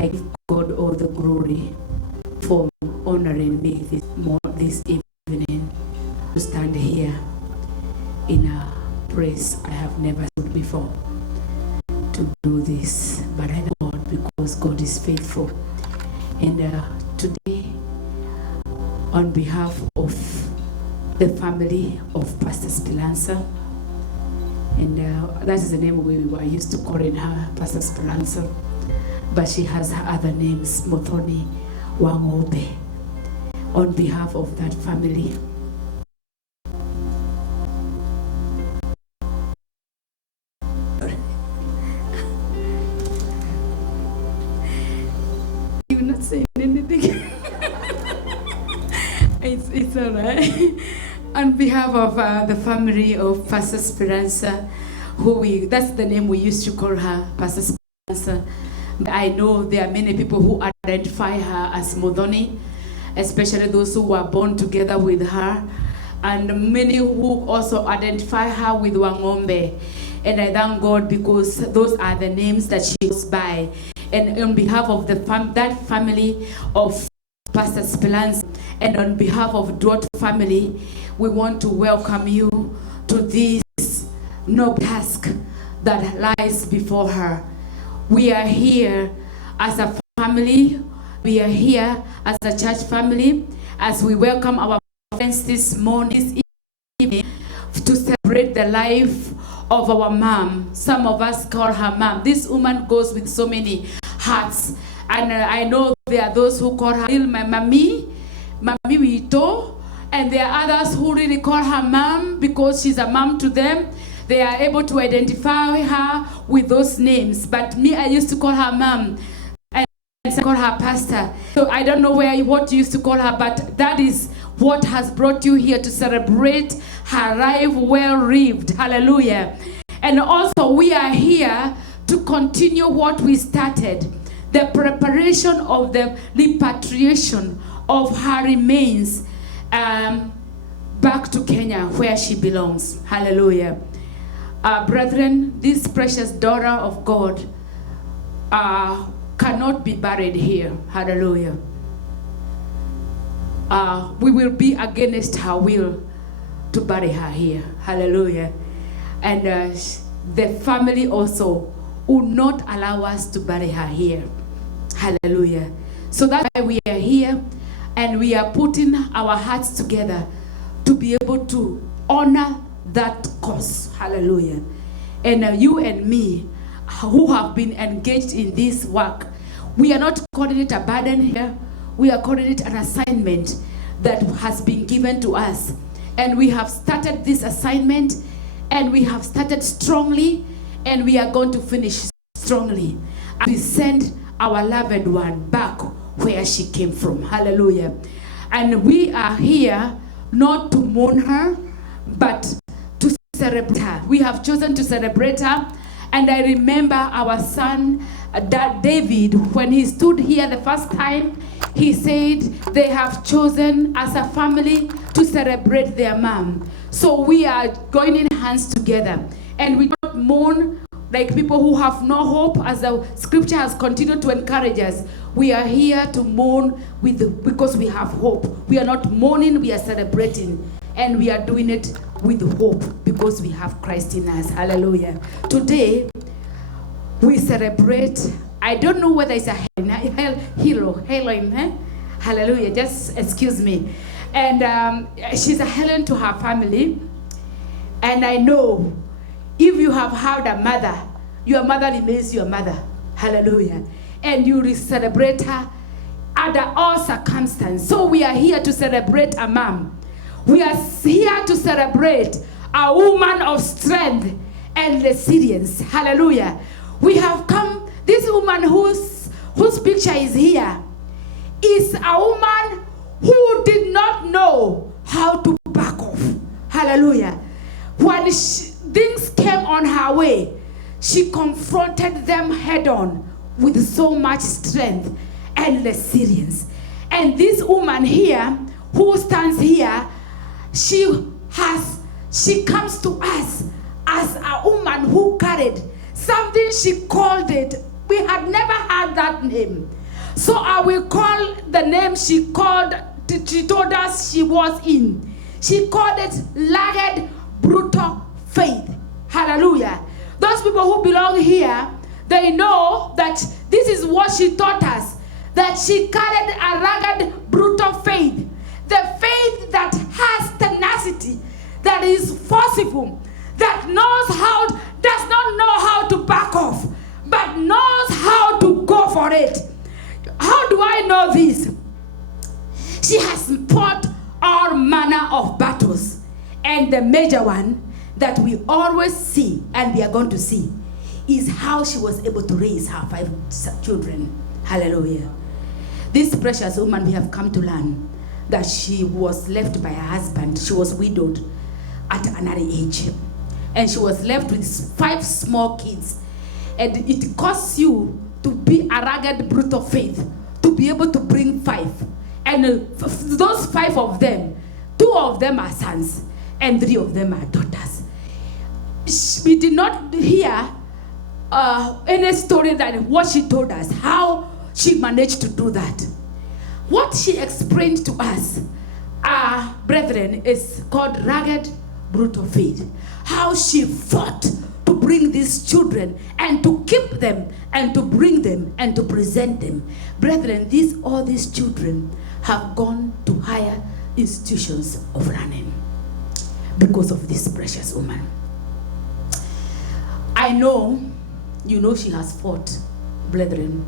I give God all the glory for honoring me this evening to stand here in a place I have never stood before to do this. But I thank God because God is faithful. And today, on behalf of the family of Pastor Speranza, and that is the name we were used to calling her, Pastor Speranza, but she has her other names, Muthoni, Wang'Ombe. On behalf of that family, you're not saying anything. It's all right. On behalf of the family of Pastor Speranza, that's the name we used to call her, Pastor Speranza. I know there are many people who identify her as Muthoni, especially those who were born together with her, and many who also identify her with Wang'Ombe. And I thank God because those are the names that she goes by. And on behalf of that family of Pastor Speranza, and on behalf of Dot family, we want to welcome you to this noble task that lies before her. We are here as a family. We are here as a church family as we welcome our friends this evening to celebrate the life of our mom. Some of us call her mom. This woman goes with so many hearts. And I know there are those who call her my mommy, Mami Wito, and there are others who really call her mom because she's a mom to them. They are able to identify her with those names. But me, I used to call her mom, and I call her pastor. So I don't know what you used to call her, but that is what has brought you here to celebrate her life well-lived. Hallelujah. And also we are here to continue what we started, the preparation of the repatriation of her remains back to Kenya where she belongs. Hallelujah. Brethren, this precious daughter of God cannot be buried here. Hallelujah. We will be against her will to bury her here. Hallelujah. And the family also will not allow us to bury her here. Hallelujah. So that's why we are here, and we are putting our hearts together to be able to honor that cause. Hallelujah. And you and me who have been engaged in this work, we are not calling it a burden here. We are calling it an assignment that has been given to us. And we have started this assignment, and we have started strongly, and we are going to finish strongly. And we send our loved one back where she came from. Hallelujah. And we are here not to mourn her, but to celebrate her. We have chosen to celebrate her. And I remember our son, David, when he stood here the first time, he said they have chosen as a family to celebrate their mom. So we are joining hands together, and we don't mourn like people who have no hope, as the scripture has continued to encourage us. We are here to mourn because we have hope. We are not mourning, we are celebrating. And we are doing it with hope because we have Christ in us. Hallelujah. Today, we celebrate, I don't know whether it's a Helen, eh? Hallelujah, just excuse me. And she's a Helen to her family. And I know if you have had a mother, your mother remains your mother. Hallelujah. And you will celebrate her under all circumstances. So we are here to celebrate a mom. We are here to celebrate a woman of strength and resilience. Hallelujah. We have come, this woman whose picture is here is a woman who did not know how to back off. Hallelujah. When things came on her way, she confronted them head on with so much strength and resilience. And this woman here, who stands here, she comes to us as a woman who carried something. She called it, we had never had that that name. So I will call the name she told us she was in. She called it lagged, brutal faith. Hallelujah. Those people who belong here, they know that this is what she taught us. That she carried a rugged, brutal faith. The faith that has tenacity, that is forceful, that does not know how to back off, but knows how to go for it. How do I know this? She has fought all manner of battles. And the major one that we always see, and we are going to see, is how she was able to raise her 5 children. Hallelujah. This precious woman, we have come to learn that she was left by her husband. She was widowed at an early age. And she was left with 5 small kids. And it costs you to be a rugged, brutal faith to be able to bring 5. And those 5 of them, 2 of them are sons, and 3 of them are daughters. We did not hear any story that what she told us, how she managed to do that. What she explained to us, brethren, is called rugged, brutal faith. How she fought to bring these children and to keep them and to bring them and to present them. Brethren, all these children have gone to higher institutions of learning because of this precious woman. I know, you know, she has fought, brethren.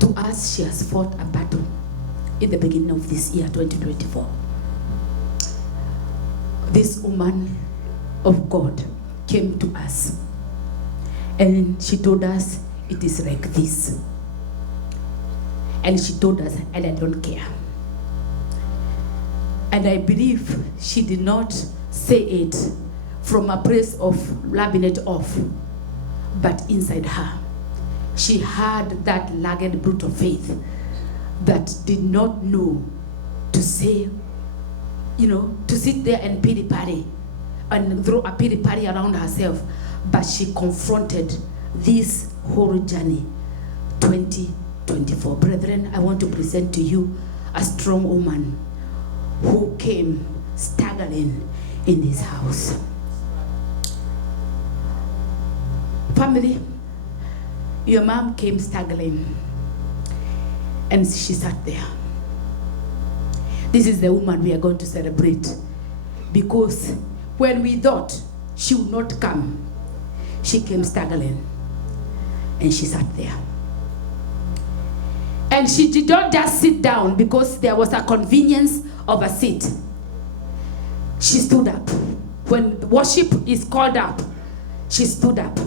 To us, she has fought a battle in the beginning of this year, 2024. This woman of God came to us and she told us it is like this. And she told us, and I don't care. And I believe she did not say it from a place of rubbing it off, but inside her, she had that lagged, brutal faith that did not know to say, to sit there and pity party and throw a pity party around herself. But she confronted this whole journey, 2024. Brethren, I want to present to you a strong woman who came staggering in this house. Family, your mom came staggering and she sat there. This is the woman we are going to celebrate, because when we thought she would not come, she came staggering and she sat there. And she did not just sit down because there was a convenience of a seat. She stood up. When worship is called up, she stood up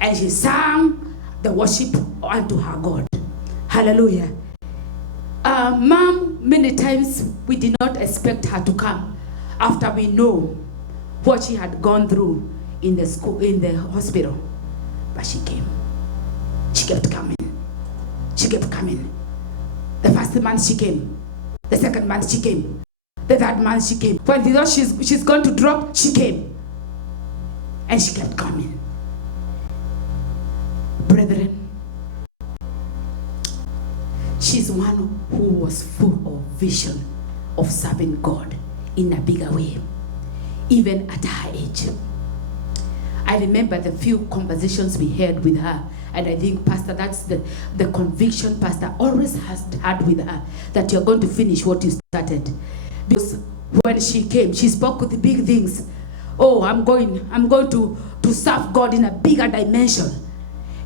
and she sang the worship unto her God. Hallelujah. Mom, many times we did not expect her to come after we know what she had gone through in the school, in the hospital. But she came. She kept coming. She kept coming. The first month she came. The second month she came. The third month she came. When they thought she's going to drop, she came. And she kept coming. Brethren, she's one who was full of vision of serving God in a bigger way, even at her age. I remember the few conversations we had with her, and I think, Pastor, that's the conviction Pastor always has had with her, that you're going to finish what you started. Because when she came, she spoke with the big things. Oh, I'm going to serve God in a bigger dimension.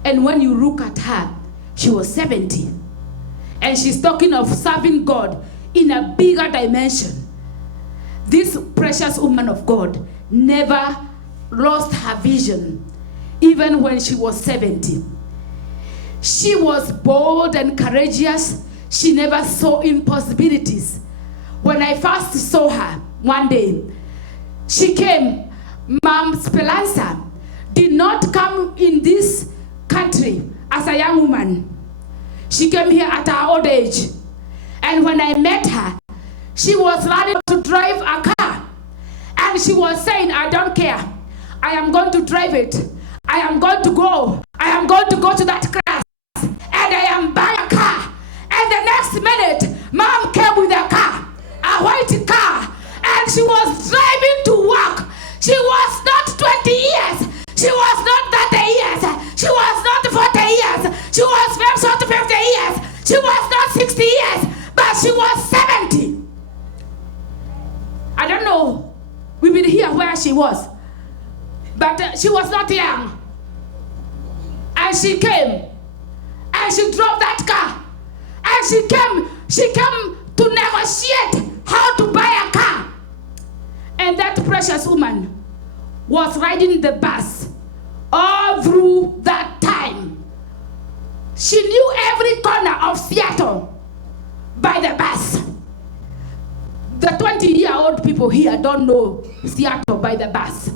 And when you look at her, she was 70. And she's talking of serving God in a bigger dimension. This precious woman of God never lost her vision, even when she was 70. She was bold and courageous. She never saw impossibilities. When I first saw her one day, she came. Pst.Speranza did not come in this country as a young woman. She came here at her old age. And when I met her, she was learning to drive a car. And she was saying, I don't care. I am going to drive it. I am going to go. I am going to go to that class. she was. But she was not young. And she came. And she drove that car. And she came to negotiate how to buy a car. And that precious woman was riding the bus all through that time. She knew every corner of Seattle by the bus. The 20-year-old people here don't know Seattle by the bus.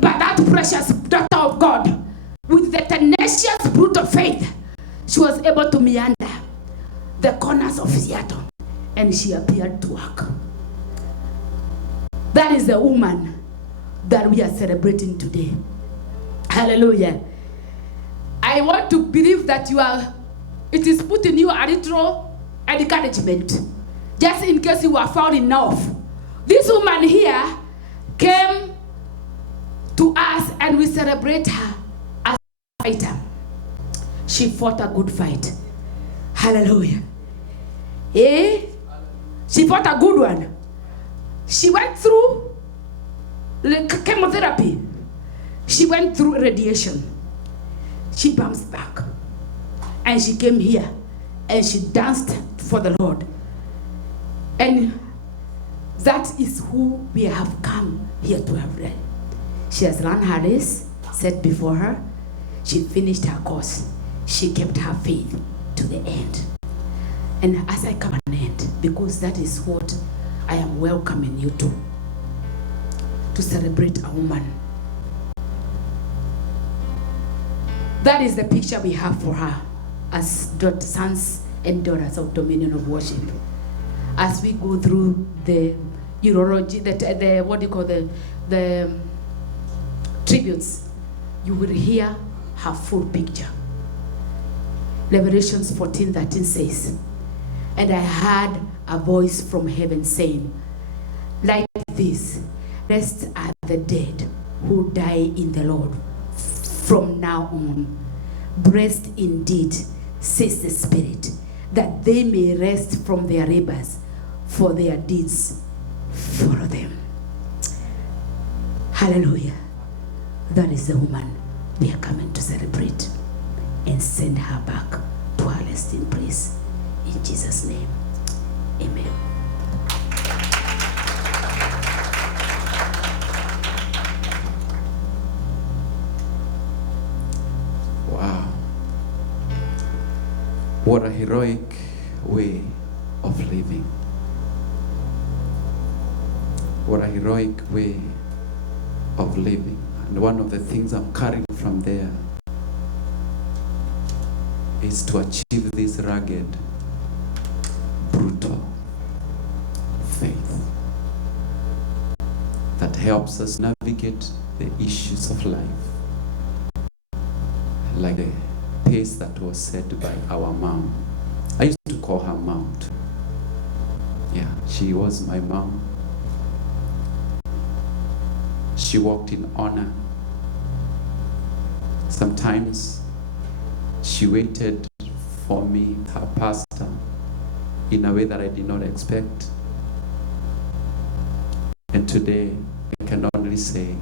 But that precious daughter of God, with the tenacious brute of faith, she was able to meander the corners of Seattle, and she appeared to work. That is the woman that we are celebrating today. Hallelujah. I want to believe that it is put in you a little encouragement, just in case you are found enough. This woman here came to us, and we celebrate her as a fighter. She fought a good fight. Hallelujah. She fought a good one. She went through chemotherapy. She went through radiation. She bounced back. And she came here and she danced for the Lord. And that is who we have come here to have read. She has run her race set before her. She finished her course. She kept her faith to the end. And as I come to an end, because that is what I am welcoming you to celebrate a woman. That is the picture we have for her as sons and daughters of Dominion of Worship. As we go through the urology, the what do you call the tributes, you will hear her full picture. Revelations 14:13 says, "And I heard a voice from heaven saying, like this, rest are the dead who die in the Lord from now on. Blessed indeed, says the Spirit, that they may rest from their labors, for their deeds follow them." Hallelujah. That is the woman we are coming to celebrate and send her back to her resting place. In Jesus' name, amen. Wow. What a heroic way of living. What a heroic way of living. And one of the things I'm carrying from there is to achieve this rugged, brutal faith that helps us navigate the issues of life. Like the pace that was set by our mom. I used to call her mom too. Yeah, she was my mom. She walked in honor. Sometimes she waited for me, her pastor, in a way that I did not expect. And today, I can only say,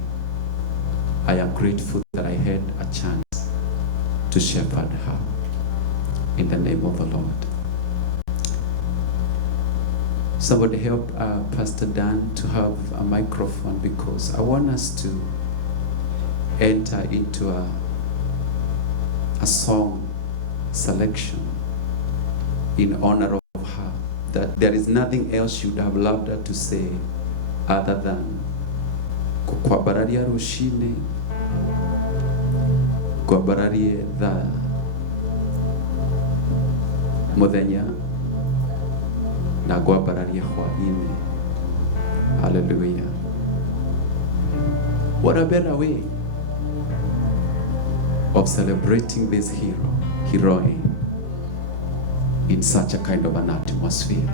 I am grateful that I had a chance to shepherd her in the name of the Lord. Somebody help Pastor Dan to have a microphone, because I want us to enter into a song selection in honor of her, that there is nothing else she would have loved her to say other than kukwabararia rushine, kwabararie the muthenya na kwabararie hwaine. Hallelujah. What a better way of celebrating this heroine in such a kind of an atmosphere.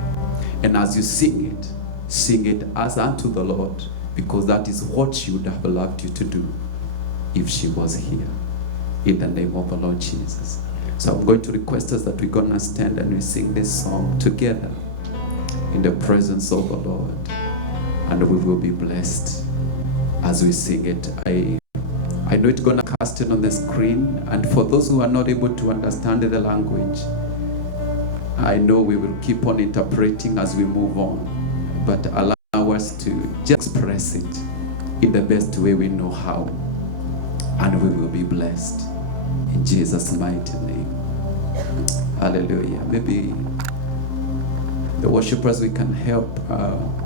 And as you sing it as unto the Lord, because that is what she would have loved you to do if she was here, in the name of the Lord Jesus. So I'm going to request us that we're going to stand and we sing this song together in the presence of the Lord, and we will be blessed as we sing it. I know it's going to cast it on the screen, and for those who are not able to understand the language, I know we will keep on interpreting as we move on, but allow us to just express it in the best way we know how, and we will be blessed in Jesus' mighty name. Hallelujah. Maybe the worshipers, we can help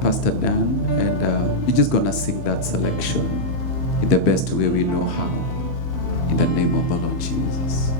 Pastor Dan, and we're just gonna sing that selection in the best way we know how, in the name of the Lord Jesus.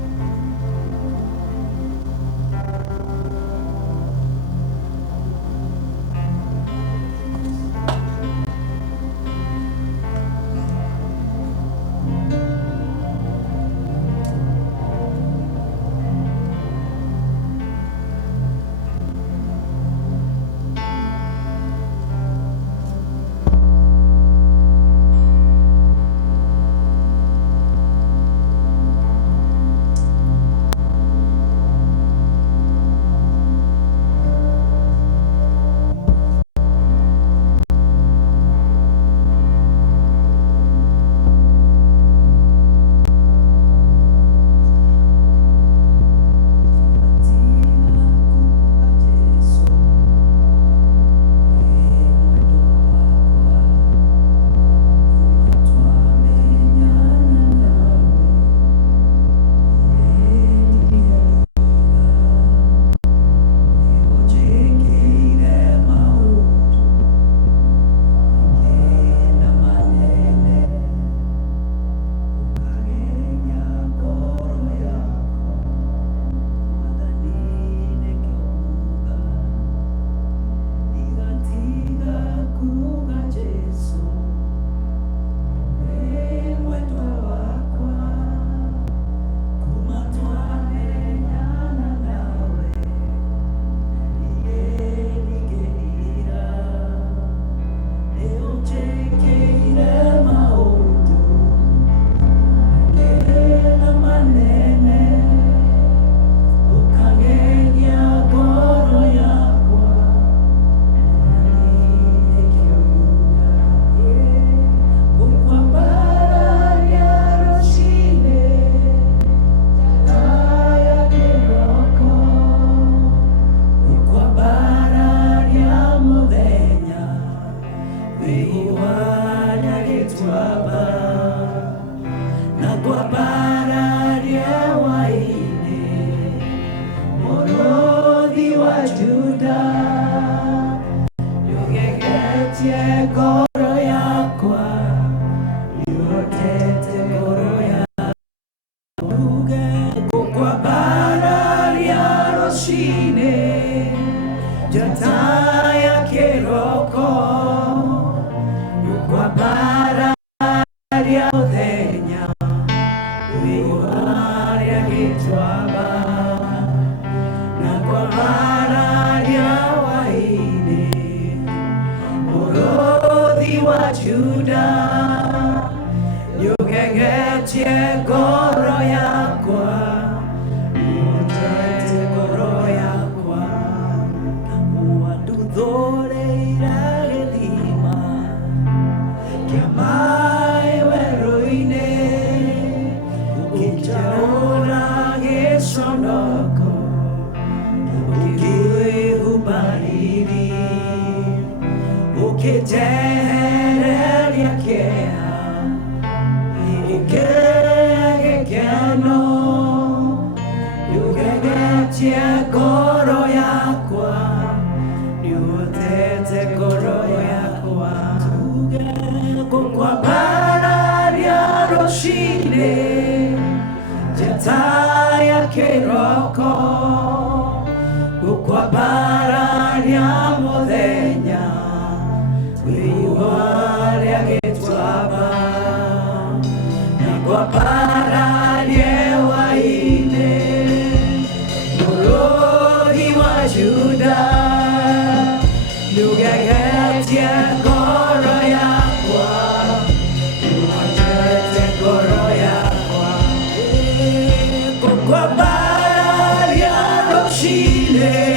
Kwa bahari ya Roshine,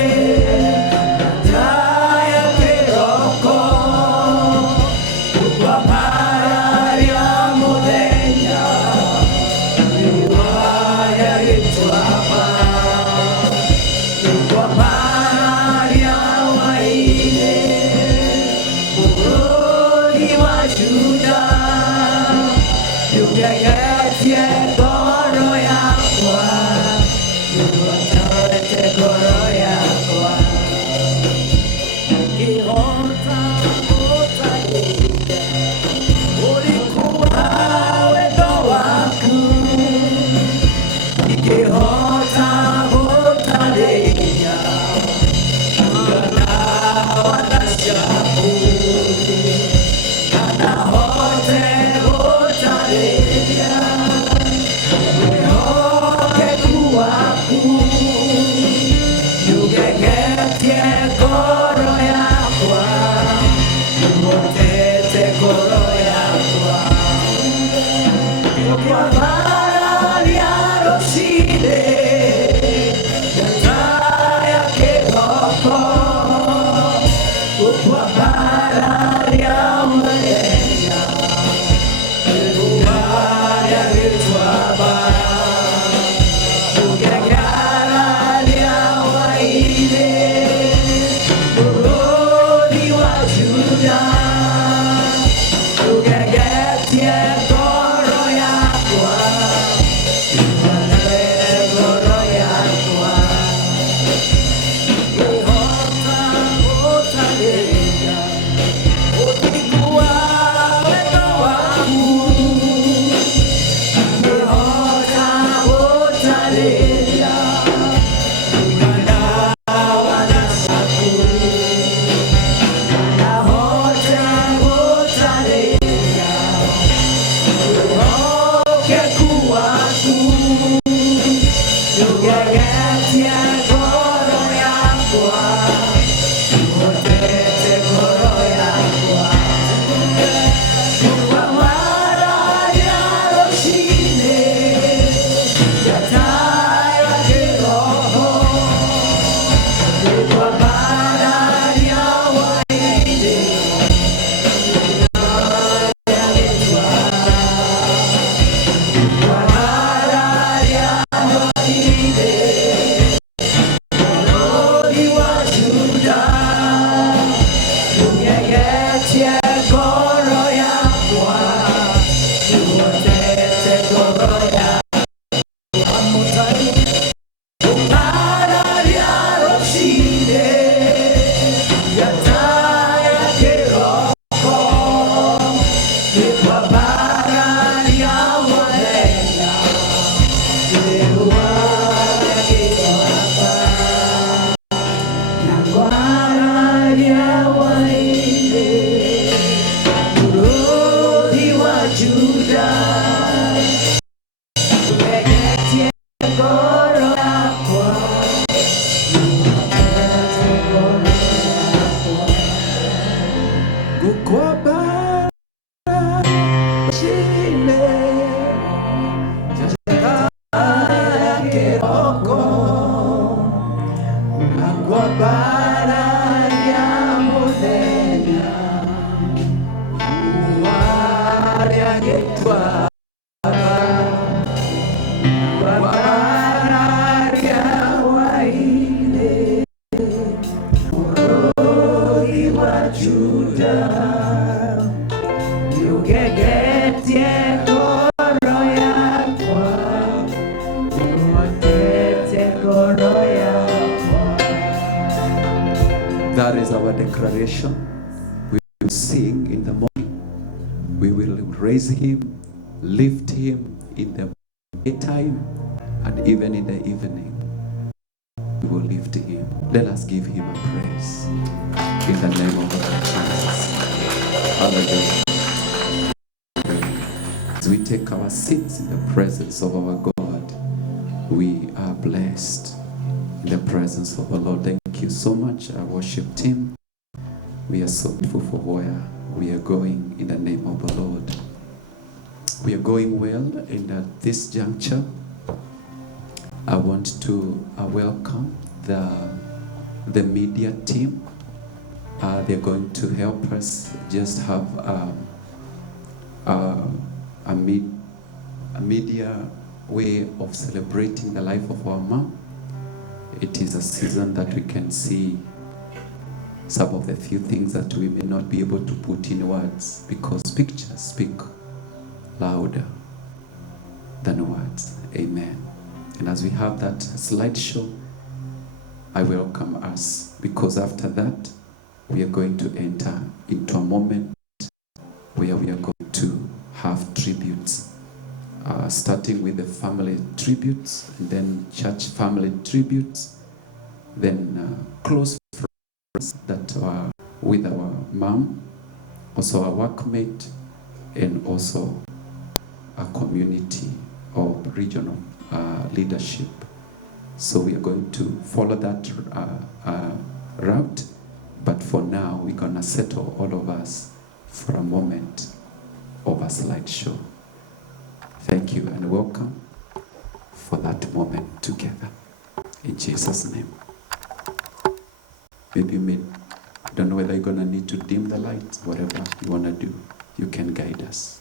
That is our declaration. We will sing in the morning. We will raise him, lift him in the daytime, and even in the evening. We will lift him. Let us give him a praise in the name of the Lord Jesus. Hallelujah. As we take our seats in the presence of our God, we are blessed in the presence of the Lord. Thank you so much, our worship team. We are so grateful for where we are going in the name of the Lord. We are going well in this juncture. I want to welcome the media team. They're going to help us just have a media way of celebrating the life of our mom. It is a season that we can see some of the few things that we may not be able to put in words, because pictures speak louder than words. Amen. And as we have that slideshow, I welcome us, because after that, we are going to enter into a moment where we are going to have tributes, starting with the family tributes, and then church family tributes, then close friends that are with our mom, also our workmate, and also a community or regional leadership. So we are going to follow that route, but for now we're going to settle all of us for a moment of a slideshow. Thank you and welcome for that moment together. In Jesus' name. Maybe I don't know whether you're going to need to dim the lights, whatever you want to do, you can guide us.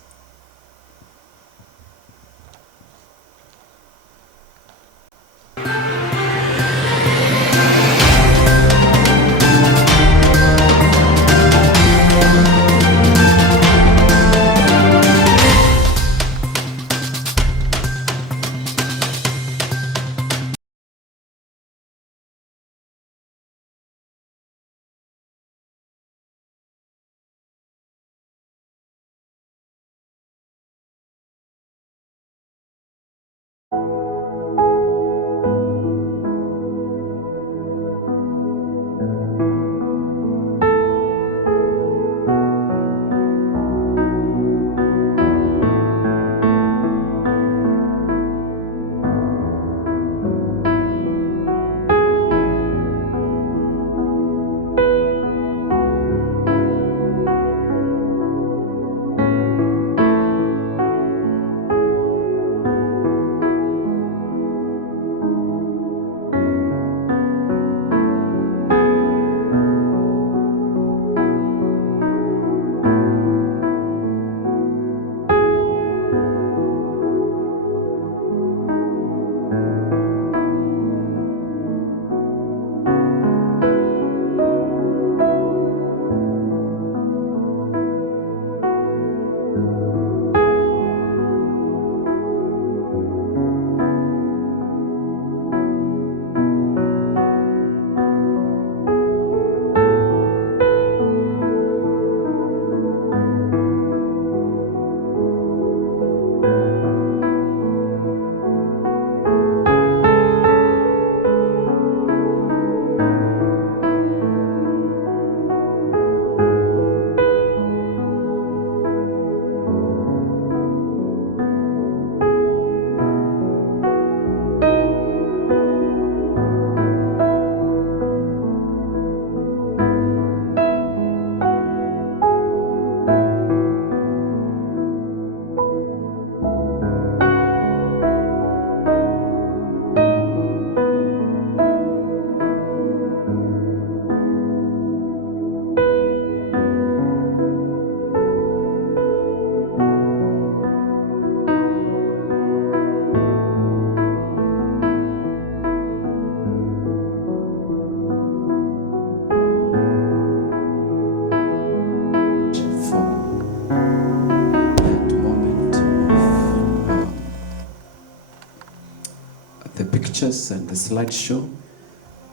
And the slideshow.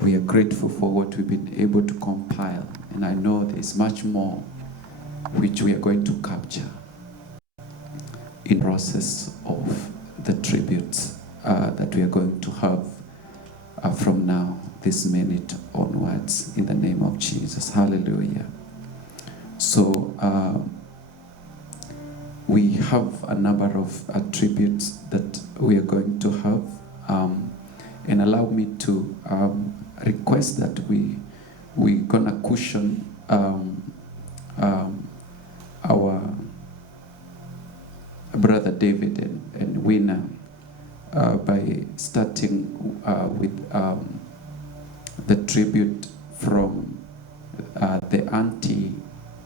We are grateful for what we've been able to compile, and I know there's much more which we are going to capture in the process of the tributes that we are going to have from now, this minute onwards, in the name of Jesus. Hallelujah. So we have a number of tributes that we are going to have. And allow me to request that we're gonna cushion our brother David and Winner by starting with the tribute from the auntie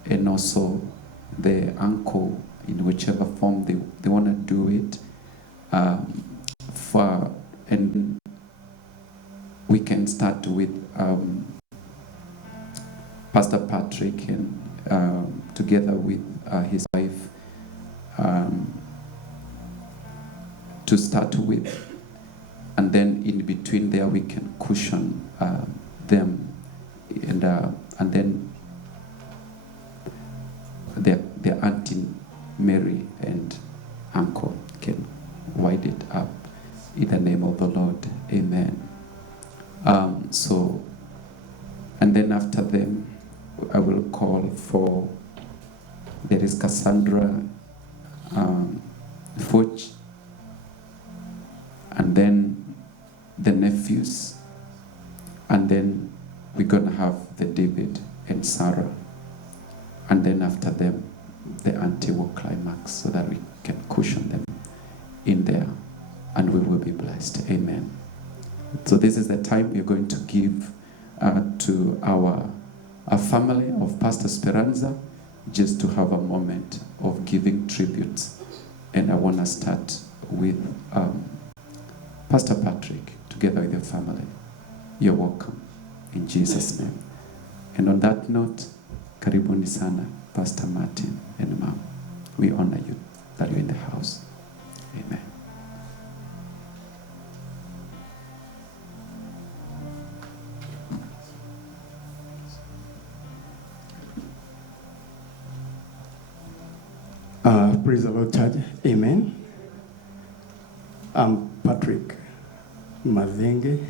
and also the uncle, in whichever form they want to do it. And we can start with Pastor Patrick and together with his wife to start with, and then in between there we can cushion them, and then their auntie Mary and uncle can wind it up in the name of the Lord. Amen. And then after them, I will call for, there is Cassandra Fuch, and then the nephews, and then we're going to have the David and Sarah, and then after them, the auntie will climax so that we can cushion them in there. and we will be blessed. Amen. So this is the time we're going to give to our family of Pastor Speranza, just to have a moment of giving tributes. And I want to start with Pastor Patrick, together with your family. You're welcome, in Jesus' name. And on that note, karibuni sana, Pastor Martin and Mom. We honor you that you're in the house. Amen. Praise the Lord, church. Amen. I'm Patrick Madenge.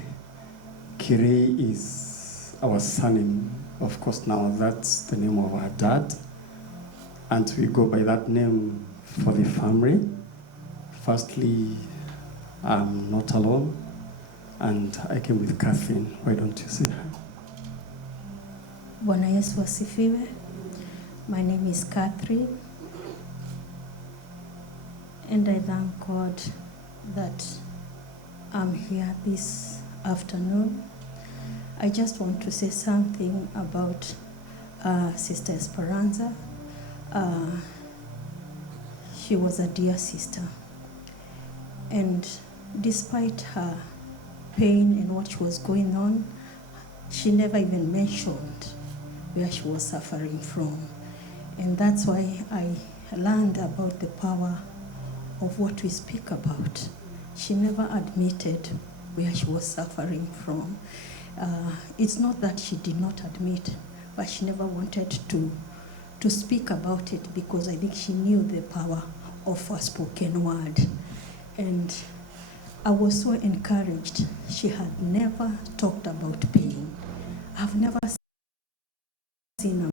Kirei is our surname. Of course, now that's the name of our dad. And we go by that name for the family. Firstly, I'm not alone. And I came with Catherine. Why don't you say hi? Bwana Yesu asifiwe. My name is Catherine. And I thank God that I'm here this afternoon. I just want to say something about Sister Speranza. She was a dear sister. And despite her pain and what was going on, she never even mentioned where she was suffering from. And that's why I learned about the power of what we speak about. She never admitted where she was suffering from. It's not that she did not admit, but she never wanted to speak about it, because I think she knew the power of a spoken word. And I was so encouraged. She had never talked about pain. I've never seen her.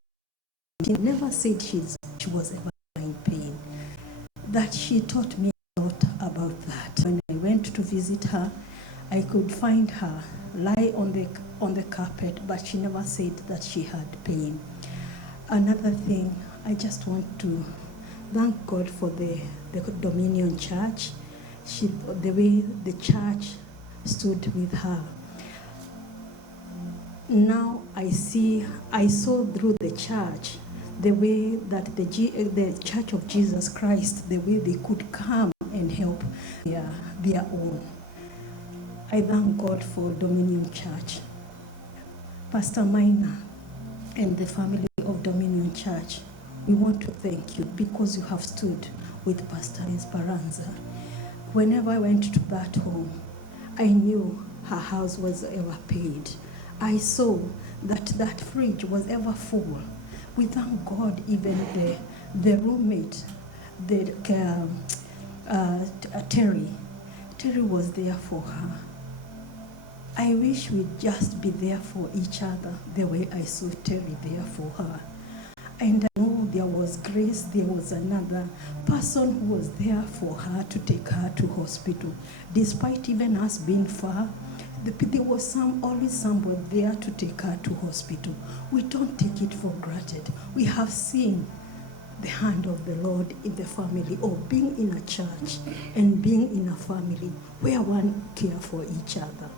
She never said she was ever in pain. That she taught me a lot about that. When I went to visit her, I could find her lie on the carpet, but she never said that she had pain. Another thing, I just want to thank God for the Dominion Church. The way the church stood with her. Now I saw through the church the way that the Church of Jesus Christ, the way they could come and help their own. I thank God for Dominion Church. Pastor Minor and the family of Dominion Church, we want to thank you because you have stood with Pastor Speranza. Whenever I went to that home, I knew her house was ever paid. I saw that fridge was ever full. We thank God, even the roommate, Terry was there for her. I wish we'd just be there for each other the way I saw Terry there for her. And I know there was Grace, there was another person who was there for her to take her to hospital. Despite even us being far, there was always someone there to take her to hospital. We don't take it for granted. We have seen the hand of the Lord in the family, or being in a church and being in a family where one cares for each other.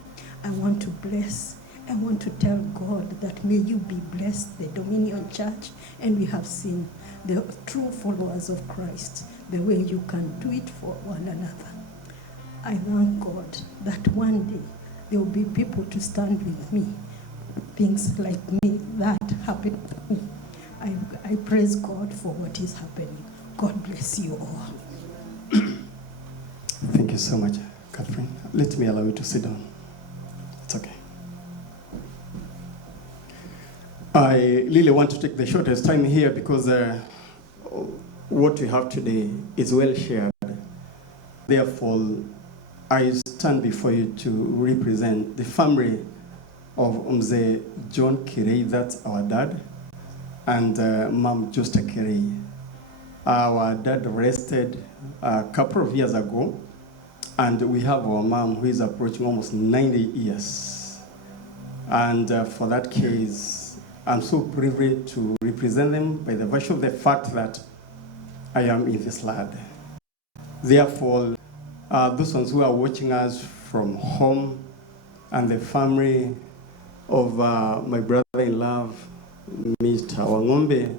I want to tell God that may you be blessed, the Dominion Church, and we have seen the true followers of Christ, the way you can do it for one another. I thank God that one day there will be people to stand with me. Things like me that happen to me. I praise God for what is happening. God bless you all. Thank you so much, Catherine. Let me allow you to sit down. It's okay. I really want to take the shortest time here because what we have today is well shared. Therefore, I stand before you to represent the family of Mzee John Kirei, that's our dad, and Mom Justa Kirei. Our dad rested a couple of years ago, and we have our mom who is approaching almost 90 years. And for that case, I'm so privileged to represent them by the virtue of the fact that I am in this land. Therefore, those ones who are watching us from home, and the family of my brother-in-law, Mr. Wang'Ombe,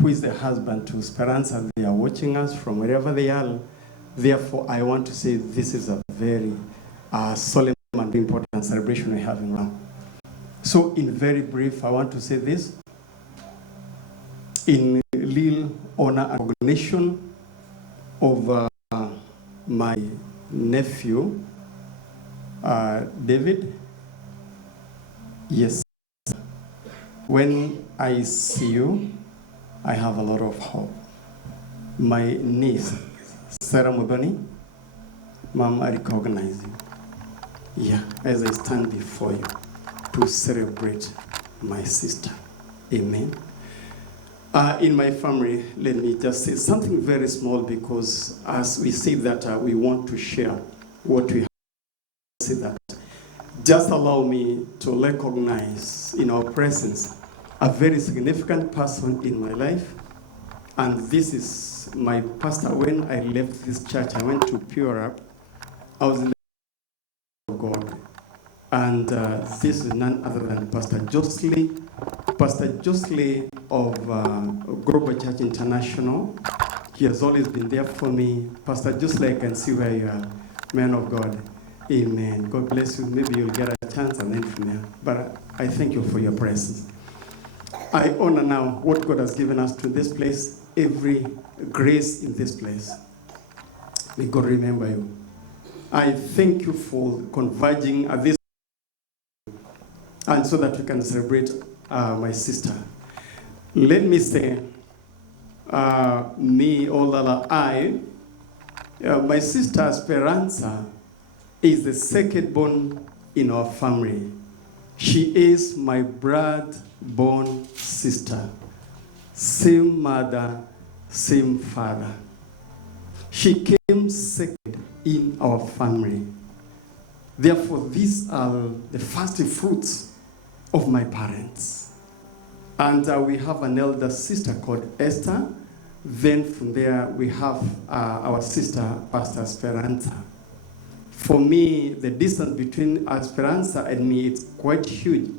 who is the husband to Speranza. They are watching us from wherever they are. Therefore, I want to say this is a very solemn and important celebration we're having now. So in very brief, I want to say this. In little honor and recognition of my nephew, David. Yes, when I see you, I have a lot of hope. My niece, Sarah Muthoni, Mom, I recognize you. Yeah, as I stand before you to celebrate my sister. Amen. In my family, let me just say something very small, because as we say that we want to share what we have, say that. Just allow me to recognize in our presence a very significant person in my life. And this is my pastor. When I left this church, I went to Pure Up. I was in the of God. And this is none other than Pastor Josley of Global Church International. He has always been there for me. Pastor Josley, I can see where you are, man of God. Amen. God bless you. Maybe you'll get a chance and then from there. But I thank you for your presence. I honor now what God has given us to this place, every grace in this place. May God remember you. I thank you for converging at this, and so that we can celebrate my sister. Let me say, my sister Speranza is the second born in our family. She is my blood-born sister. Same mother, same father. She came second in our family. Therefore, these are the first fruits of my parents. And we have an elder sister called Esther. Then from there, we have our sister, Pastor Speranza. For me, the distance between Speranza and me is quite huge,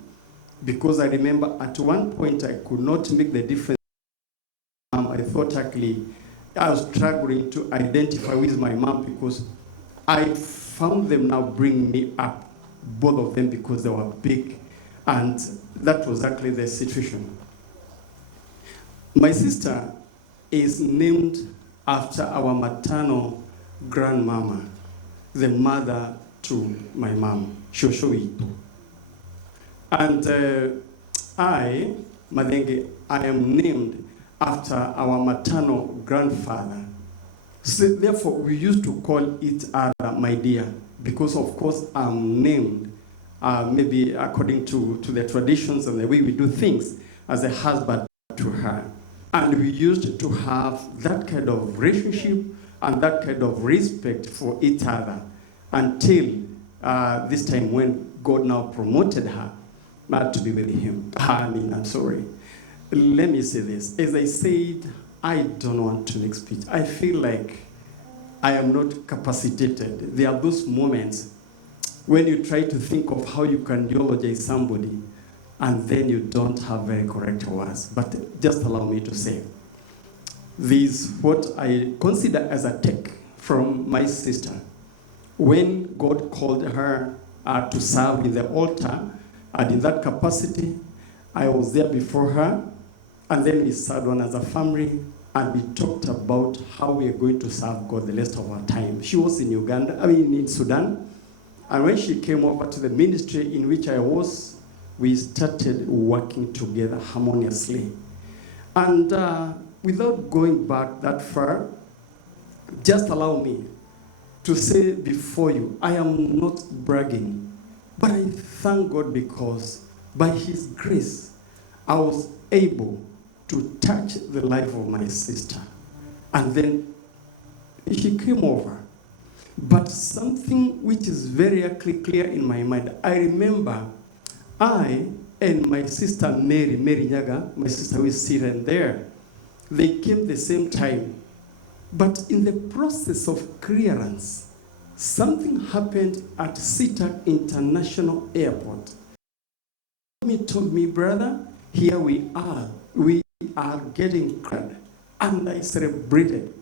because I remember at one point I could not make the difference. I thought actually I was struggling to identify with my mom, because I found them now bring me up, both of them, because they were big, and that was actually the situation. My sister is named after our maternal grandmama, the mother to my mom, Shoshoi. And I, Madenge, I am named after our maternal grandfather. So therefore, we used to call each other my dear, because of course I'm named, maybe according to the traditions and the way we do things, as a husband to her. And we used to have that kind of relationship and that kind of respect for each other until this time when God now promoted her to be with him. I'm sorry. Let me say this. As I said, I don't want to make speech. I feel like I am not capacitated. There are those moments when you try to think of how you can eulogize somebody, and then you don't have very correct words. But just allow me to say, this is what I consider as a take from my sister. When God called her to serve in the altar, and in that capacity, I was there before her, and then we sat down as a family, and we talked about how we are going to serve God the rest of our time. She was in in Sudan, and when she came over to the ministry in which I was, we started working together harmoniously. And without going back that far, just allow me to say before you, I am not bragging, but I thank God because by his grace, I was able to touch the life of my sister. And then she came over. But something which is very clear in my mind, I remember I and my sister Mary Nyaga, my sister who is sitting there, they came the same time. But in the process of clearance, something happened at SeaTac International Airport. He told me, brother, here we are. We are getting credit. And I celebrated.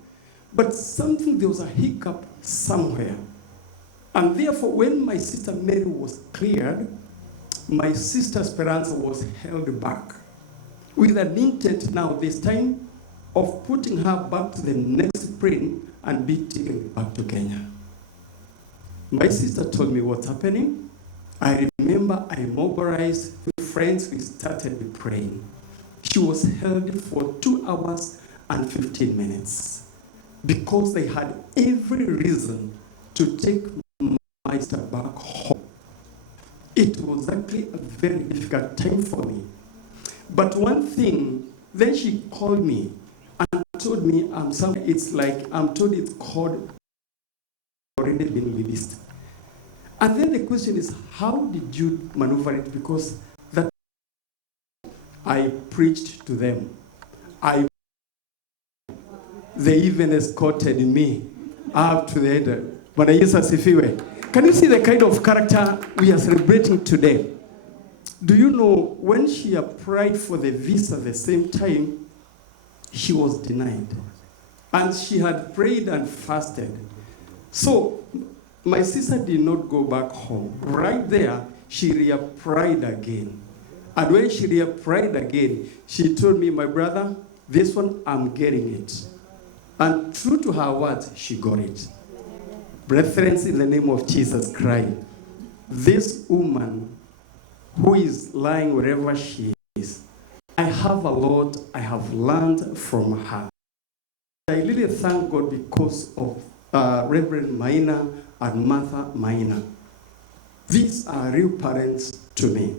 But there was a hiccup somewhere. And therefore, when my sister Mary was cleared, my sister Speranza was held back with an intent now, this time, of putting her back to the next plane and be taken back to Kenya. My sister told me what's happening. I remember I mobilized with friends, we started praying. She was held for 2 hours and 15 minutes because they had every reason to take my sister back home. It was actually a very difficult time for me. But one thing, then she called me and told me, I'm told it's called already been released. And then the question is, how did you maneuver it? Because that I preached to them. They even escorted me up to the end. But can you see the kind of character we are celebrating today? Do you know when she applied for the visa the same time, she was denied. And she had prayed and fasted. So my sister did not go back home. Right there, she reapplied again. And when she reapplied again, she told me, my brother, this one, I'm getting it. And true to her words, she got it. Brethren, in the name of Jesus Christ, this woman who is lying wherever she is, I have a lot I have learned from her. I really thank God because of Reverend Maina and Martha Maina. These are real parents to me.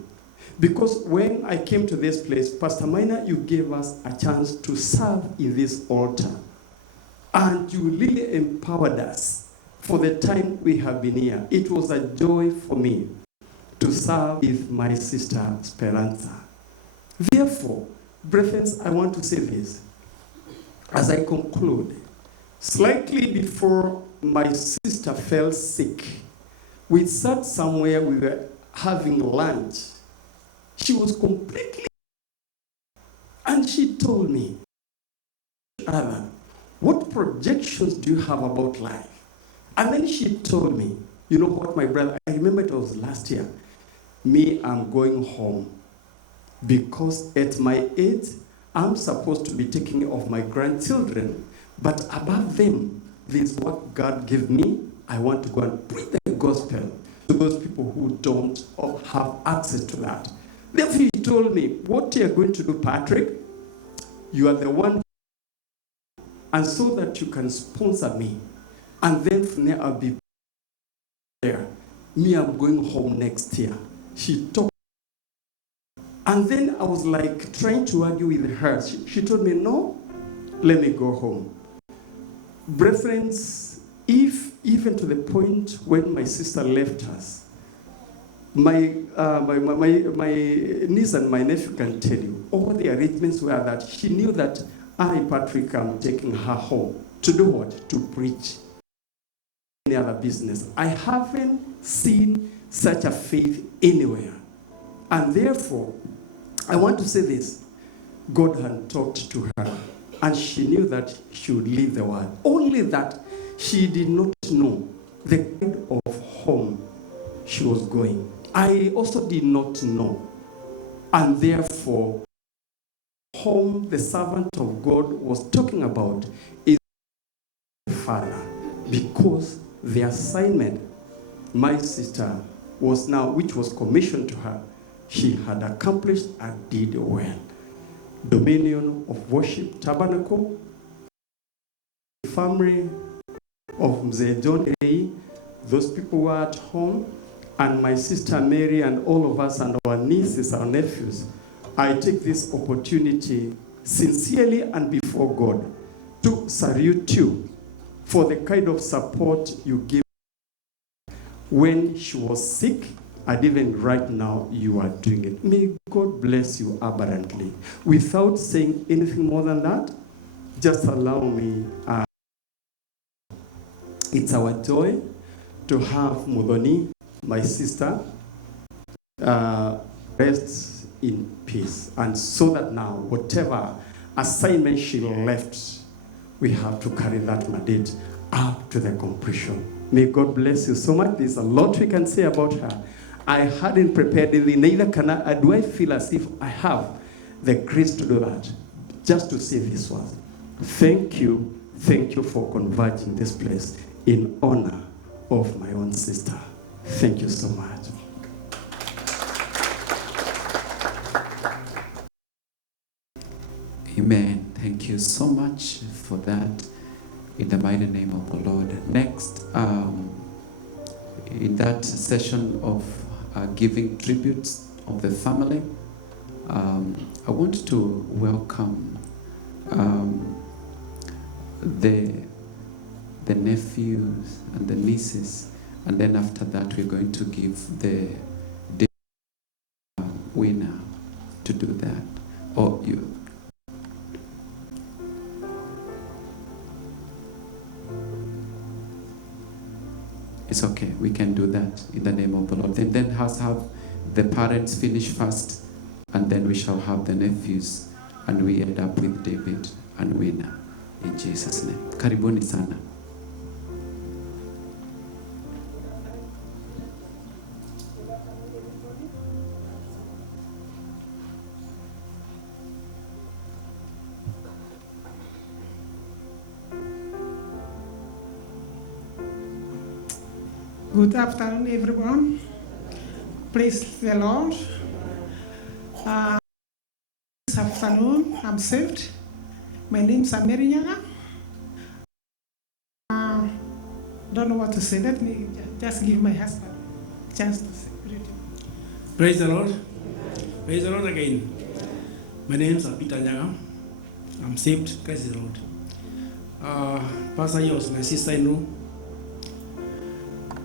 Because when I came to this place, Pastor Maina, you gave us a chance to serve in this altar. And you really empowered us for the time we have been here. It was a joy for me to serve with my sister Speranza. Therefore, brethren, I want to say this as I conclude. Slightly before my sister fell sick, we sat somewhere, we were having lunch. She was completely, and she told me, Alan, what projections do you have about life? And then she told me, you know what, my brother, I remember it was last year, I'm going home because at my age, I'm supposed to be taking care of my grandchildren, but above them, this is what God gave me. I want to go and preach the gospel to those people who don't have access to that. Therefore, he told me, what you're going to do, Patrick, you are the one, and so that you can sponsor me. And then from there, I'll be there. I'm going home next year. She talked. And then I was like trying to argue with her. She told me, no, let me go home. Brethren, if even to the point when my sister left us, my niece and my nephew can tell you, all the arrangements were that she knew that Patrick, I'm taking her home. To do what? To preach. Any other business. I haven't seen such a faith anywhere. And therefore, I want to say this. God had talked to her, and she knew that she would leave the world. Only that she did not know the kind of home she was going. I also did not know. And therefore, home the servant of God was talking about is the Father, because the assignment my sister was now, which was commissioned to her, she had accomplished and did well. Dominion of Worship Tabernacle, family of Mzee John A., those people were at home, and my sister Mary and all of us and our nieces, our nephews. I take this opportunity sincerely and before God to salute you for the kind of support you give when she was sick, and even right now you are doing it. May God bless you abundantly. Without saying anything more than that, just allow me. It's our joy to have Muthoni, my sister, rest in peace. And so that now, whatever assignment she left, we have to carry that mandate up to the completion. May God bless you so much. There's a lot we can say about her. I hadn't prepared it, neither can I. Do I feel as if I have the grace to do that? Just to say this one. Thank you for converging this place in honor of my own sister. Thank you so much. Amen. Thank you so much for that. In the mighty name of the Lord. Next, in that session of giving tributes of the family, I want to welcome the nephews and the nieces, and then after that we're going to give the winner to do that. Or you. It's okay, we can do that in the name of the Lord. And then have the parents finish first, and then we shall have the nephews, and we end up with David and winner in Jesus' name. Karibuni sana. Good afternoon, everyone. Praise the Lord. This afternoon, I'm saved. My name's Mary Nyaga. Don't know what to say. Let me just give my husband a chance to say. Praise the Lord. Praise the Lord again. My name's Peter Nyaga. I'm saved. Praise the Lord. Pastor Yos, my sister-in-law.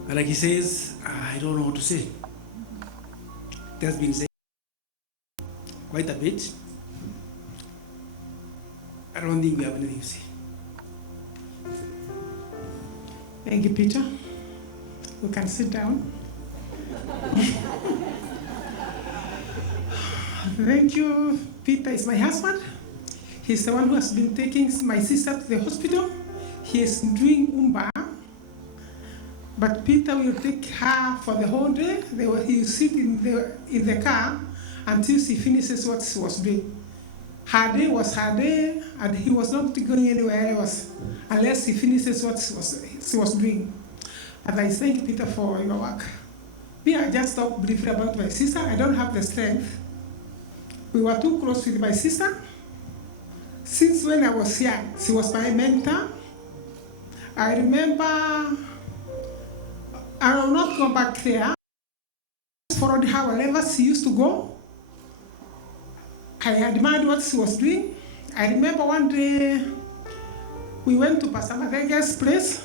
And like he says, I don't know what to say. It has been said quite a bit. I don't think we have anything to say. Thank you, Peter. We can sit down. Thank you. Peter is my husband. He's the one who has been taking my sister to the hospital. He is doing Umba. But Peter will take her for the whole day. He will sit in the car until she finishes what she was doing. Her day was her day, and he was not going anywhere else unless he finishes what she was doing. And I thank Peter for your work. Me, I just talk briefly about my sister. I don't have the strength. We were too close with my sister. Since when I was young, she was my mentor. I remember. I will not go back there. I followed her wherever she used to go. I admired what she was doing. I remember one day we went to Pastor Madega's place.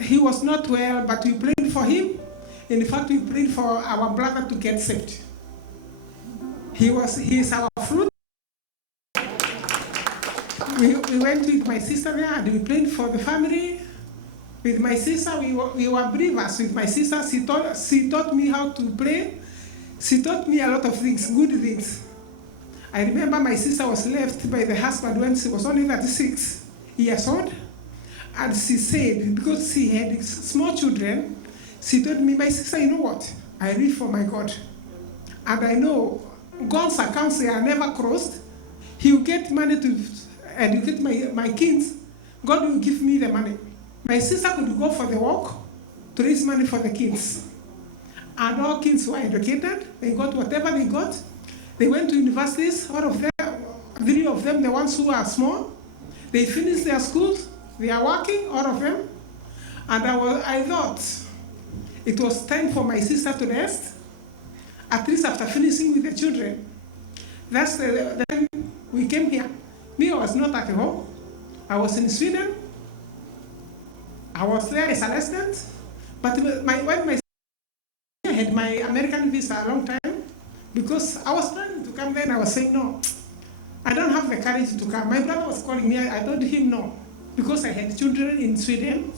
He was not well, but we prayed for him. In fact, we prayed for our brother to get saved. He is our fruit. We went with my sister there and we prayed for the family. With my sister, we were believers. With my sister, she taught me how to pray. She taught me a lot of things, good things. I remember my sister was left by the husband when she was only 36 years old. And she said, because she had small children, she told me, my sister, you know what? I live for my God. And I know God's accounts, they are never crossed. He will get money to educate my kids. God will give me the money. My sister could go for the walk to raise money for the kids. And all kids were educated. They got whatever they got. They went to universities, all of them, 3 of them, the ones who are small. They finished their schools. They are working, all of them. And I thought it was time for my sister to rest, at least after finishing with the children. That's the time we came here. Me, I was not at home. I was in Sweden. I was there as a resident, but when I had my American visa a long time, because I was planning to come then, I was saying no, I don't have the courage to come. My brother was calling me, I told him no, because I had children in Sweden.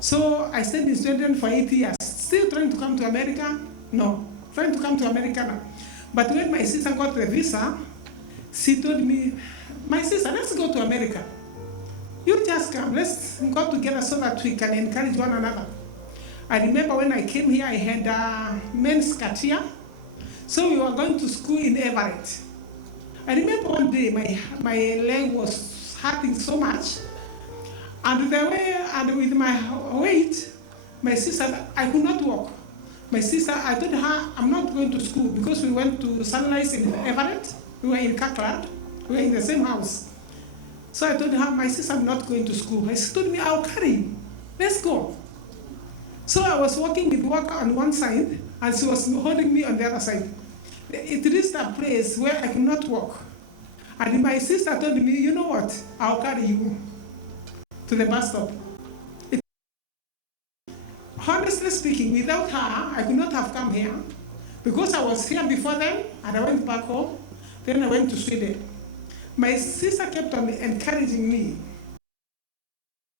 So I stayed in Sweden for 8 years, still trying to come to America. No, trying to come to America now. But when my sister got the visa, she told me, my sister, let's go to America. You just come, let's go together so that we can encourage one another. I remember when I came here, I had a men's cut here. So we were going to school in Everett. I remember one day my leg was hurting so much. And the way, and with my weight, my sister, I could not walk. My sister, I told her, I'm not going to school because we went to Sunrise in Everett. We were in Kirkland. We were in the same house. So I told her, my sister, I'm not going to school. She told me, I'll carry you. Let's go. So I was walking with walker on one side, and she was holding me on the other side. It reached a place where I could not walk. And my sister told me, you know what? I'll carry you to the bus stop. Honestly speaking, without her, I could not have come here. Because I was here before then, and I went back home. Then I went to Sweden. My sister kept on encouraging me.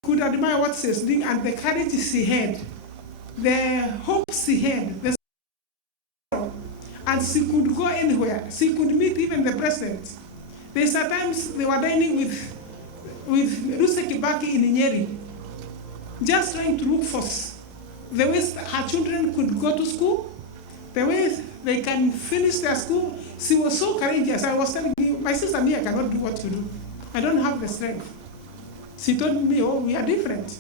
Could admire what she's doing and the courage she had, the hope she had, and she could go anywhere. She could meet even the president. There's times they were dining with Rusa Kibaki in Nyeri, just trying to look for the way her children could go to school, the way they can finish their school. She was so courageous. I was telling you, my sister me, I cannot do what you do. I don't have the strength. She told me, oh, we are different.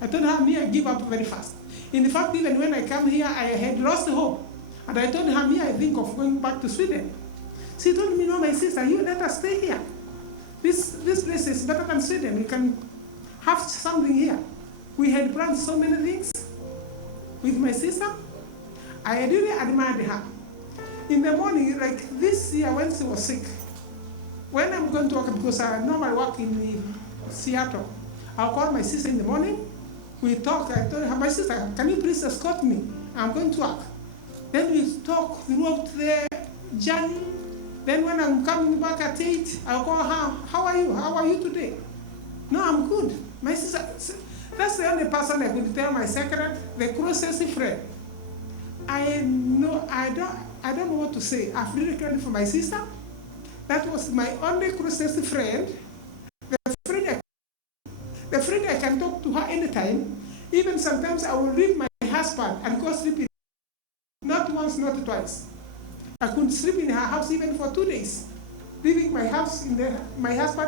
I told her, me, I give up very fast. In fact, even when I come here, I had lost hope. And I told her, me, I think of going back to Sweden. She told me, no, my sister, you let us stay here. This place is better than Sweden. We can have something here. We had planned so many things with my sister. I really admired her. In the morning, like this year when she was sick, when I'm going to work, because I normally work in Seattle, I'll call my sister in the morning. We talk. I told her, my sister, can you please escort me? I'm going to work. Then we talk throughout the journey. Then when I'm coming back at 8, I'll call her, how are you? How are you today? No, I'm good. My sister, that's the only person I could tell my secret, the closest friend. I don't know what to say. I've really cared for my sister. That was my only closest friend. The friend I can talk to her anytime. Even sometimes I will leave my husband and go sleep in. Not once, not twice. I couldn't sleep in her house even for 2 days, leaving my husband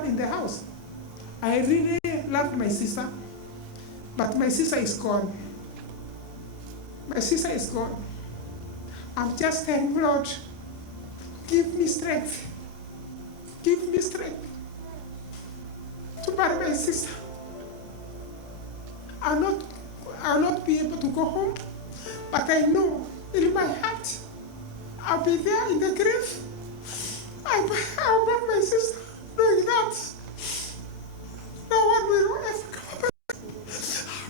in the house. I really loved my sister, but my sister is gone. My sister is gone. I'm just saying, Lord, give me strength. Give me strength to bury my sister. I'll not be able to go home, but I know in my heart, I'll be there in the grave. I'll bury my sister, knowing that no one will ever come back.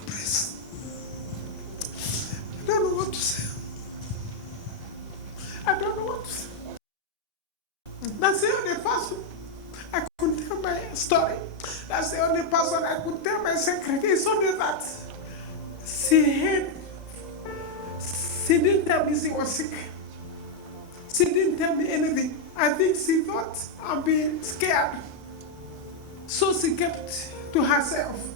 Please. I don't know what to say. I don't know what to say. That's the only person I could tell my story. That's the only person I could tell my secret. It's only that she didn't tell me she was sick. She didn't tell me anything. I think she thought I'm being scared. So she kept to herself.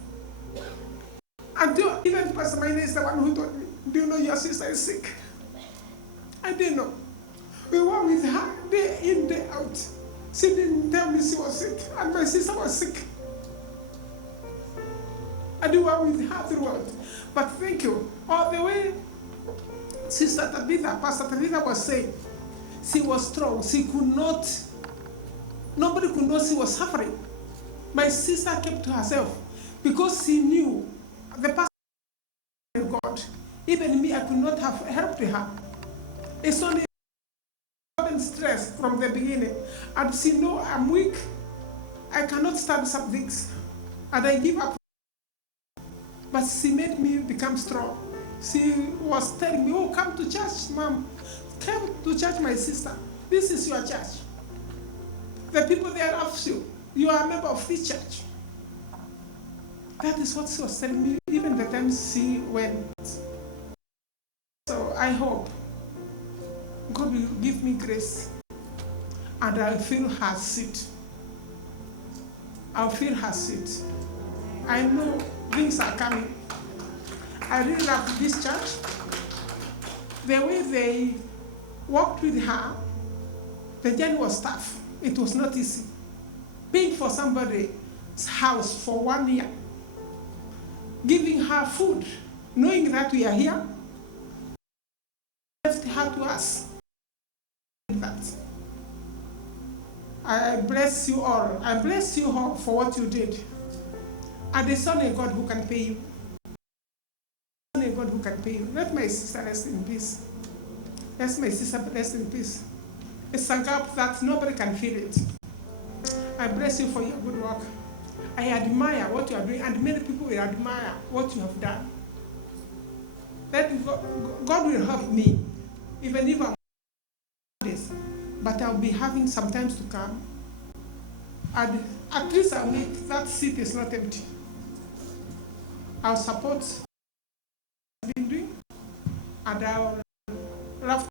Until even Pastor Maine is the one who told me, do you know your sister is sick? I didn't know. We were with her day in, day out. She didn't tell me she was sick, and my sister was sick. And we were with her throughout. But thank you. All the way, Sister Tabitha, Pastor Tabitha was saying, she was strong. She could not, nobody could know she was suffering. My sister kept to herself because she knew the pastor of God. Even me, I could not have helped her. It's only stress from the beginning. And she know I'm weak. I cannot stand some things. And I give up. But she made me become strong. She was telling me, oh, come to church, Mom. Come to church, my sister. This is your church. The people there love you. You are a member of this church. That is what she was telling me, even the time she went. So I hope God will give me grace and I'll feel her seat. I'll feel her seat. I know things are coming. I really love this church. The way they walked with her, the journey was tough. It was not easy. Paying for somebody's house for 1 year, giving her food, knowing that we are here, left her to us. That. I bless you all. I bless you all for what you did. And there's only a God who can pay you. Only a God who can pay you. Let my sister rest in peace. Let my sister rest in peace. It's a gap that nobody can fill it. I bless you for your good work. I admire what you are doing, and many people will admire what you have done. Let God will help me, even if I'm this, but I'll be having some times to come. And at least I'll make that seat is not empty. I'll support what I've been doing, and I'll love.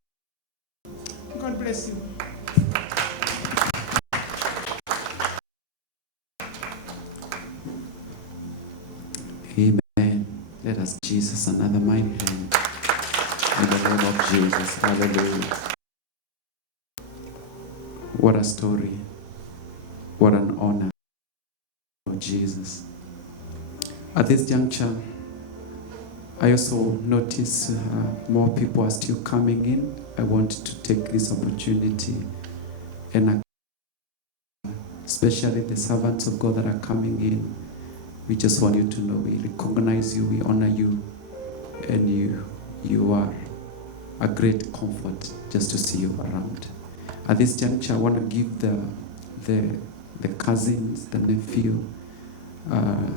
God bless you. Amen. Let us Jesus another mighty hand. In the name of Jesus. Hallelujah. What a story. What an honor for Jesus. At this juncture, I also notice more people are still coming in. I want to take this opportunity and especially the servants of God that are coming in. We just want you to know we recognize you, we honor you, and you are a great comfort just to see you around. At this juncture, I want to give the cousins, the nephew,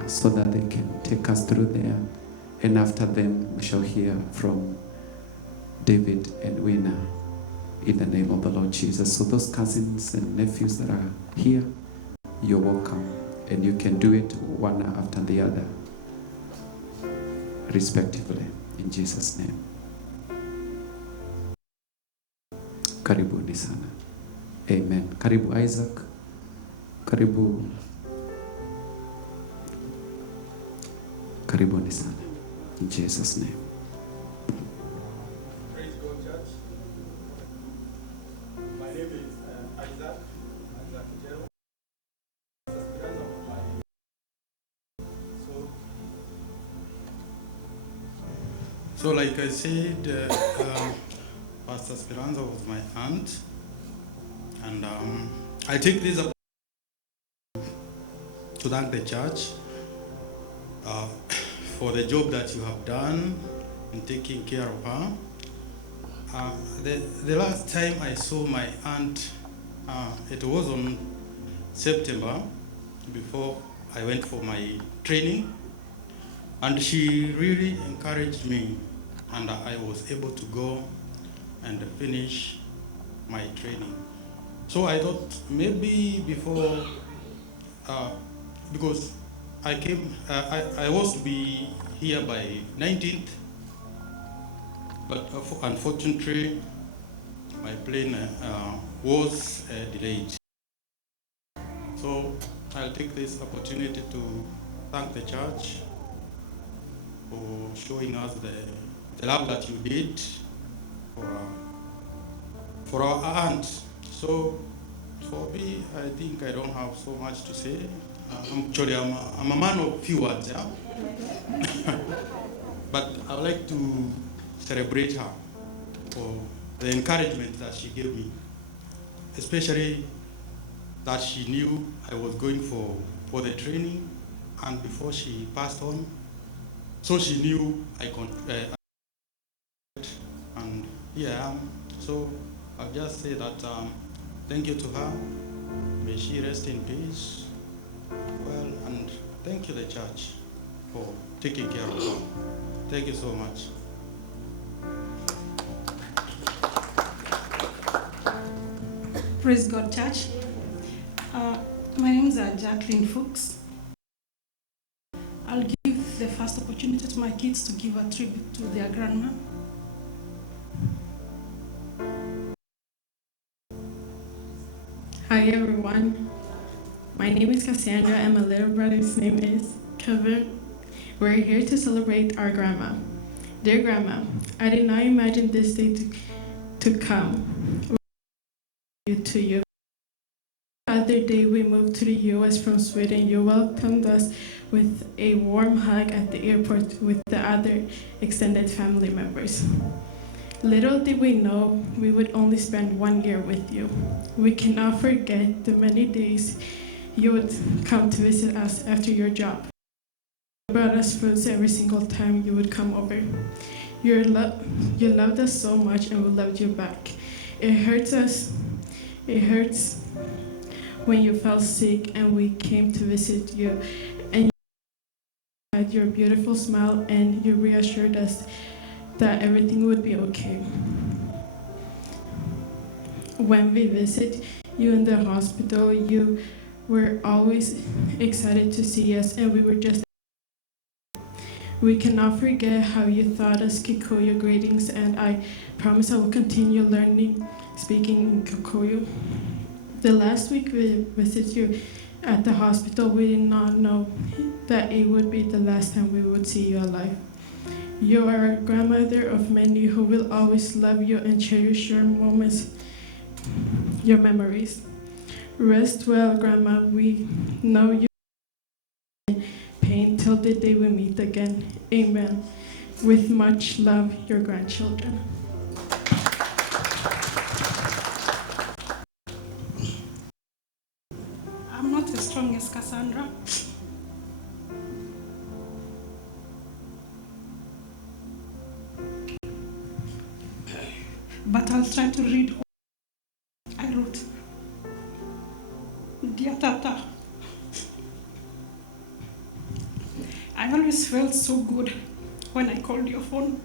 so that they can take us through there. And after them, we shall hear from David and Winner in the name of the Lord Jesus. So those cousins and nephews that are here, you're welcome. And you can do it one after the other, respectively, in Jesus' name. Karibuni sana. Amen. Karibu Isaac. Karibuni sana. In Jesus' name. Praise God, church. My name is Isaac Jero. So like I said, Pst.Speranza was my aunt, and I take this up to thank the church for the job that you have done in taking care of her. The last time I saw my aunt, it was on September, before I went for my training, and she really encouraged me, and I was able to go and finish my training. So I thought maybe before, because I came, I was to be here by 19th, but unfortunately my plane was delayed. So I'll take this opportunity to thank the church for showing us the love that you did for our aunt. So for me, I think I don't have so much to say. Actually, I'm a man of few words, yeah? But I would like to celebrate her for the encouragement that she gave me, especially that she knew I was going for the training, and before she passed on, so she knew I and here I am. So I'll just say that thank you to her. May she rest in peace. Well, and thank you the church for taking care of her. Thank you so much. Praise God, church. My name is Jacqueline Fuchs. I'll opportunity to my kids to give a tribute to their grandma. Hi everyone, my name is Cassandra and my little brother's name is Kevin. We're here to celebrate our grandma. Dear grandma, I did not imagine this day to come. To you. The other day we moved to the US from Sweden. You welcomed us with a warm hug at the airport with the other extended family members. Little did we know we would only spend 1 year with you. We cannot forget the many days you would come to visit us after your job. You brought us foods every single time you would come over. You loved us so much and we loved you back. It hurts when you fell sick and we came to visit you, and you had your beautiful smile and you reassured us that everything would be okay. When we visit you in the hospital, you were always excited to see us, and we were just. We cannot forget how you taught us Kikuyu greetings, and I promise I will continue learning speaking in Kikuyu. The last week we visited you at the hospital, we did not know that it would be the last time we would see you alive. You are a grandmother of many who will always love you and cherish your moments, your memories. Rest well, Grandma. We know you pain till the day we meet again. Amen. With much love, your grandchildren. I'm not as strong as Cassandra. But I'll try to read what I wrote. Dear Tata, I always felt so good when I called your phone.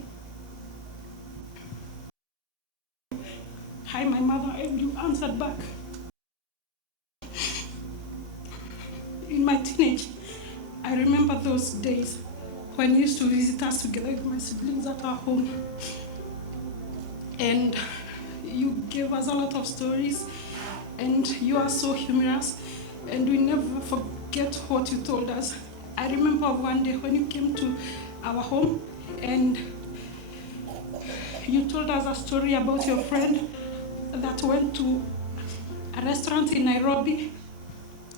Hi, my mother, and you answered back. In my teenage, I remember those days when you used to visit us together with my siblings at our home. And you gave us a lot of stories, and you are so humorous, and we never forget what you told us. I remember one day when you came to our home and you told us a story about your friend that went to a restaurant in Nairobi,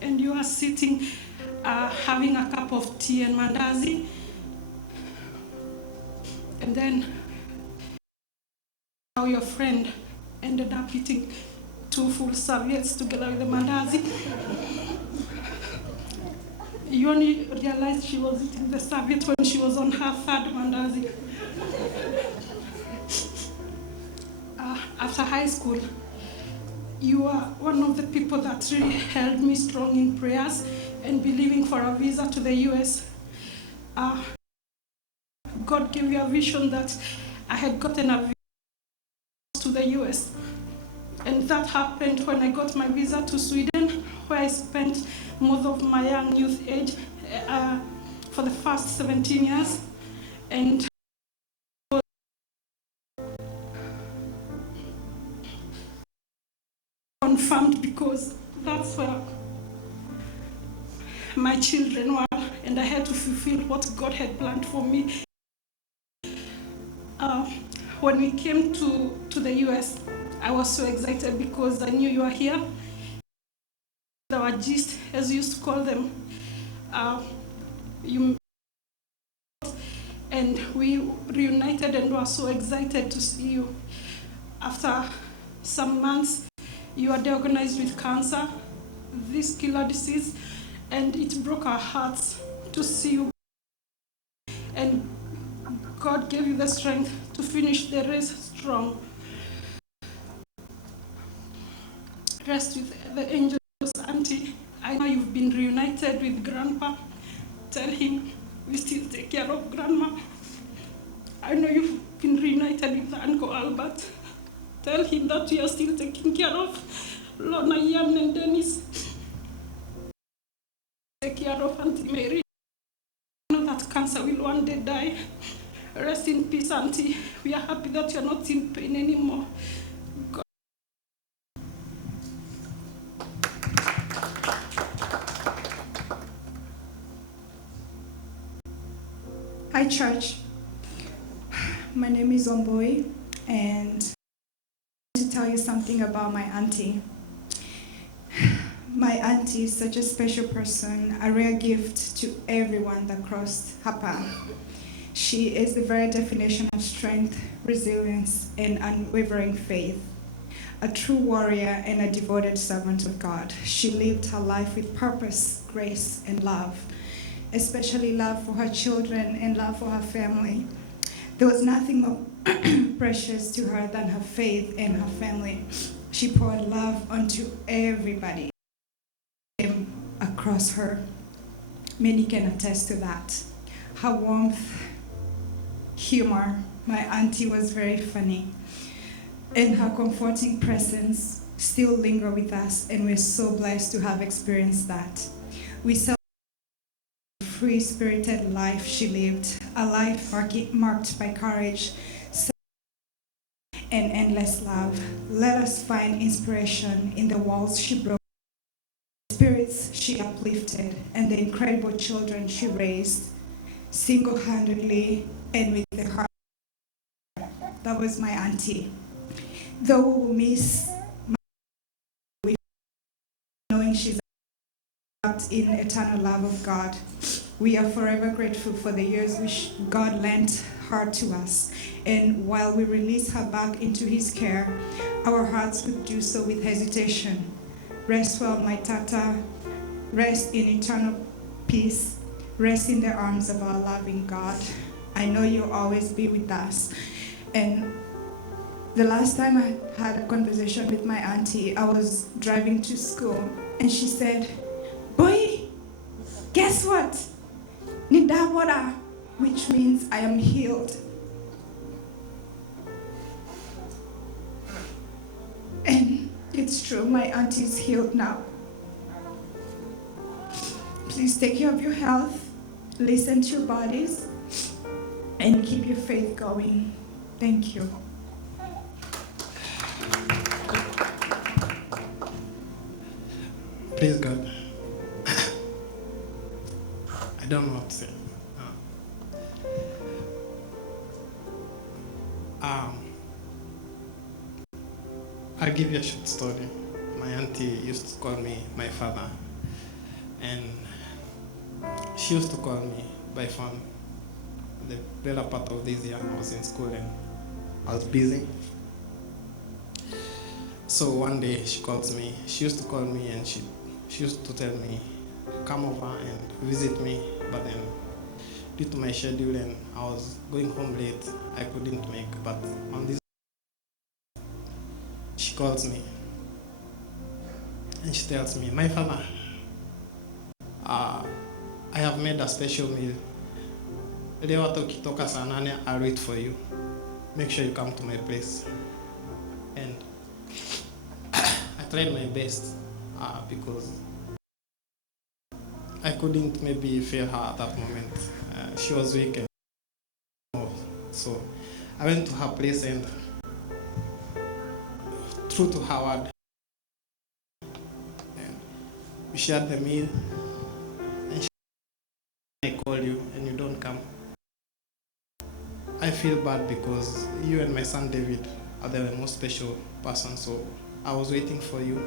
and you are sitting having a cup of tea and mandazi, and then how your friend ended up eating 2 full serviettes together with the mandazi. You only realized she was eating the serviette when she was on her 3rd mandazi. After high school, you are one of the people that really held me strong in prayers and believing for a visa to the US. God gave you a vision that I had gotten a visa to the US. And that happened when I got my visa to Sweden, where I spent most of my young youth age for the first 17 years. And confirmed because that's where my children were, and I had to fulfill what God had planned for me. When we came to the US, I was so excited because I knew you were here. Our gist, as you used to call them, and we reunited and were so excited to see you. After some months, you were diagnosed with cancer, this killer disease, and it broke our hearts to see you. And God gave you the strength to finish the race strong. Rest with the angels, Auntie. I know you've been reunited with Grandpa. Tell him we still take care of Grandma. I know you've been reunited with Uncle Albert. Tell him that we are still taking care of Lorna, Ian, and Dennis. Take care of Auntie Mary. I know that cancer will one day die. Rest in peace, Auntie. We are happy that you're not in pain anymore. God. Hi, church. My name is Wang'Ombe, and I want to tell you something about my auntie. My auntie is such a special person, a rare gift to everyone that crossed her path. She is the very definition of strength, resilience, and unwavering faith. A true warrior and a devoted servant of God. She lived her life with purpose, grace, and love, especially love for her children and love for her family. There was nothing more precious to her than her faith and her family. She poured love onto everybody across her. Many can attest to that. Her warmth, humor, my auntie was very funny, and her comforting presence still linger with us, and we're so blessed to have experienced that. We celebrate the free-spirited life she lived, a life marked by courage and endless love. Let us find inspiration in the walls she broke, the spirits she uplifted, and the incredible children she raised single-handedly and with the heart. That was my auntie. Though we will miss my knowing she's wrapped in eternal love of God, we are forever grateful for the years which God lent her to us. And while we release her back into His care, our hearts would do so with hesitation. Rest well, my Tata. Rest in eternal peace. Rest in the arms of our loving God. I know you'll always be with us. And the last time I had a conversation with my auntie, I was driving to school, and she said, "Boy, guess what? Nidawara," which means I am healed. And it's true, my auntie is healed now. Please take care of your health, listen to your bodies, and keep your faith going. Thank you. Praise God. I don't know what to say. I'll give you a short story. My auntie used to call me my father, and she used to call me by phone. The later part of this year, I was in school and I was busy. So one day she calls me. She used to call me and she used to tell me, come over and visit me. But then due to my schedule and I was going home late, I couldn't make. But on this, she calls me and she tells me, my father, I have made a special meal. Leo hata ukitoka saa 8, I'll wait for you. Make sure you come to my place. And I tried my best because I couldn't maybe fail her at that moment. She was weak, and so I went to her place, and true to her word, and we shared the meal. And I call you and you don't come. I feel bad because you and my son David are the most special person. So I was waiting for you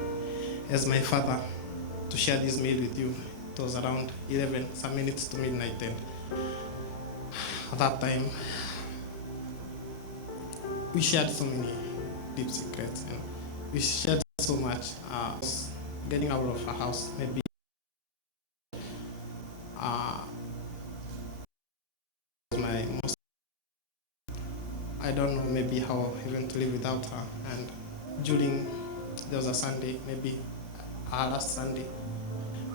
as my father to share this meal with you. It was around 11, some minutes to midnight, and at that time we shared so many deep secrets, and we shared so much. I was getting out of our house, maybe my most, I don't know maybe how even to live without her. And during, there was a Sunday, maybe our last Sunday,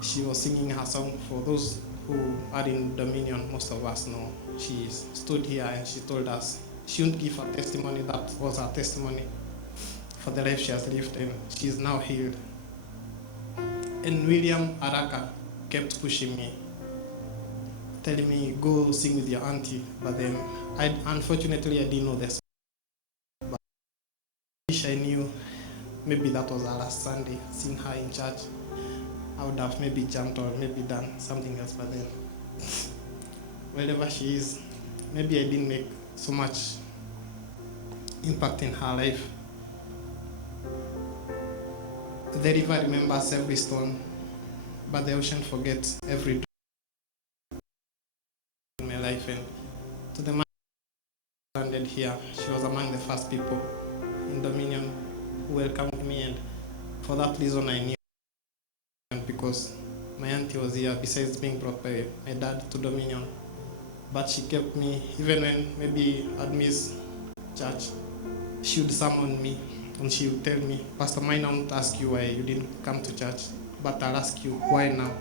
she was singing her song. For those who are in Dominion, most of us know, she stood here and she told us she wouldn't give her testimony. That was her testimony for the life she has lived, and she is now healed. And William Araka kept pushing me. telling me, go sing with your auntie. But then, unfortunately, I didn't know this. But I wish I knew. Maybe that was our last Sunday, seeing her in church. I would have maybe jumped or maybe done something else. But then, wherever she is, maybe I didn't make so much impact in her life. The river remembers every stone, but the ocean forgets every drop in my life. And to the man who landed here, she was among the first people in Dominion who welcomed me, and for that reason I knew, because my auntie was here besides being brought by my dad to Dominion. But she kept me, even when maybe I'd miss church, she would summon me and she would tell me, Pastor Mine, I won't ask you why you didn't come to church, but I'll ask you why now.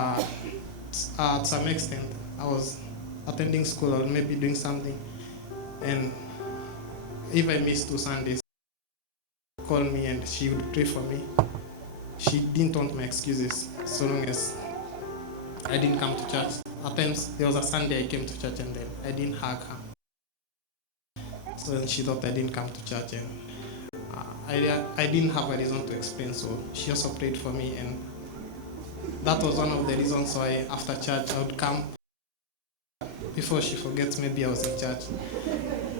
To some extent, I was attending school or maybe doing something, and if I missed 2 Sundays, she'd call me and she would pray for me. She didn't want my excuses so long as I didn't come to church. At times, there was a Sunday I came to church and then I didn't hug her. So then she thought I didn't come to church, and I didn't have a reason to explain, so she also prayed for me, and that was one of the reasons why after church I would come. Before she forgets maybe I was in church.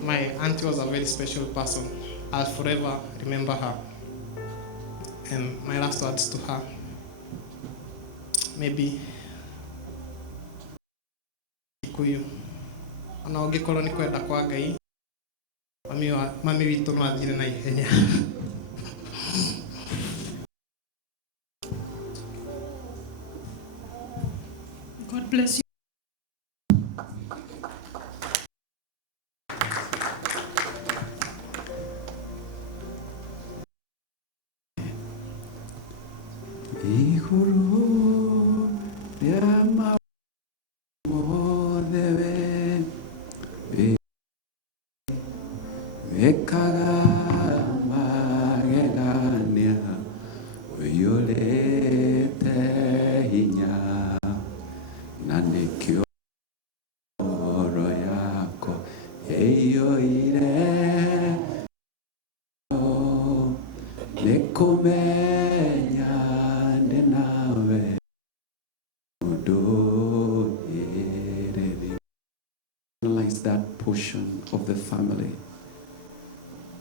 My auntie was a very special person. I'll forever remember her. And my last words to her, maybe Kikuyu. Ona ungikorwo ni kwenda kwa Ngai, mami witũ no athire na ihenya. God bless you. Iguru ya maodeve vekaga magegania uyolete hinya na nikio oro yako eyo ire nikumenya nawe analyze that portion of the family.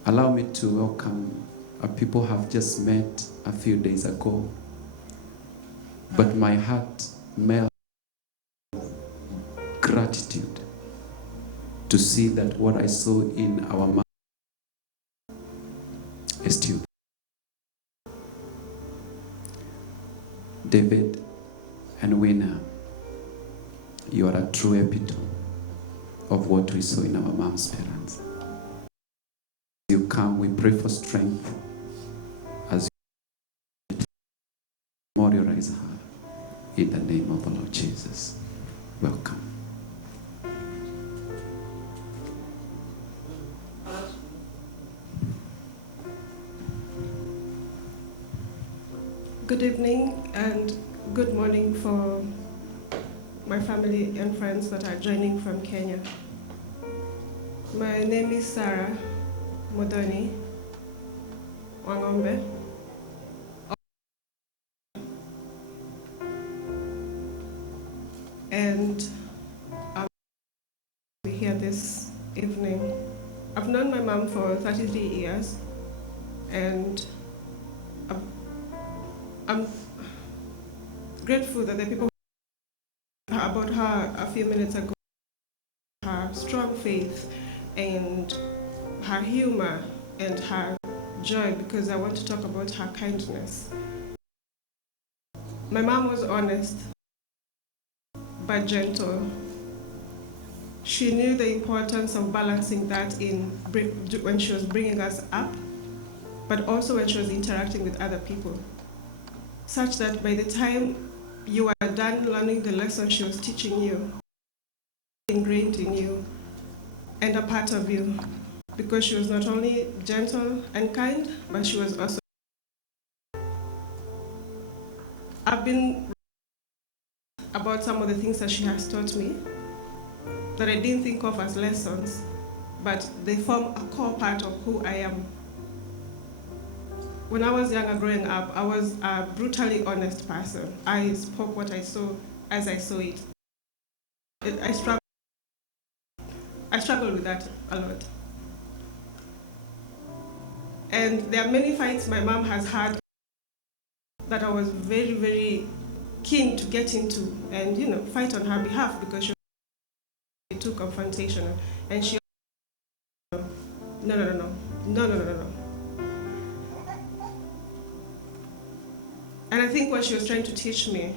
Allow me to welcome people have just met a few days ago, but my heart melts gratitude to see that what I saw in our mouth is still. David and Winner, you are a true epitome of what we saw in our mom's parents. As you come, we pray for strength as you memorialize her in the name of the Lord Jesus. Welcome. Good evening and good morning for my family and friends that are joining from Kenya. My name is Sarah Muthoni, Wang'Ombe. And I'm here this evening. I've known my mom for 33 years, and I'm grateful that the people about her a few minutes ago, her strong faith and her humor and her joy, because I want to talk about her kindness. My mom was honest but gentle. She knew the importance of balancing that when she was bringing us up, but also when she was interacting with other people, such that by the time you are done learning the lesson she was teaching you, ingrained in you and a part of you, because she was not only gentle and kind, but she was also. I've been about some of the things that she has taught me that I didn't think of as lessons, but they form a core part of who I am. When I was younger growing up, I was a brutally honest person. I spoke what I saw as I saw it. I struggle with that a lot. And there are many fights my mom has had that I was very, very keen to get into and, fight on her behalf because she was too confrontational. And she, no. And I think what she was trying to teach me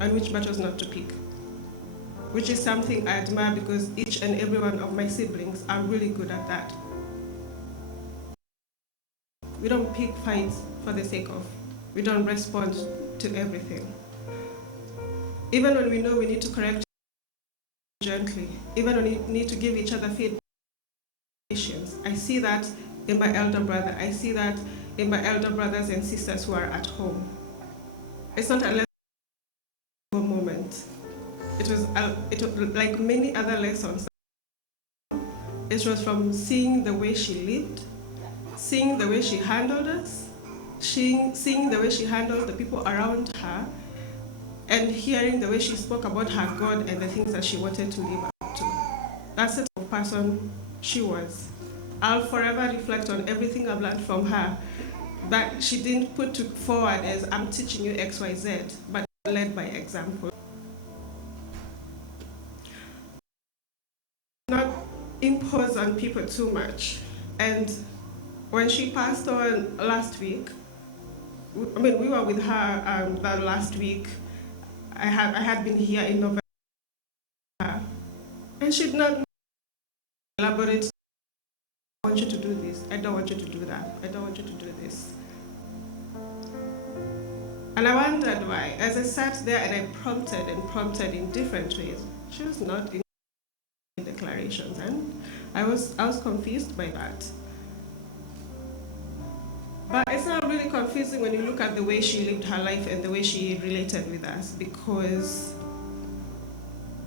and which battles not to pick, which is something I admire because each and every one of my siblings are really good at that. We don't pick fights for the sake of, we don't respond to everything. Even when we know we need to correct gently, even when we need to give each other feedback, I see that in my elder brother. I see that in my elder brothers and sisters who are at home. It's not a lesson moment. It was like many other lessons. It was from seeing the way she lived, seeing the way she handled us, seeing the way she handled the people around her, and hearing the way she spoke about her God and the things that she wanted to live up to. That's the type of person she was. I'll forever reflect on everything I've learned from her, but she didn't put forward as I'm teaching you X, Y, Z, but led by example. Not impose on people too much. And when she passed on last week, we were with her that last week. I had been here in November, and she did not elaborate. I want you to do this. I don't want you to do that. I don't want you to do this. And I wondered why. As I sat there and I prompted in different ways, she was not in declarations, and I was confused by that. But it's not really confusing when you look at the way she lived her life and the way she related with us, because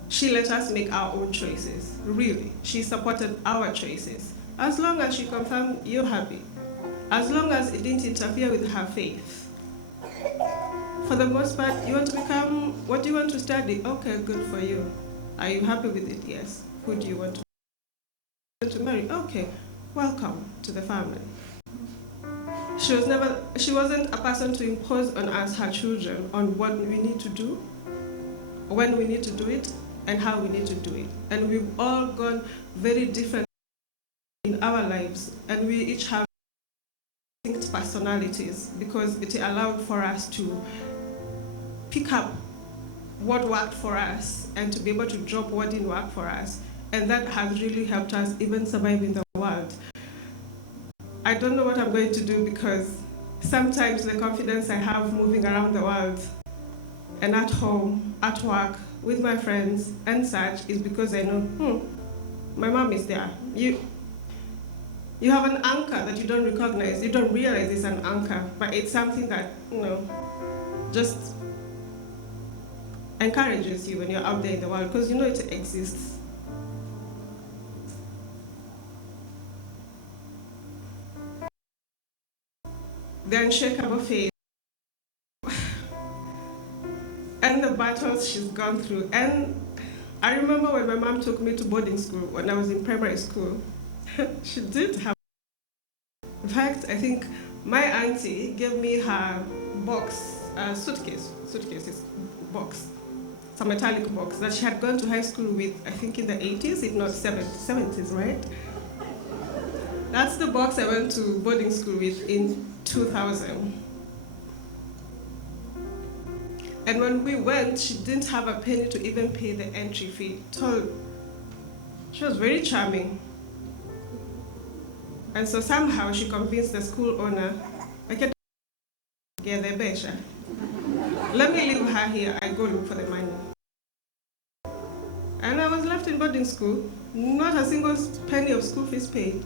she let us make our own choices. Really, she supported our choices. As long as she confirmed you're happy, as long as it didn't interfere with her faith. For the most part, you want to become, what do you want to study? Okay, good for you. Are you happy with it? Yes. Who do you want to marry? Okay, welcome to the family. She wasn't a person to impose on us, her children, on what we need to do, when we need to do it, and how we need to do it. And we've all gone very different in our lives, and we each have distinct personalities because it allowed for us to pick up what worked for us and to be able to drop what didn't work for us. And that has really helped us even survive in the world. I don't know what I'm going to do because sometimes the confidence I have moving around the world and at home, at work, with my friends and such is because I know, my mom is there. You have an anchor that you don't recognize. You don't realize it's an anchor, but it's something that, just encourages you when you're out there in the world because you know it exists. The unshakable faith and the battles she's gone through. And I remember when my mom took me to boarding school when I was in primary school. She did have, in fact, I think my auntie gave me her box, suitcases box, some metallic box that she had gone to high school with, I think in the 80s, if not 70s, right? That's the box I went to boarding school with in 2000. And when we went, she didn't have a penny to even pay the entry fee. She was very charming. And so somehow she convinced the school owner, I can get the better. Let me leave her here, I go look for the money. And I was left in boarding school, not a single penny of school fees paid,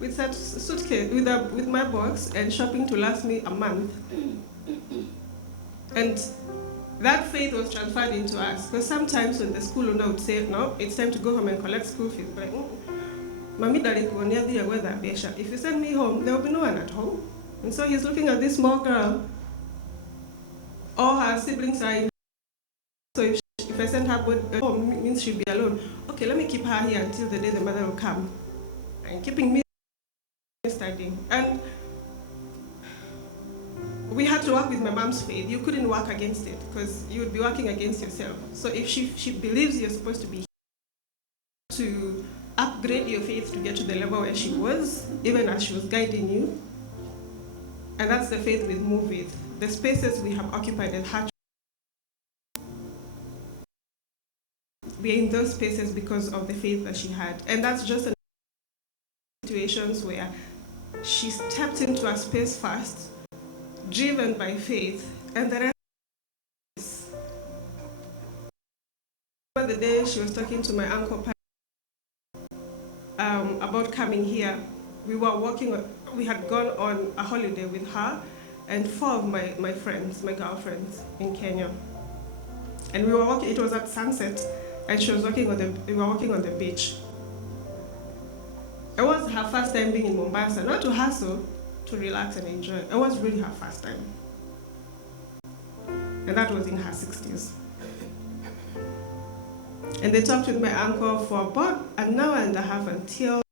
with that suitcase, with my box and shopping to last me a month. And that faith was transferred into us. Because sometimes when the school owner would say, no, it's time to go home and collect school fees, like, Mami if you send me home, there will be no one at home. And so he's looking at this small girl. All her siblings are in. So if I send her home, it means she'll be alone. Okay, let me keep her here until the day the mother will come. And keeping me studying. And we had to work with my mom's faith. You couldn't work against it because you would be working against yourself. So if she believes you're supposed to be to upgrade your faith to get to the level where she was, even as she was guiding you. And that's the faith we move with. The spaces we have occupied at Hatch, we are in those spaces because of the faith that she had. And that's just situations where she stepped into a space first, driven by faith, and the rest is. The day she was talking to my uncle about coming here, we had gone on a holiday with her and 4 of my friends, my girlfriends in Kenya. And we were walking, it was at sunset, and we were walking on the beach. It was her first time being in Mombasa, not to hustle, to relax and enjoy. It was really her first time. And that was in her 60s. And they talked with my uncle for about an hour and a half until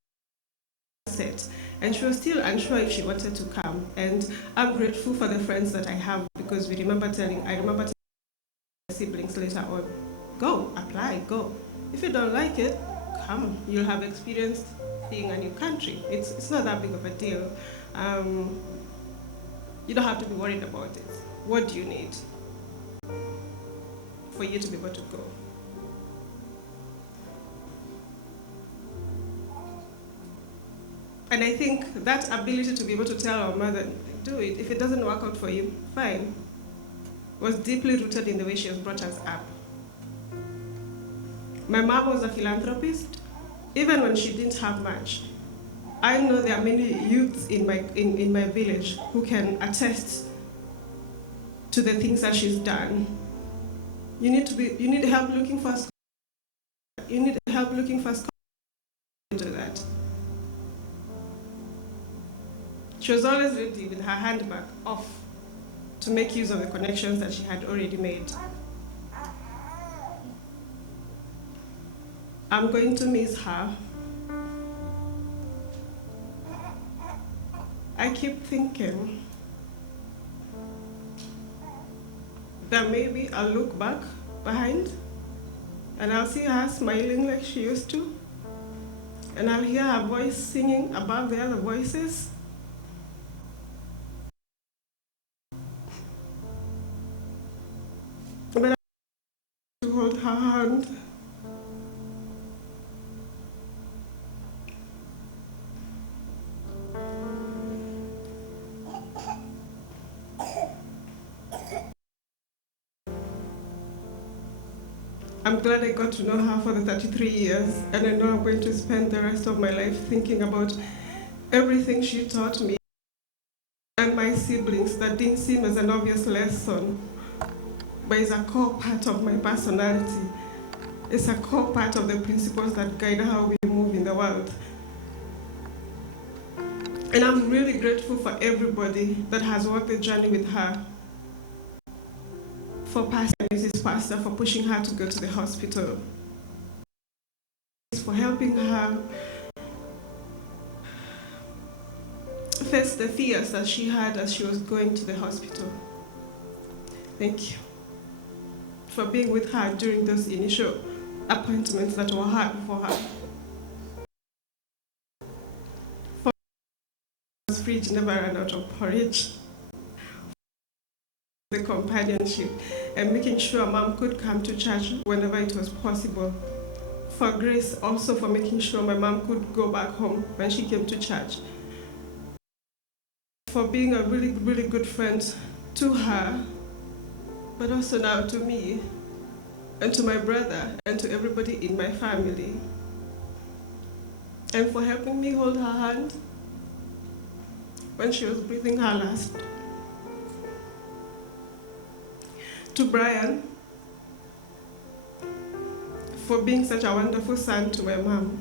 set. And she was still unsure if she wanted to come. And I'm grateful for the friends that I have because I remember telling my siblings later on, go, apply, go. If you don't like it, come. You'll have experienced seeing a new country. It's not that big of a deal. You don't have to be worried about it. What do you need for you to be able to go? And I think that ability to be able to tell our mother, do it. If it doesn't work out for you, fine, was deeply rooted in the way she has brought us up. My mom was a philanthropist. Even when she didn't have much, I know there are many youths in my village who can attest to the things that she's done. You need help looking for schools. You need help looking for schools to do that. She was always ready with her handbag off to make use of the connections that she had already made. I'm going to miss her. I keep thinking that maybe I'll look back behind and I'll see her smiling like she used to, and I'll hear her voice singing above the other voices. But I want to hold her hand. I'm glad I got to know her for the 33 years, and I know I'm going to spend the rest of my life thinking about everything she taught me and my siblings that didn't seem as an obvious lesson, but is a core part of my personality. It's a core part of the principles that guide how we move in the world. And I'm really grateful for everybody that has walked the journey with her. For Pastor and Mrs. Pastor for pushing her to go to the hospital. For helping her face the fears that she had as she was going to the hospital. Thank you for being with her during those initial appointments that were hard for her. For the fridge never ran out of porridge. The companionship and making sure Mom could come to church whenever it was possible. For Grace, also for making sure my mom could go back home when she came to church. For being a really, really good friend to her, but also now to me, and to my brother, and to everybody in my family. And for helping me hold her hand when she was breathing her last. to Brian for being such a wonderful son to my mom.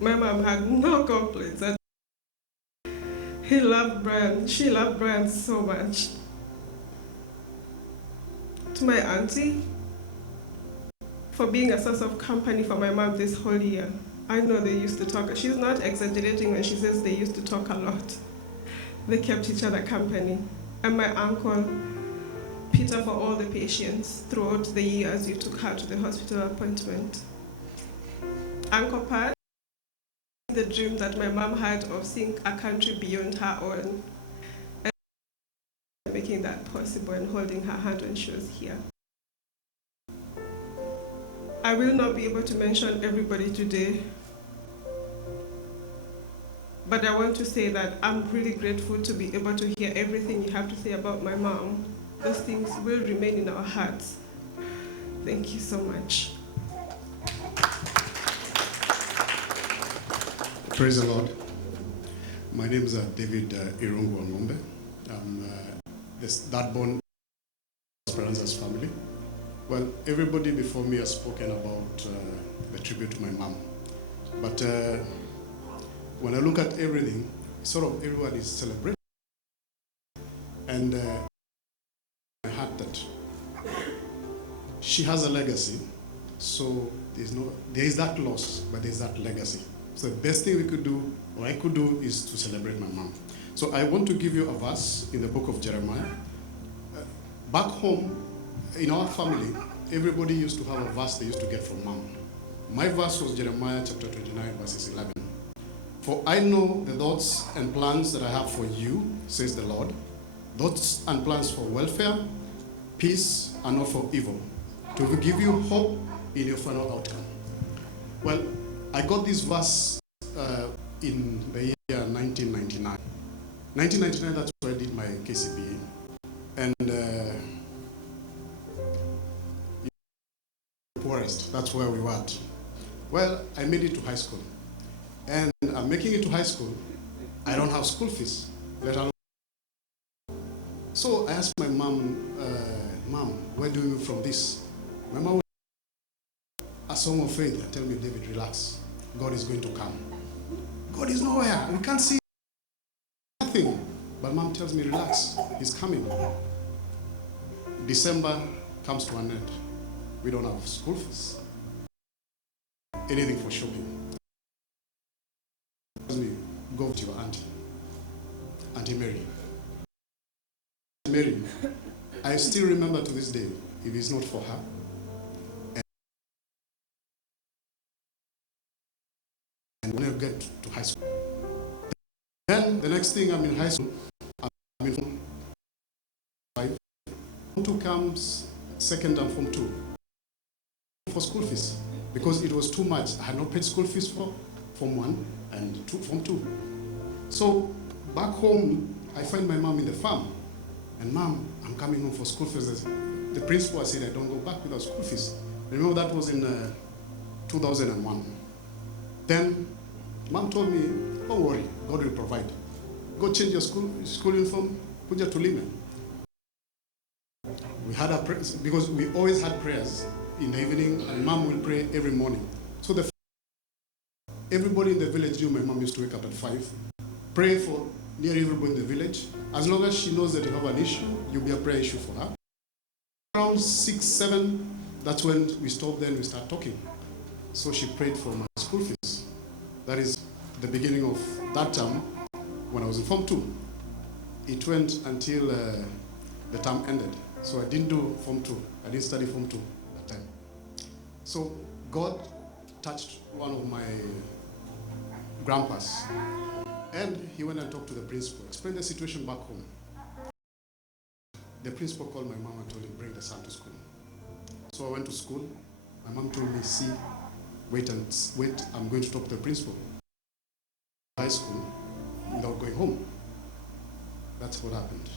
My mom had no complaints. He loved Brian. She loved Brian so much. To my auntie, for being a source of company for my mom this whole year. I know they used to talk. She's not exaggerating when she says they used to talk a lot. They kept each other company. And my uncle, Peter, for all the patience throughout the years you took her to the hospital appointment. Uncle Pat, the dream that my mom had of seeing a country beyond her own, and making that possible and holding her hand when she was here. I will not be able to mention everybody today, but I want to say that I'm really grateful to be able to hear everything you have to say about my mom. Those things will remain in our hearts. Thank you so much. Praise the Lord. My name is David Wang'Ombe. I'm that born Speranza's family. Well, everybody before me has spoken about the tribute to my mom. But when I look at everything, sort of everyone is celebrating. And I had that. She has a legacy, so there is that loss, but there's that legacy. So the best thing we could do, or I could do, is to celebrate my mom. So I want to give you a verse in the book of Jeremiah. Back home, in our family, everybody used to have a verse they used to get from mom. My verse was Jeremiah chapter 29, verses 11. For I know the thoughts and plans that I have for you, says the Lord, thoughts and plans for welfare, peace, and not for evil, to give you hope in your final outcome. Well, I got this verse in the year 1999. 1999, that's where I did my KCBE. And poorest, that's where we were at. Well, I made it to high school. And I'm making it to high school. I don't have school fees, let alone. So I asked my mom, Mom, where do you move from this? My mom, a song of faith, tell me, David, relax. God is going to come. God is nowhere. We can't see nothing. But mom tells me, relax. He's coming. December comes to an end. We don't have school fees. Anything for shopping. Tells me, go to your auntie. Auntie Mary. Mary, I still remember to this day, if it's not for her, and when I get to high school. Then the next thing, I'm in high school, I'm in Form 5. Form 2 comes second and Form 2 for school fees because it was too much. I had not paid school fees for Form 1 and Form 2. So back home, I find my mom in the farm. And Mom, I'm coming home for school fees. The principal said I don't go back without school fees. Remember that was in 2001. Then Mom told me, don't worry, God will provide. Go change your school uniform, put your tulime. We had a prayer, because we always had prayers in the evening, and Mom will pray every morning. So everybody in the village knew my mom used to wake up at 5, pray for nearly everybody in the village. As long as she knows that you have an issue, you'll be a prayer issue for her. Around 6, 7, that's when we stop there and we start talking. So she prayed for my school fees. That is the beginning of that term when I was in Form 2. It went until the term ended. So I didn't do Form 2. I didn't study Form 2 that time. So God touched one of my grandpas. And he went and talked to the principal, explained the situation back home. The principal called my mom and told him, bring the son to school. So I went to school. My mom told me, see, wait, I'm going to talk to the principal. High school, without going home. That's what happened.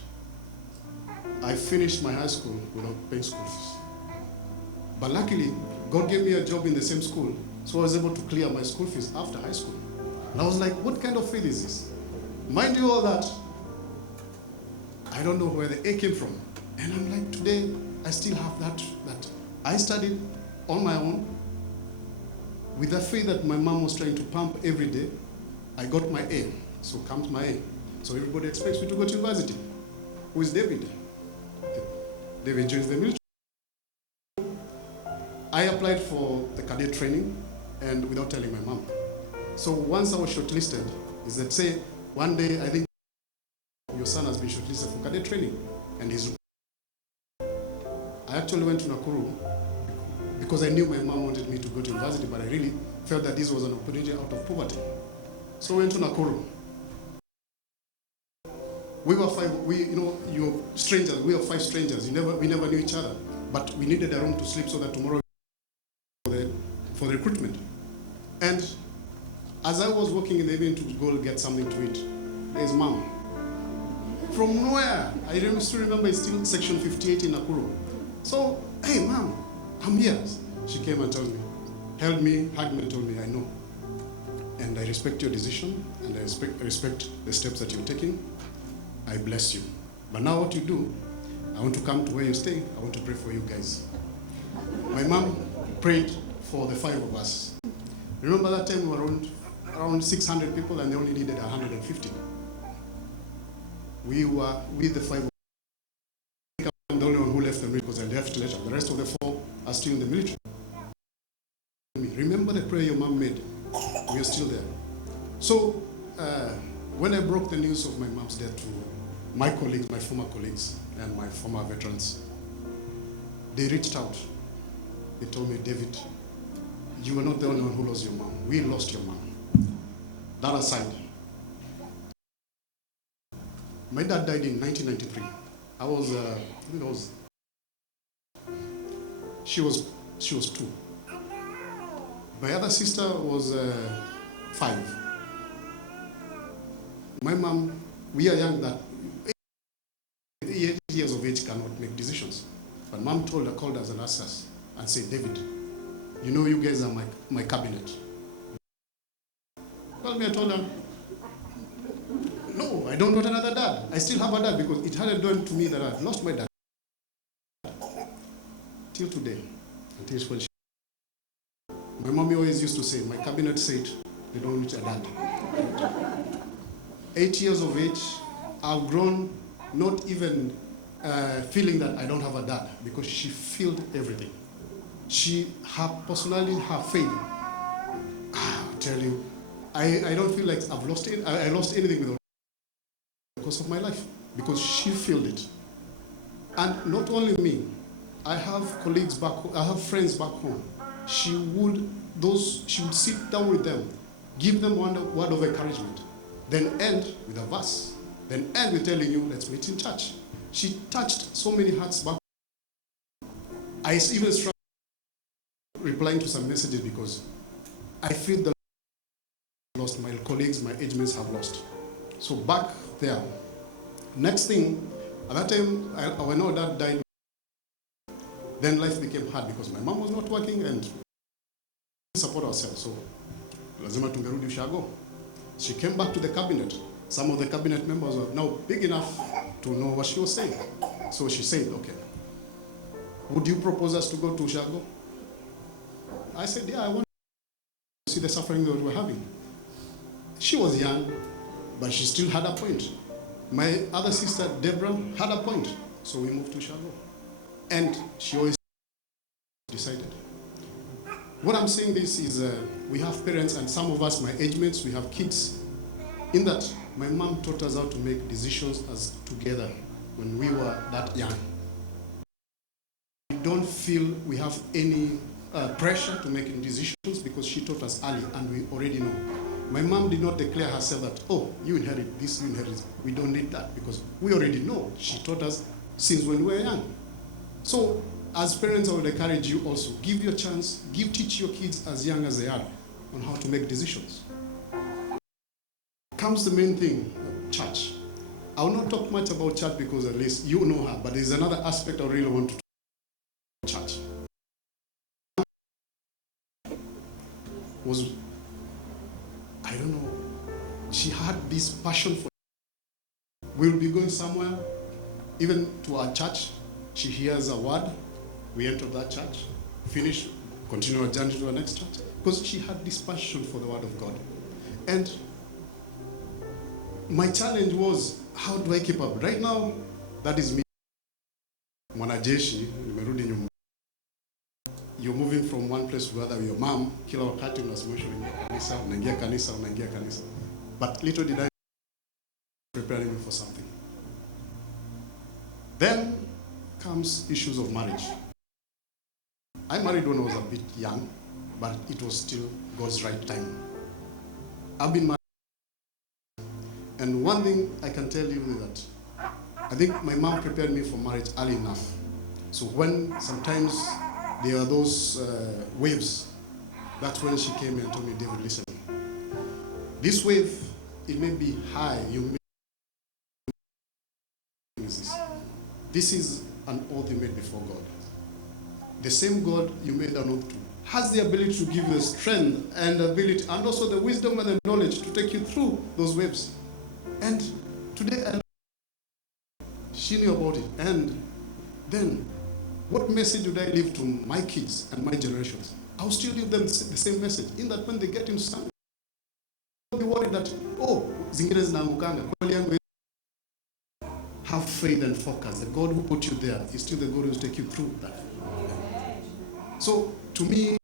I finished my high school without paying school fees. But luckily, God gave me a job in the same school, so I was able to clear my school fees after high school. And I was like, what kind of faith is this? Mind you all that, I don't know where the A came from. And I'm like, today, I still have that. I studied on my own with the faith that my mom was trying to pump every day. I got my A, so comes my A. So everybody expects me to go to university. Who is David? David joins the military. I applied for the cadet training and without telling my mom. So once I was shortlisted, is that say one day I think your son has been shortlisted for cadet training, and I actually went to Nakuru because I knew my mom wanted me to go to university, but I really felt that this was an opportunity out of poverty. So I went to Nakuru. We were you're strangers. We were 5 strangers. We never knew each other, but we needed a room to sleep so that tomorrow for the recruitment. And as I was walking in the evening to go get something to eat, there's mom. From nowhere, I still remember it's still section 58 in Nakuru. So, hey mom, I'm here. She came and told me, held me, hugged me and told me, I know. And I respect your decision, and I respect the steps that you're taking. I bless you. But now what you do, I want to come to where you stay. I want to pray for you guys. My mom prayed for the 5 of us. Remember that time we were around 600 people and they only needed 150. We were with the 5. I'm the only one who left the military because I left later. The rest of the 4 are still in the military. Remember the prayer your mom made. We are still there. So when I broke the news of my mom's death to my colleagues, my former colleagues, and my former veterans, they reached out. They told me, David, you were not the only one who lost your mom. We lost your mom. That aside, my dad died in 1993. She was 2. My other sister was 5. My mom, we are young that 8 years of age cannot make decisions. But mom called us and asked us and said, David, you know you guys are my cabinet. Well, I told her, no, I don't want another dad. I still have a dad because it hadn't dawned to me that I've lost my dad. Till today, until when my mommy always used to say, my cabinet said, they don't need a dad. 8 years of age, I've grown not even feeling that I don't have a dad because she filled everything. Her personality, her faith. I tell you, I don't feel like I've lost it. I lost anything without because of my life, because she filled it. And not only me, I have colleagues back home, I have friends back home. She would sit down with them, give them one word of encouragement, then end with a verse, then end with telling you, let's meet in church. She touched so many hearts back home. I even struggle replying to some messages because I feel the lost, my colleagues, my age mates have lost. So back there. Next thing, at that time, when our dad died, then life became hard because my mom was not working and we didn't support ourselves. So lazima tungerudi ushago. She came back to the cabinet. Some of the cabinet members were now big enough to know what she was saying. So she said, okay, would you propose us to go to Ushago? I said, yeah, I want to see the suffering that we're having. She was young, but she still had a point. My other sister, Deborah, had a point. So we moved to Ushago. And she always decided. What I'm saying this is we have parents and some of us, my age mates, we have kids. In that, my mom taught us how to make decisions as together when we were that young. We don't feel we have any pressure to make decisions because she taught us early and we already know. My mom did not declare herself that, oh, you inherit this, you inherit this. We don't need that because we already know. She taught us since when we were young. So as parents, I would encourage you also, give your chance, teach your kids as young as they are on how to make decisions. Comes the main thing, church. I will not talk much about church because at least you know her, but there's another aspect I really want to talk about church. Was, I don't know, she had this passion for it. We'll be going somewhere, even to our church, She hears a word, we enter that church, finish, continue our journey to the next church, because she had this passion for the word of God. And my challenge was, how do I keep up? Right now, that is me. Mwanajeshi, nimerudi nyumbani. You're moving from one place to another with your mom, kila wakati unasimamishwa unaingia kanisa. But little did I prepare me for something. Then comes issues of marriage. I married when I was a bit young, but it was still God's right time. I've been married. And one thing I can tell you is that I think my mom prepared me for marriage early enough. So when sometimes there are those waves, that's when she came and told me, David, listen, this wave, it may be high, you may this is an oath you made before God. The same God you made an oath to has the ability to give you the strength and ability and also the wisdom and the knowledge to take you through those waves. And today, she knew about it. And then, what message would I leave to my kids and my generations? I'll still give them the same message. In that when they get into something, they'll be worried that, oh, zingine zinaangukanga. Have faith and focus. The God who put you there is still the God who will take you through that. So, to me, I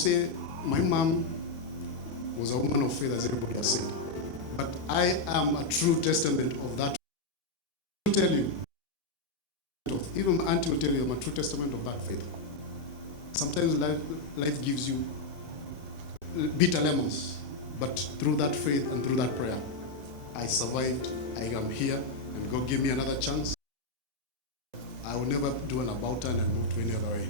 say my mom was a woman of faith, as everybody has said. But I am a true testament of that. I will tell you, even my auntie will tell you, I'm a true testament of that faith. Sometimes life gives you bitter lemons, but through that faith and through that prayer, I survived, I am here, and God gave me another chance. I will never do an about turn and move to any other way.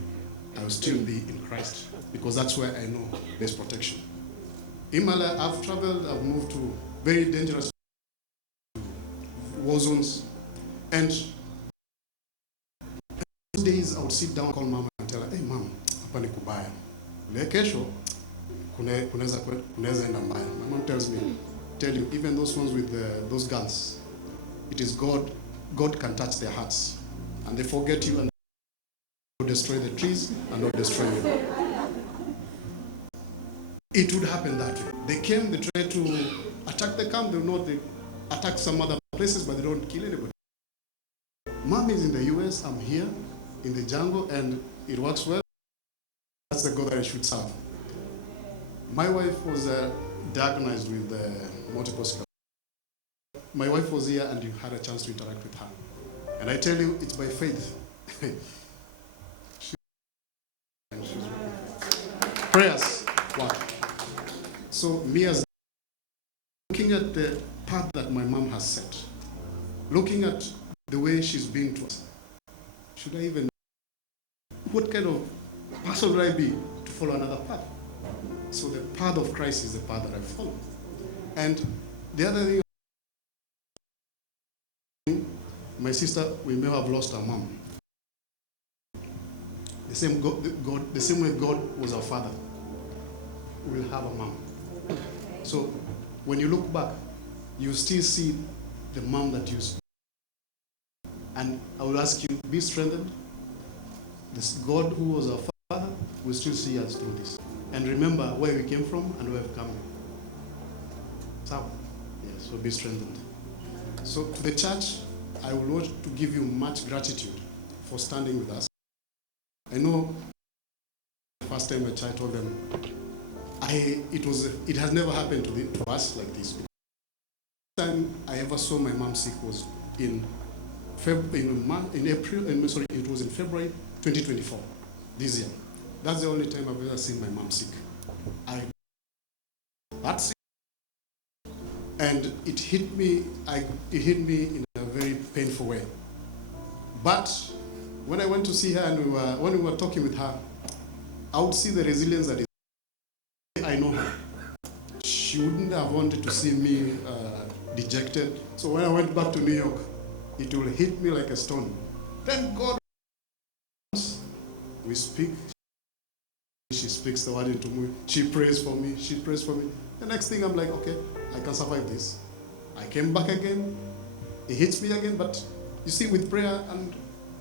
I will still be in Christ, because that's where I know there's protection. In my life, I've traveled, I've moved to very dangerous war zones, and those days I would sit down, call mama and tell her, hey mom, hapa ni kubaya. Leo kesho kunaweza enda mbaya. My mom tells me, tell you, even those ones with those guns, it is God can touch their hearts, and they forget you and destroy the trees and not destroy you. It would happen that way. They came, they tried to attack the camp, they attack some other places, but they don't kill anybody. Mom is in the US, I'm here in the jungle, and it works well. That's the God that I should serve. My wife was diagnosed with multiple sclerosis. My wife was here, and you had a chance to interact with her. And I tell you, it's by faith. Prayers work. So me as looking at the path that my mom has set, looking at the way she's been to us, should I even, what kind of person would I be to follow another path? So the path of Christ is the path that I follow. And the other thing, my sister, we may have lost our mom. The same way God was our father, we will have a mom. So when you look back, you still see the mom that you saw. And I will ask you, be strengthened. This God who was our father will still see us through this. And remember where we came from and where we've come. So, yes, so be strengthened. So to the church, I would want to give you much gratitude for standing with us. I know the first time a child told them, it has never happened to us like this. The first time I ever saw my mom sick was in February 2024, this year. That's the only time I've ever seen my mom sick. That's it. And it hit me in a very painful way. But when I went to see her and when we were talking with her, I would see the resilience that is. I know her. She wouldn't have wanted to see me dejected. So when I went back to New York, it will hit me like a stone. Thank God. We speak. She speaks the word into me. She prays for me. She prays for me. The next thing I'm like, okay, I can survive this. I came back again. It hits me again. But you see, with prayer and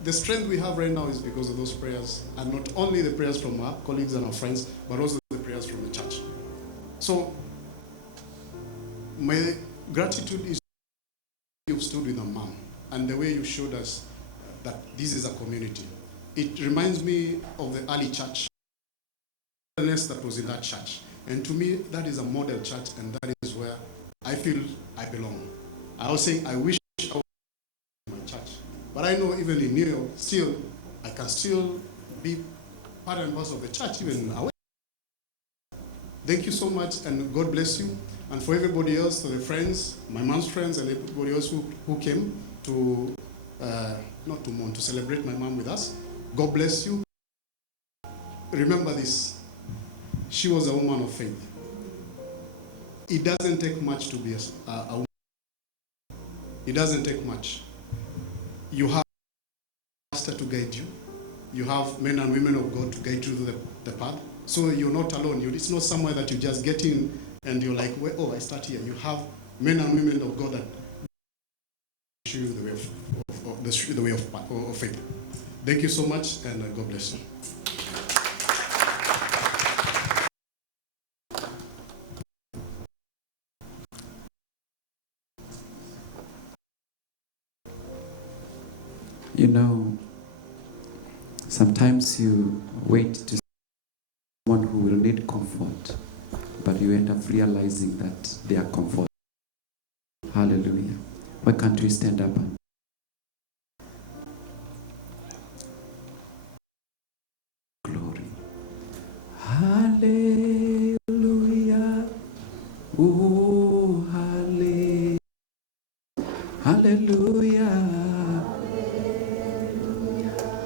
the strength we have right now is because of those prayers, and not only the prayers from our colleagues and our friends, but also the prayers from the church. So my gratitude is you've stood with a mom, and the way you showed us that this is a community. It reminds me of the early church, that was in that church. And to me, that is a model church, and that is where I feel I belong. I was saying, I wish I was in my church. But I know even in New York, still, I can still be part and parcel of the church, even away. Thank you so much, and God bless you. And for everybody else, to the friends, my mom's friends, and everybody else who came to, not to mourn, to celebrate my mom with us, God bless you. Remember this, she was a woman of faith. It doesn't take much to be a woman. It doesn't take much. You have a pastor to guide you. You have men and women of God to guide you through the path. So you're not alone. It's not somewhere that you just get in and you're like, well, oh, I start here. You have men and women of God that show you the way of faith. Thank you so much, and God bless you. You know, sometimes you wait to see someone who will need comfort, but you end up realizing that they are comforted. Hallelujah. Why can't we stand up? Glory. Hallelujah. Oh, hallelujah. Hallelujah.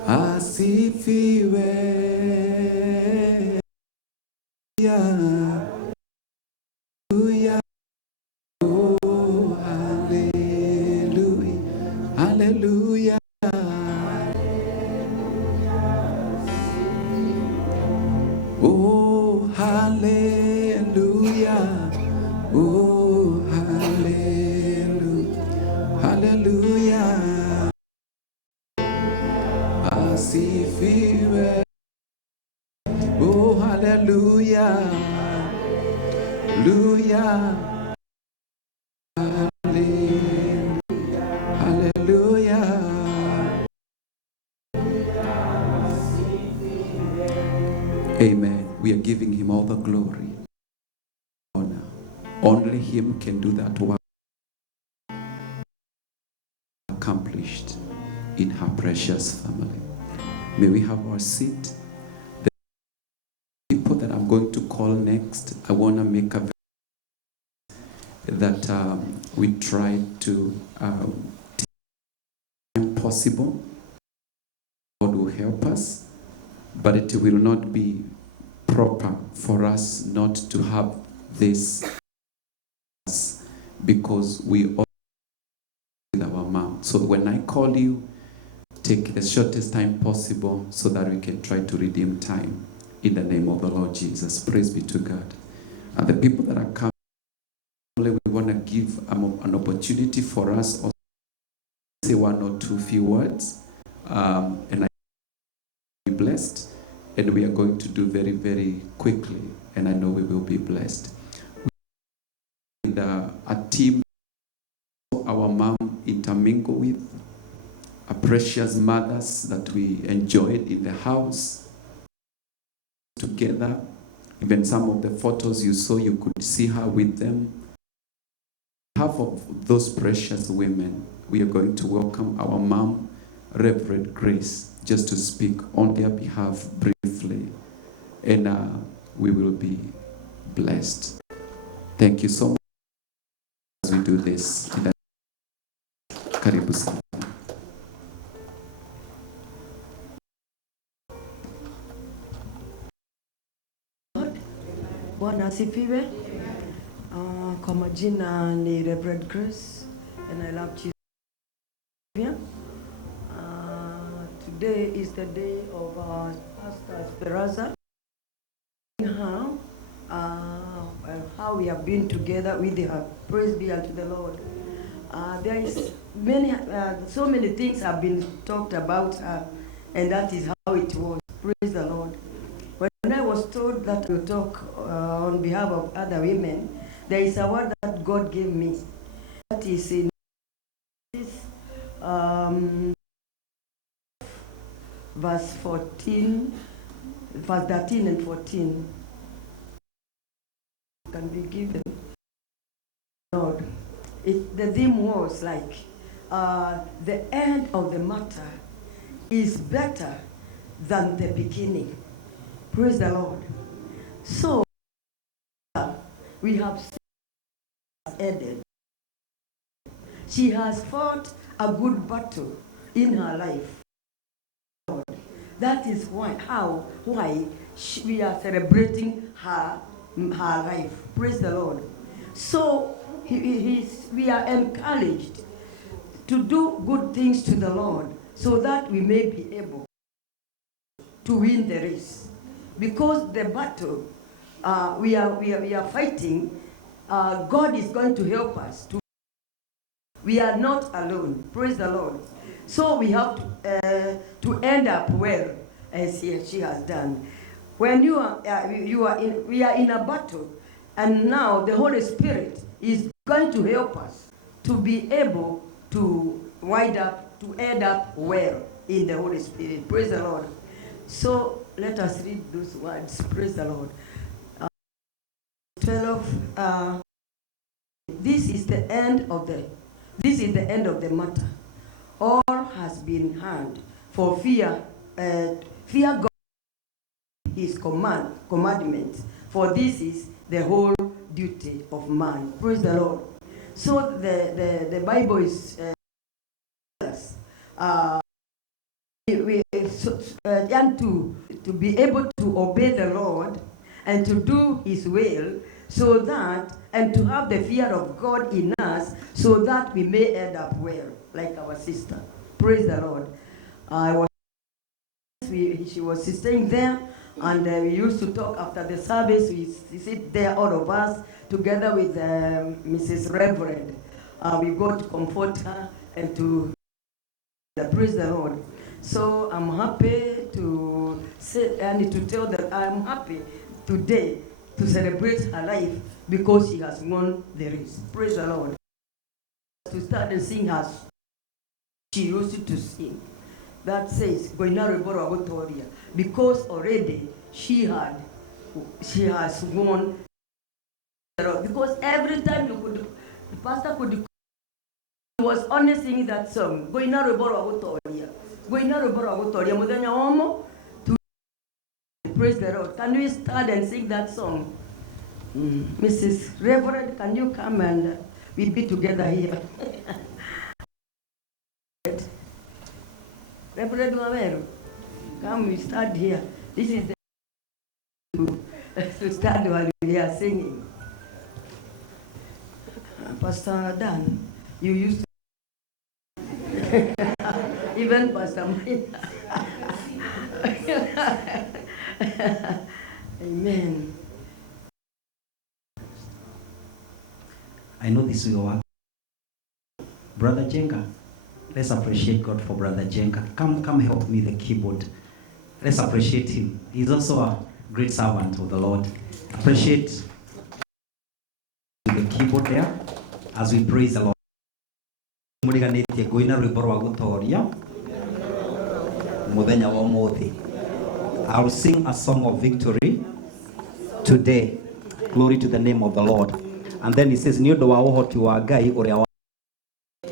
Asifiwe. Hallelujah. Oh, hallelujah. Hallelujah. Oh, hallelujah. Oh, hallelujah. Hallelujah. Asifiwe. Oh, hallelujah. Hallelujah. Hallelujah. Amen. We are giving him all the glory, honor. Only him can do that work accomplished in her precious family. May we have our seat. The people that I'm going to call next, I want to make a that we try to take time possible. God will help us, but it will not be proper for us not to have this, because we all with our mouth. So when I call you, take the shortest time possible so that we can try to redeem time in the name of the Lord Jesus. Praise be to God. And the people that are coming, we want to give an opportunity for us also to say one or two few words, and I be blessed, and we are going to do very, very quickly, and I know we will be blessed. With a team our mom intermingle with, a precious mothers that we enjoyed in the house together. Even some of the photos you saw, you could see her with them. Half of those precious women, we are going to welcome our mom, Reverend Grace, just to speak on their behalf briefly, and we will be blessed. Thank you so much as we do this. Karibu sana. Bwana asifiwe. Kwa majina ni Reverend Grace, and I love Jesus. Today is the day of Pst.Speranza. How we have been together with her. Praise be unto the Lord. There is so many things have been talked about her, and that is how it was. Praise the Lord. When I was told that to talk on behalf of other women, there is a word that God gave me. That is in verse 14, verse 13 and 14. Can be given. Lord, the theme was like, the end of the matter is better than the beginning. Praise the Lord. So, we have ended. She has fought a good battle in her life. That is why we are celebrating her life. Praise the Lord. So, we are encouraged to do good things to the Lord so that we may be able to win the race. Because the battle we are fighting, God is going to help us. We are not alone. Praise the Lord. So we have to end up well, as she has done. When we are in a battle, and now the Holy Spirit is going to help us to be able to end up well in the Holy Spirit. Praise the Lord. So let us read those words. Praise the Lord. 12. This is the end of the matter. All has been heard. For fear God, His commandments. For this is the whole duty of man. Praise the Lord. So the Bible is and to be able to obey the Lord and to do His will, so that, and to have the fear of God in us, so that we may end up well, like our sister. Praise the Lord. She was staying there, and we used to talk after the service. We sit there, all of us, together with Mrs. Reverend. We go to comfort her and to praise the Lord. So I'm happy to say and to tell that I'm happy today to celebrate her life because she has won the race. Praise the Lord. To start and sing as she used to sing. That says, because already she has won. Because every time the pastor could, he was only singing that song. Praise the Lord. Can we start and sing that song? Mrs. Reverend, can you come and we be together here? Reverend Mavero, come, we start here. This is the to start while we are singing. Pastor Dan, you used to even Pastor Mike. Amen. I know this will work. Brother Jenga, let's appreciate God for Brother Jenga. Come help me the keyboard. Let's appreciate him. He's also a great servant of the Lord. Appreciate the keyboard there as we praise the Lord. I'll sing a song of victory today. Glory to the name of the Lord. And then he says,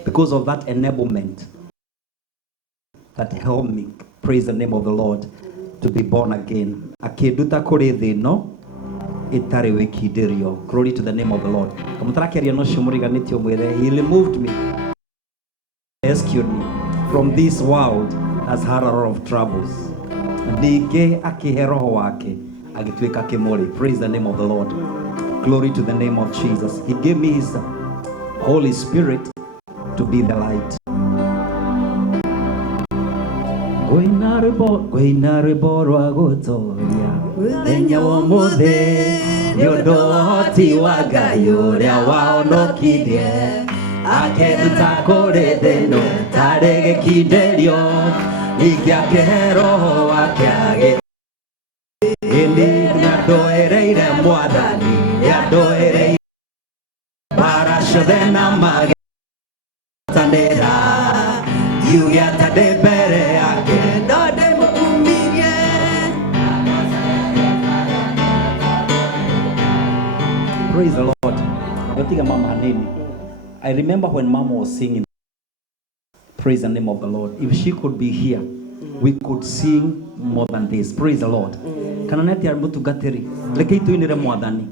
because of that enablement that helped me praise the name of the Lord to be born again. Glory to the name of the Lord. He removed me, rescued me from this world that's had a lot of troubles. Praise the name of the Lord. Glory to the name of Jesus. He gave me his Holy Spirit to be the light. akeruta kũrĩ thĩ ĩno tarĩ gĩkindĩrio ingĩake roho wake agĩ ĩni nĩandũĩrĩire mwathani nĩandũĩrĩire bara ciothe na magĩtanĩra ngiuge ata ndĩ mbere yake no ndĩmũkumithie. Praise the Lord. Nagotiga mama hanini. I remember when mama was singing, praise the name of the Lord. If she could be here, we could sing more than this. Praise the Lord. Kananeti armutugateri. Lekei tuinire mwathani.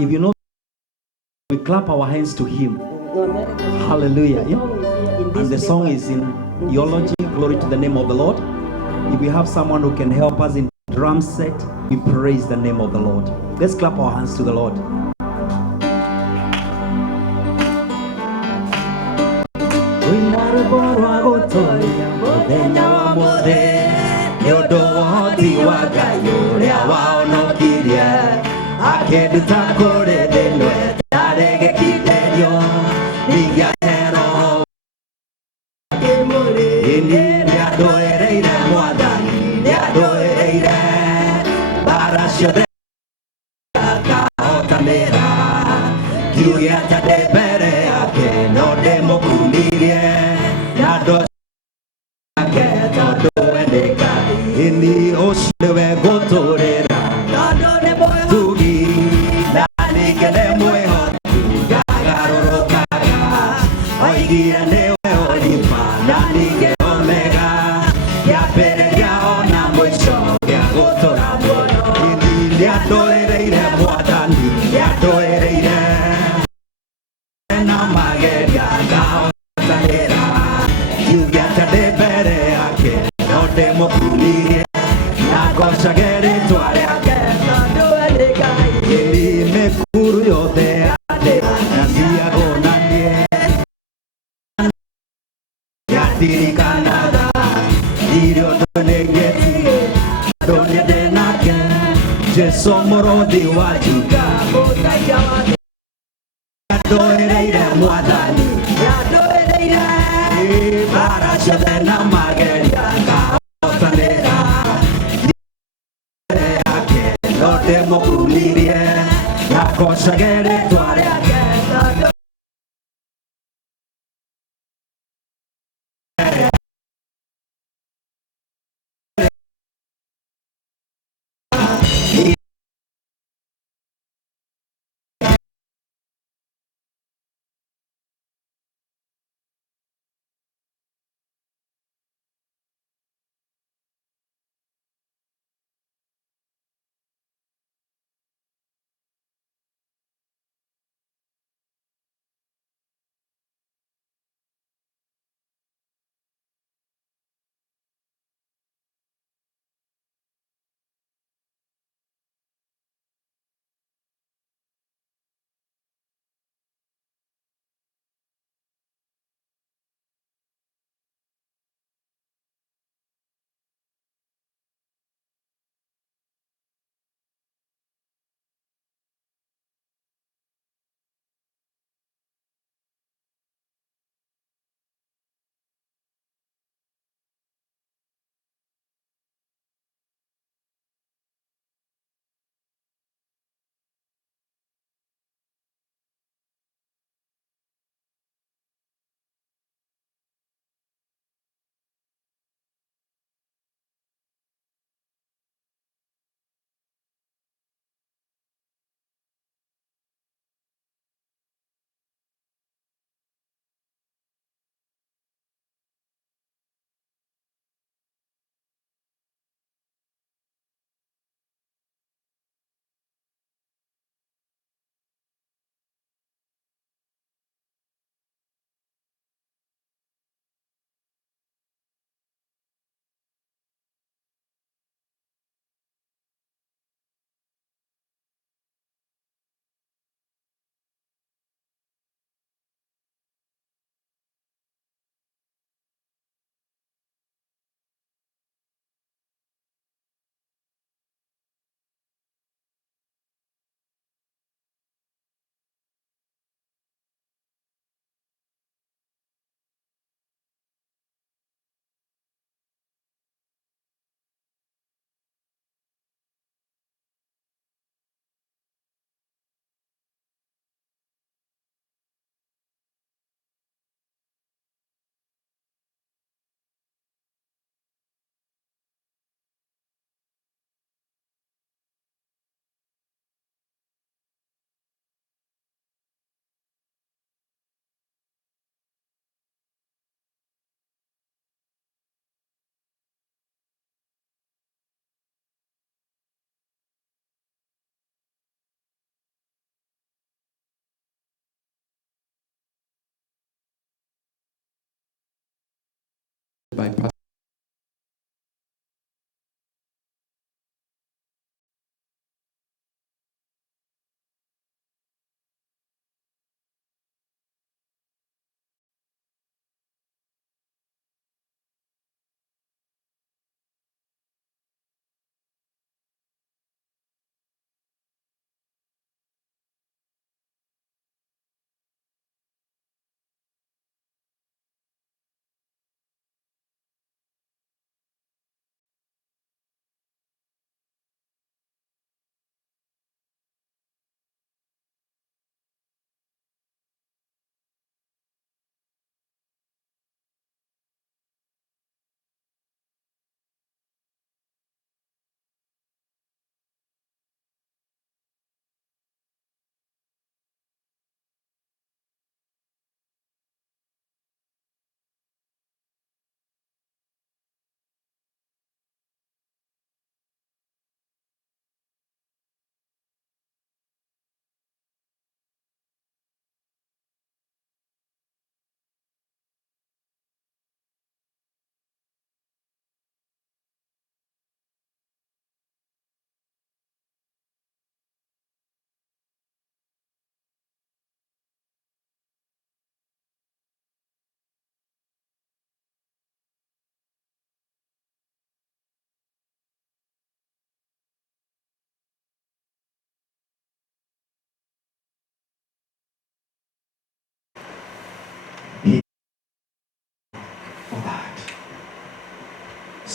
If you know, we clap our hands to him. Hallelujah. And the song is in eulogy. Glory to the name of the Lord. If we have someone who can help us in drum set, we praise the name of the Lord. Let's clap our hands to the Lord.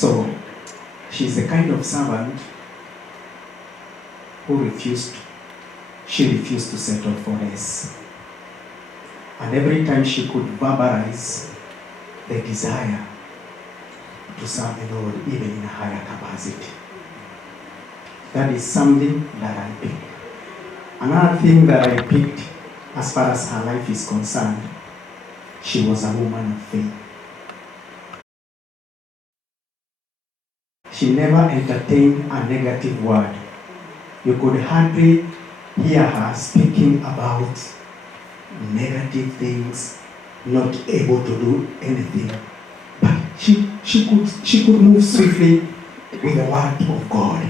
So she's the kind of servant who she refused to settle for less. And every time she could verbalize the desire to serve the Lord even in a higher capacity. That is something that I picked. Another thing that I picked as far as her life is concerned, she was a woman of faith. She never entertained a negative word. You could hardly hear her speaking about negative things, not able to do anything. But she could move swiftly with the word of God.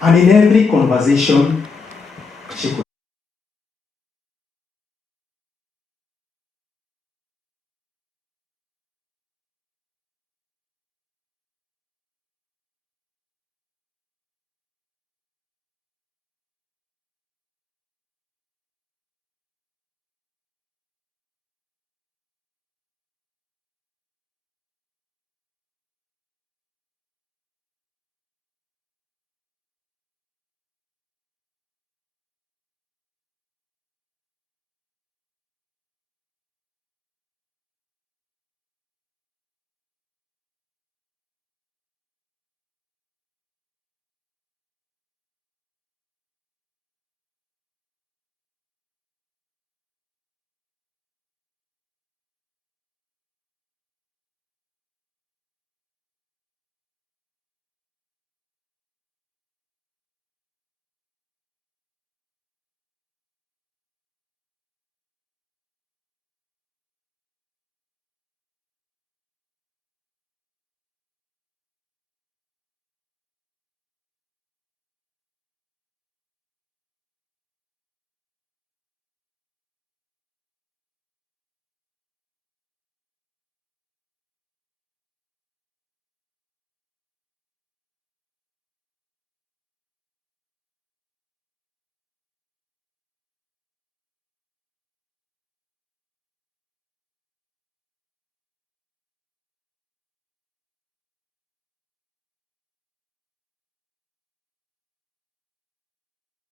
And in every conversation, she could.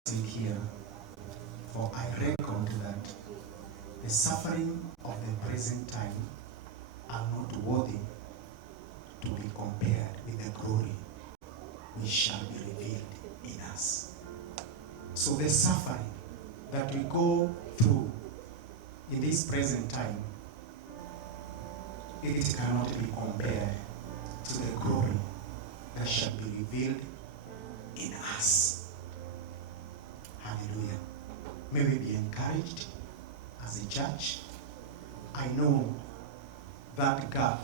Here, for I reckon that the suffering of the present time are not worthy to be compared with the glory which shall be revealed in us. So the suffering that we go through in this present time, it cannot be compared to the glory that shall be revealed in us. Hallelujah. May we be encouraged as a church. I know that gap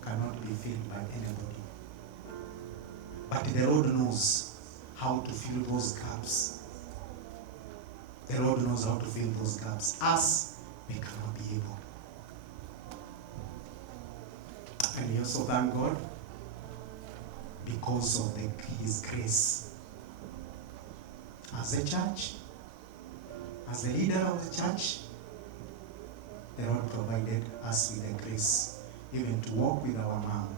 cannot be filled by anybody. But the Lord knows how to fill those gaps. The Lord knows how to fill those gaps. Us, we cannot be able. And we also thank God because of His grace. As a church, as the leader of the church, the Lord provided us with the grace even to walk with our mom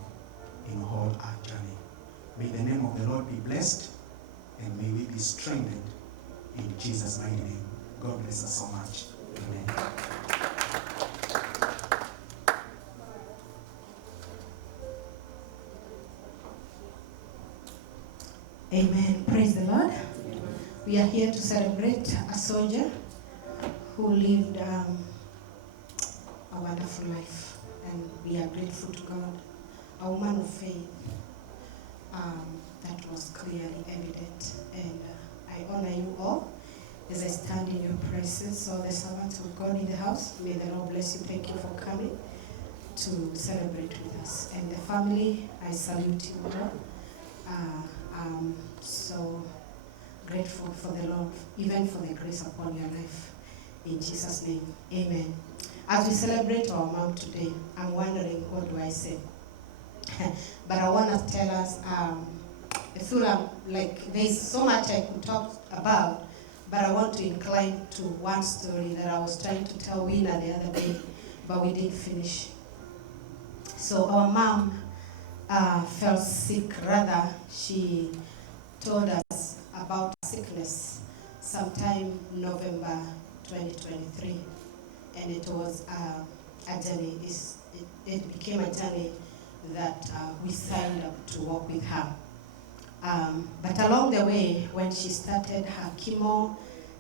in all our journey. May the name of the Lord be blessed and may we be strengthened in Jesus' mighty name. God bless us so much. Amen. Amen. Praise the Lord. We are here to celebrate a soldier who lived a wonderful life, and we are grateful to God. A woman of faith, that was clearly evident, and I honor you all as I stand in your presence. All the servants of God in the house, may the Lord bless you. Thank you for coming to celebrate with us. And the family, I salute you all. I'm so grateful for the Lord, even for the grace upon your life. In Jesus' name, amen. As we celebrate our mom today, I'm wondering, what do I say? But I want to tell us, I feel like there's so much I could talk about, but I want to incline to one story that I was trying to tell Wina the other day, but we didn't finish. So our mom, fell sick. Rather, she told us about sickness sometime November 2023, and it was a journey. It became a journey that we signed up to walk with her. But along the way, when she started her chemo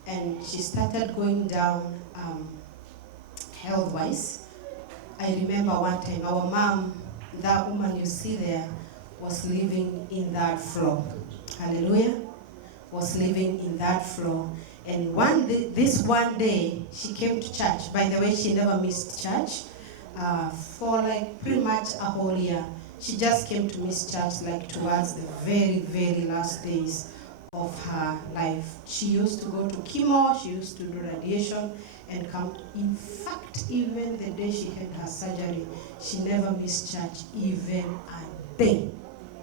and she started going down health-wise, I remember one time our mom, that woman you see there, was living in that floor. Hallelujah. Was living in that floor. And this one day, she came to church. By the way, she never missed church for like pretty much a whole year. She just came to miss church like towards the very, very last days of her life. She used to go to chemo, she used to do radiation and come. In fact, even the day she had her surgery, she never missed church even a day.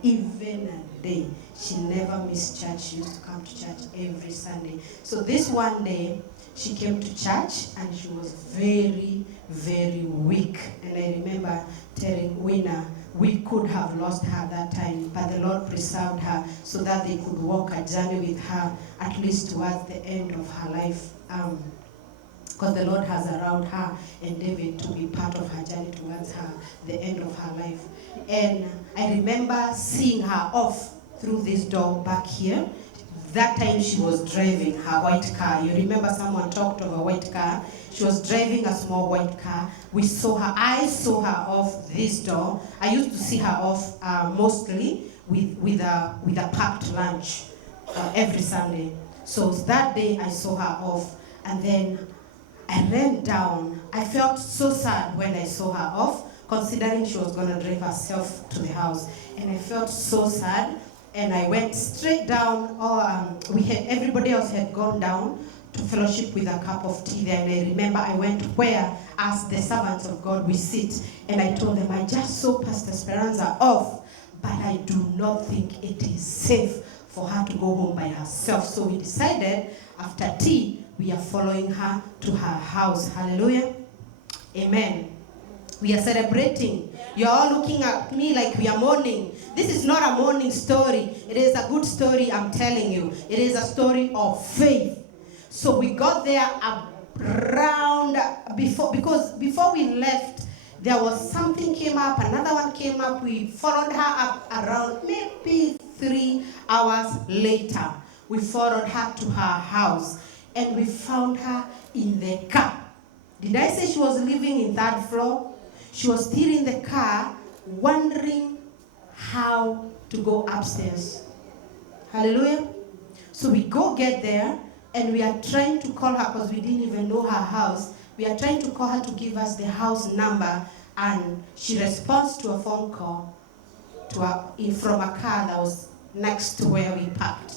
Even a day. She never missed church. She used to come to church every Sunday. So this one day, she came to church and she was very, very weak. And I remember telling Winner, we could have lost her that time, but the Lord preserved her so that they could walk a journey with her at least towards the end of her life. Because the Lord has allowed her and David to be part of her journey towards her, the end of her life. And I remember seeing her off through this door back here. That time she was driving her white car. You remember someone talked of a white car? She was driving a small white car. We saw her, I saw her off this door. I used to see her off mostly with a packed lunch every Sunday. So that day I saw her off, and then I ran down. I felt so sad when I saw her off, considering she was going to drive herself to the house. And I felt so sad. And I went straight down. Everybody else had gone down to fellowship with a cup of tea there. And I remember I went where, as the servants of God, we sit. And I told them, I just saw Pastor Speranza off, but I do not think it is safe for her to go home by herself. So we decided, after tea, we are following her to her house. Hallelujah. Amen. We are celebrating. You're all looking at me like we are mourning. This is not a mourning story. It is a good story, I'm telling you. It is a story of faith. So we got there around, because before we left, there was something came up, another one came up. We followed her up around maybe 3 hours later. We followed her to her house and we found her in the car. Did I say she was living in third floor? She was still in the car, wondering how to go upstairs. Hallelujah. So we get there, and we are trying to call her because we didn't even know her house. We are trying to call her to give us the house number, and she responds to a phone call from a car that was next to where we parked.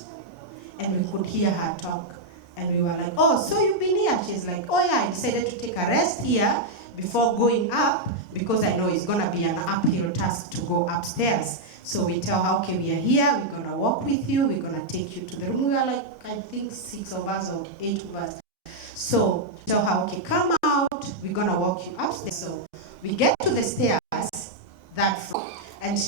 And we could hear her talk. And we were like, oh, so you've been here? She's like, oh yeah, I decided to take a rest here before going up, because I know it's going to be an uphill task to go upstairs. So we tell her, okay, we are here, we're going to walk with you, we're going to take you to the room. We are like, I think 6 of us or 8 of us. So tell her, okay, come out, we're going to walk you upstairs. So we get to the stairs, and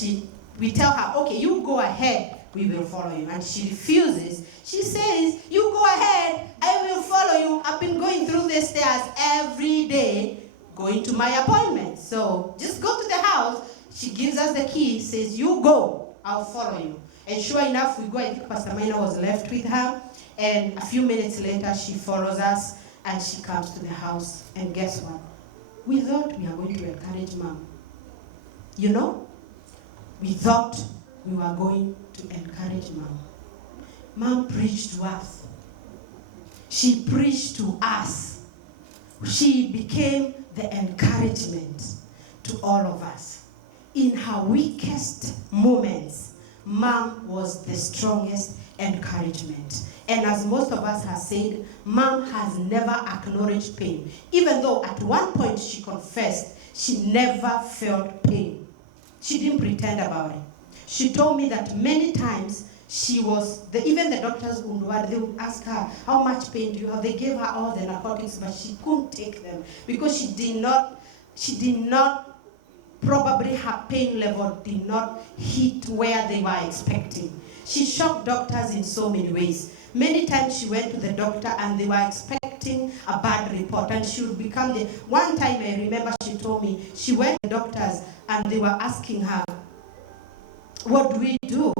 we tell her, okay, you go ahead, we will follow you. And she refuses. She says, you go ahead, I will follow you. I've been going through the stairs every day, going to my appointment. So just go to the house. She gives us the key, says, you go, I'll follow you. And sure enough, we go. I think Pastor Mina was left with her. And a few minutes later, she follows us and she comes to the house. And guess what? We thought we were going to encourage Mom. You know? We thought we were going to encourage Mom. Mom preached to us. She preached to us. She became the encouragement to all of us. In her weakest moments, Mom was the strongest encouragement. And as most of us have said, Mom has never acknowledged pain. Even though at one point she confessed, she never felt pain. She didn't pretend about it. She told me that many times even the doctors they would ask her, how much pain do you have? They gave her all the narcotics, but she couldn't take them because she did not probably her pain level did not hit where they were expecting. She shocked doctors in so many ways. Many times she went to the doctor and they were expecting a bad report, and she would become the... One time I remember she told me, she went to the doctors and they were asking her, what do we do?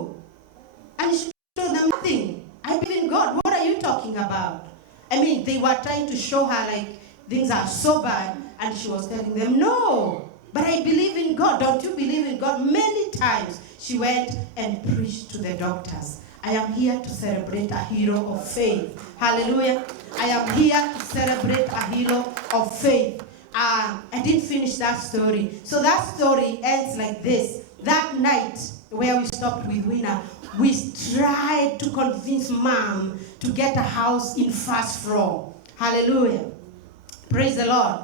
And she told them, nothing. I believe in God. What are you talking about? I mean, they were trying to show her like things are so bad, and she was telling them, no, but I believe in God. Don't you believe in God? Many times she went and preached to the doctors. I am here to celebrate a hero of faith. Hallelujah. I am here to celebrate a hero of faith. I didn't finish that story. So that story ends like this. That night where we stopped with Winner, we tried to convince Mom to get a house in first floor. Hallelujah. Praise the Lord.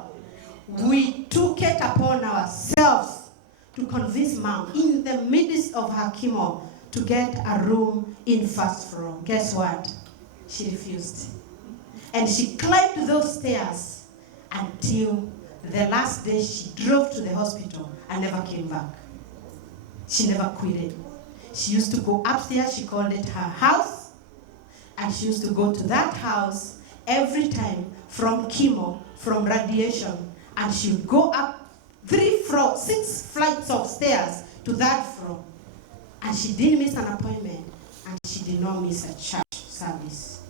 We took it upon ourselves to convince Mom in the midst of her chemo to get a room in first floor. Guess what? She refused. And she climbed those stairs until the last day she drove to the hospital and never came back. She never quitted. She used to go upstairs, she called it her house, and she used to go to that house every time from chemo, from radiation, and she would go up 6 flights of stairs to that floor. And she didn't miss an appointment, and she did not miss a church service.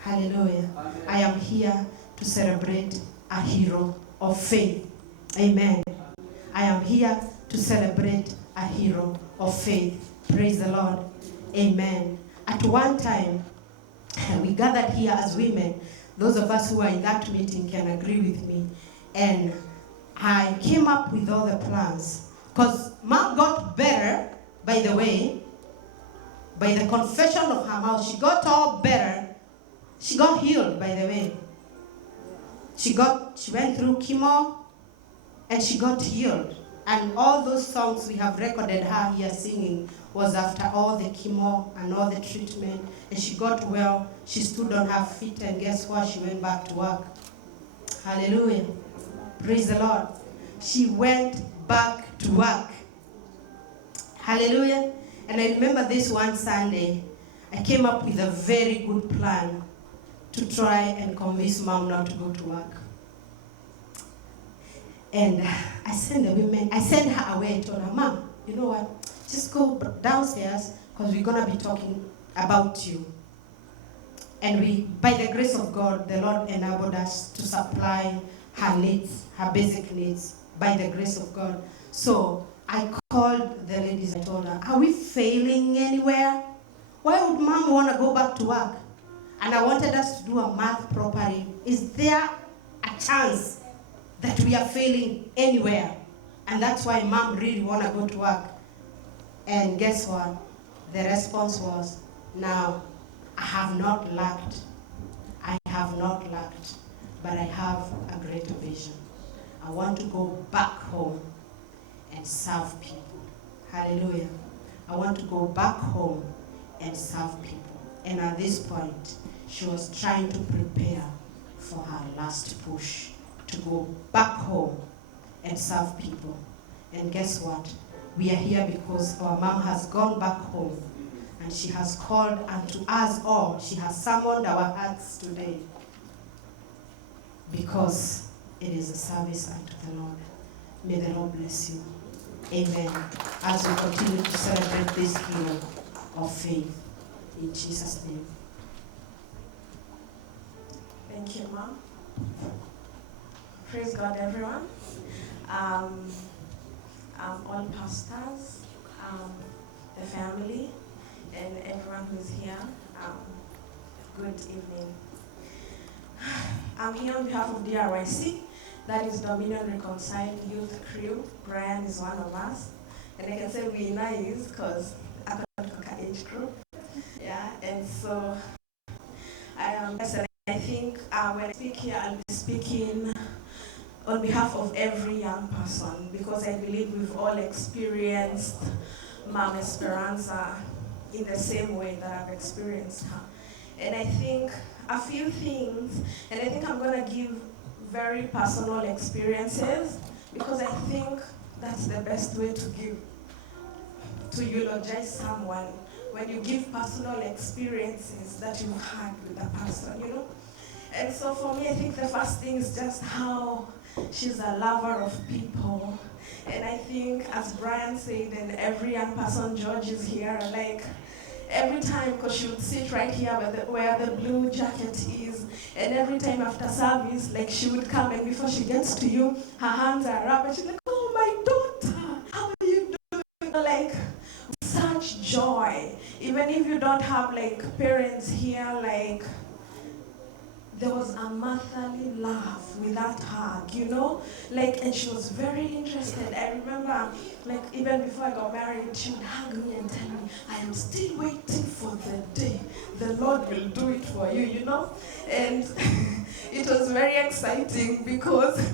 Hallelujah. I am here to celebrate a hero of faith. Amen. I am here to celebrate a hero of faith. Praise the Lord. Amen. At one time, we gathered here as women. Those of us who are in that meeting can agree with me. And I came up with all the plans. Because Mom got better, by the way, by the confession of her mouth. She got all better. She got healed, by the way. She went through chemo, and she got healed. And all those songs we have recorded her here singing was after all the chemo and all the treatment. And she got well. She stood on her feet, and guess what? She went back to work. Hallelujah. Praise the Lord. She went back to work. Hallelujah. And I remember this one Sunday, I came up with a very good plan to try and convince Mom not to go to work. And I sent her away. I told her, Mom, you know what? Just go downstairs, because we're going to be talking about you. And by the grace of God, the Lord enabled us to supply her needs, her basic needs, by the grace of God. So I called the ladies and told her, are we failing anywhere? Why would Mom want to go back to work? And I wanted us to do a math properly. Is there a chance that we are failing anywhere? And that's why Mom really want to go to work. And guess what? The response was, now, I have not lacked. I have not lacked, but I have a greater vision. I want to go back home and serve people. Hallelujah. I want to go back home and serve people. And at this point, she was trying to prepare for her last push to go back home and serve people. And guess what? We are here because our mom has gone back home, and she has called unto us all. She has summoned our hearts today because it is a service unto the Lord. May the Lord bless you. Amen. As we continue to celebrate this hero of faith. In Jesus' name. Thank you, Mom. Praise God, everyone. All pastors, the family, and everyone who's here. Good evening. I'm here on behalf of DRYC, that is Dominion Reconciled Youth Crew. Brian is one of us. And I can say we're nice because I don't talk age group. Yeah, and so I think when I speak here, I'll be speaking on behalf of every young person, because I believe we've all experienced Mama Speranza in the same way that I've experienced her. And I think a few things, and I think I'm going to give very personal experiences, because I think that's the best way to give, to eulogize someone, when you give personal experiences that you've had with the person, you know? And so for me, I think the first thing is just how she's a lover of people. And I think, as Brian said, and every young person George is here, like, every time, because she would sit right here where the blue jacket is, and every time after service, like, she would come, and before she gets to you, her hands are up, and she's like, oh, my daughter, how are you doing? Like, such joy. Even if you don't have, like, parents here, like, there was a motherly love with that hug, you know? Like, and she was very interested. I remember, like, even before I got married, she would hug me and tell me, I am still waiting for the day the Lord will do it for you, you know? And it was very exciting because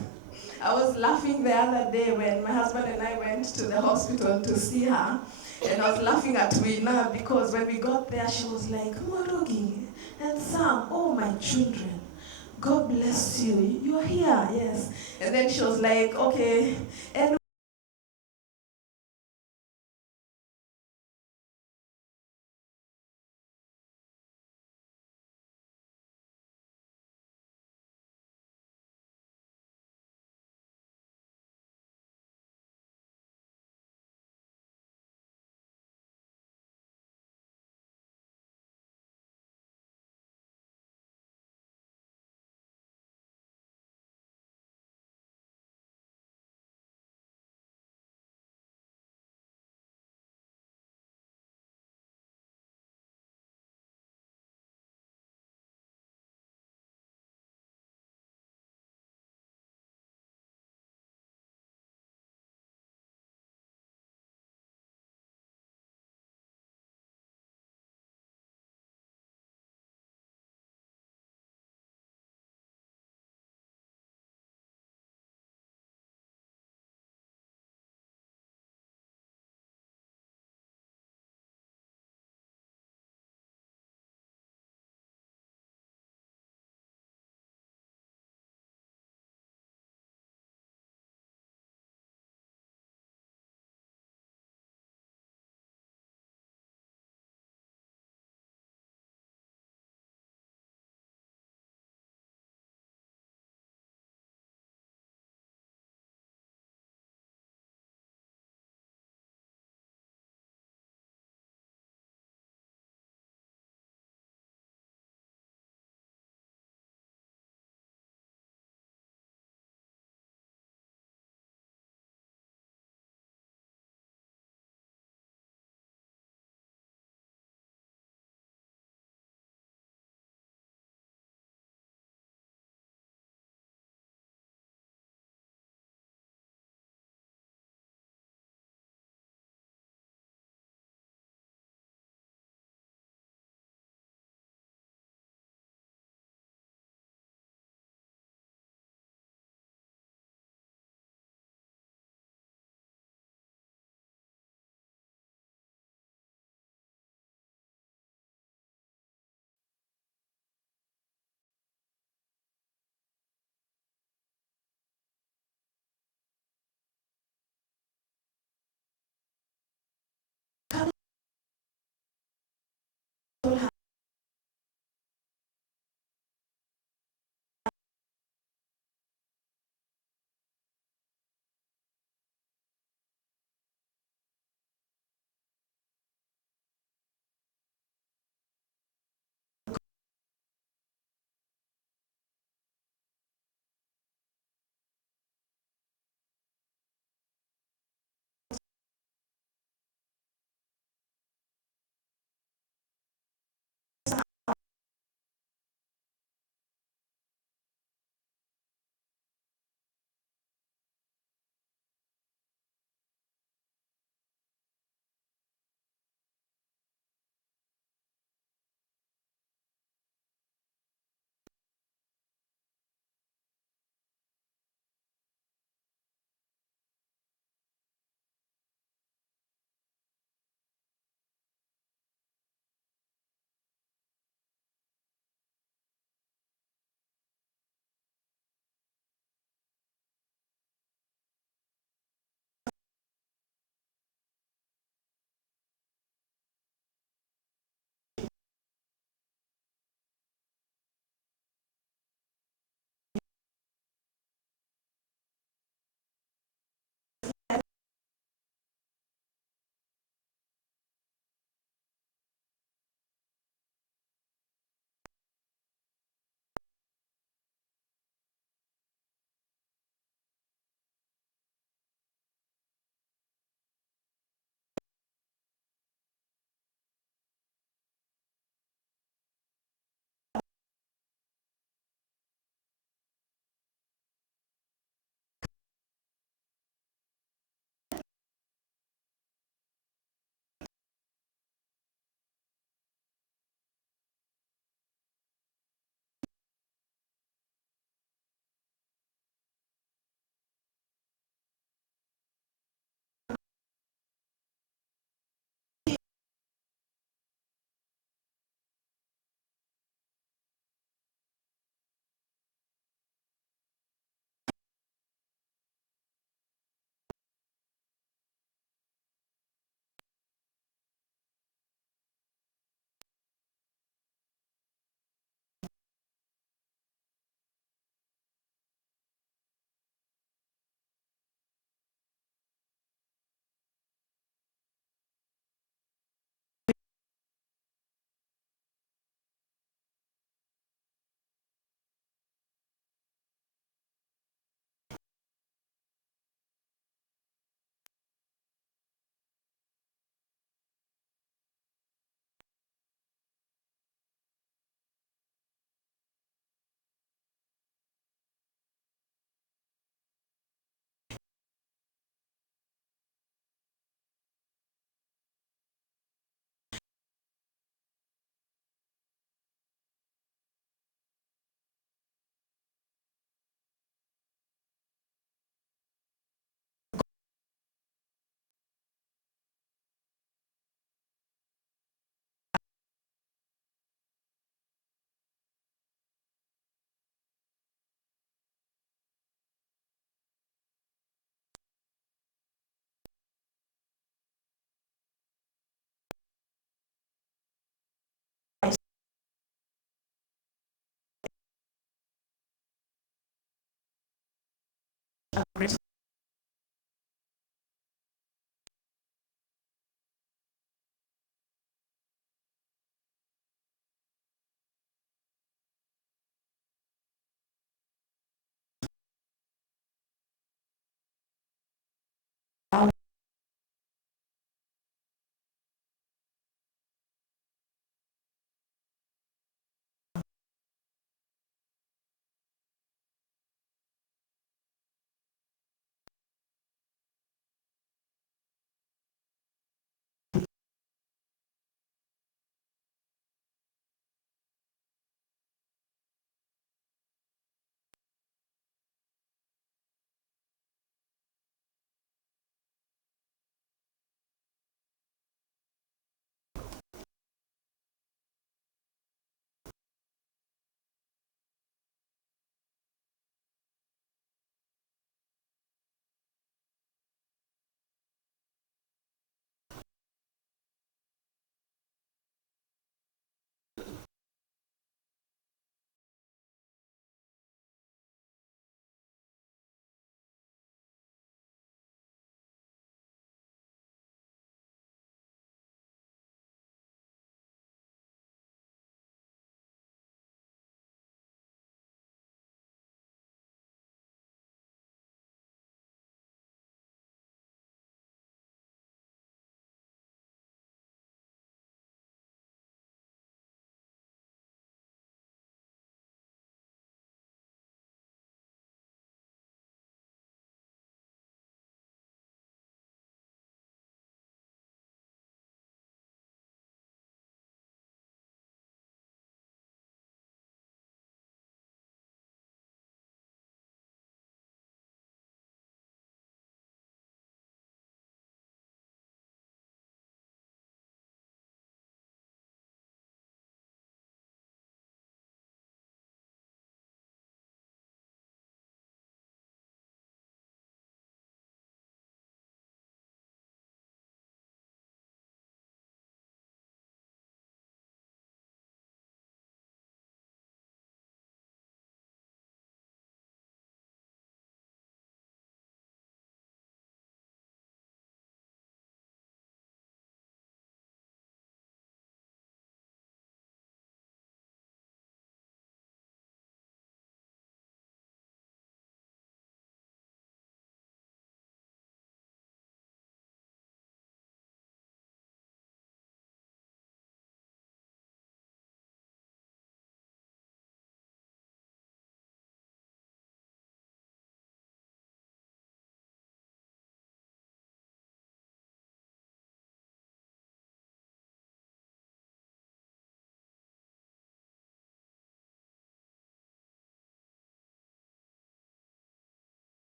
I was laughing the other day when my husband and I went to the hospital to see her. And I was laughing at Wina because when we got there, she was like, Morogi and Sam, oh, my children, God bless you. You're here, yes. And then she was like, okay. And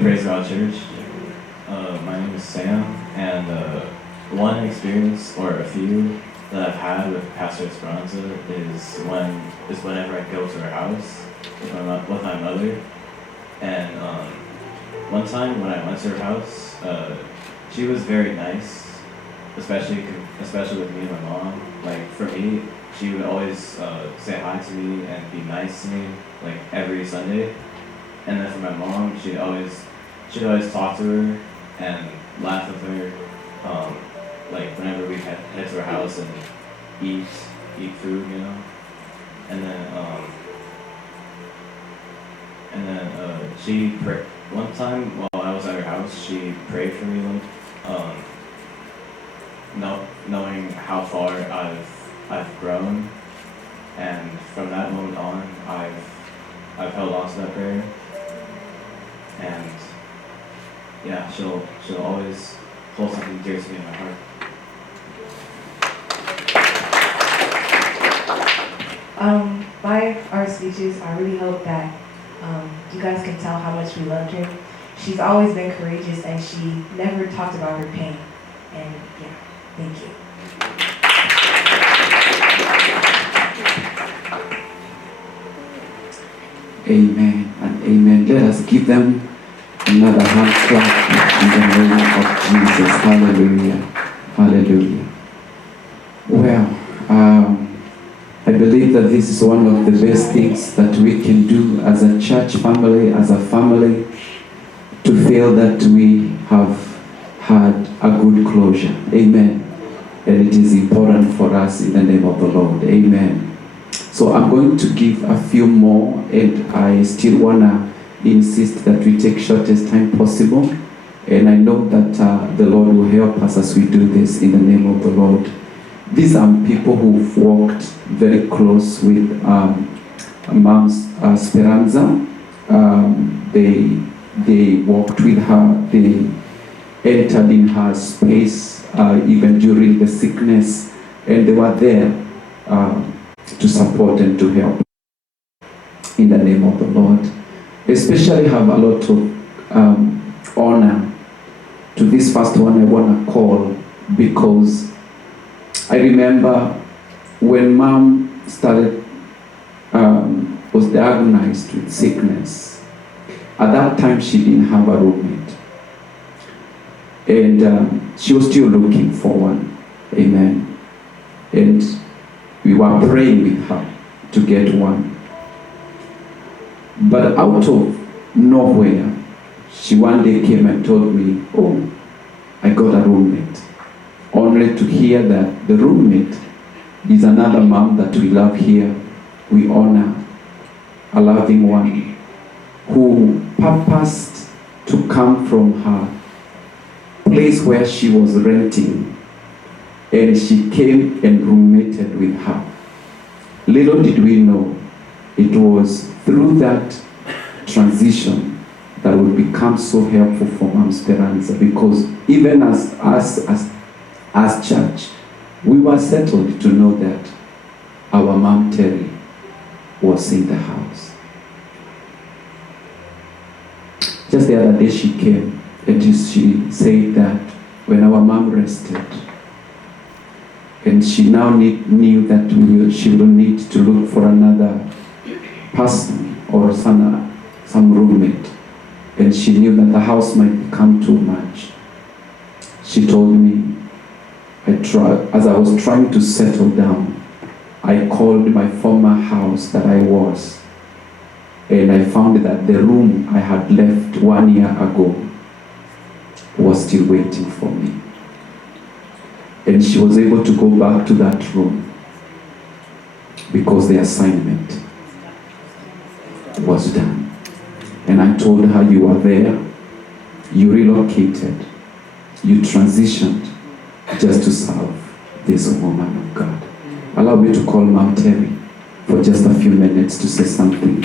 Praise God Church. My name is Sam, and one experience, or a few, that I've had with Pst.Speranza is whenever I go to her house with my mother. And one time when I went to her house, she was very nice, especially with me and my mom. Like for me, she would always say hi to me and be nice to me, like every Sunday. And then for my mom, she'd always talk to her and laugh with her, like whenever we head to her house and eat food, you know. And then one time while I was at her house, she prayed for me, knowing how far I've grown, and from that moment on, I've I've held on to that prayer. And yeah, she'll always hold something dear to me in my heart. By our speeches, I really hope that you guys can tell how much we loved her. She's always been courageous and she never talked about her pain. And yeah, thank you. Amen and amen. Let us give them another hand clap in the name of Jesus. Hallelujah. Hallelujah. Well, I believe that this is one of the best things that we can do as a church family, as a family, to feel that we have had a good closure. Amen. And it is important for us in the name of the Lord. Amen. So I'm going to give a few more, and I still want to insist that we take shortest time possible. And I know that the Lord will help us as we do this in the name of the Lord. These are people who've walked very close with Mom's Speranza. They walked with her. They entered in her space even during the sickness, and they were there to support and to help in the name of the Lord. Especially have a lot of honor to this first one I want to call, because I remember when Mom started, was diagnosed with sickness. At that time she didn't have a roommate, and she was still looking for one. Amen. And we were praying with her to get one. But out of nowhere, she one day came and told me, oh, I got a roommate. Only to hear that the roommate is another mom that we love here. We honor, a loving one who purposed to come from her place where she was renting, and she came and roommated with her. Little did we know, it was through that transition that would become so helpful for Mom Speranza, because even as church, we were settled to know that our Mom Terry was in the house. Just the other day she came and she said that when our mom rested, and she now knew that she will need to look for another person or some roommate, and she knew that the house might become too much. She told me, as I was trying to settle down, I called my former house that I was, and I found that the room I had left 1 year ago was still waiting for me. And she was able to go back to that room because the assignment was done. And I told her, you are there, you relocated, you transitioned just to serve this woman of God. Allow me to call Mom Terry for just a few minutes to say something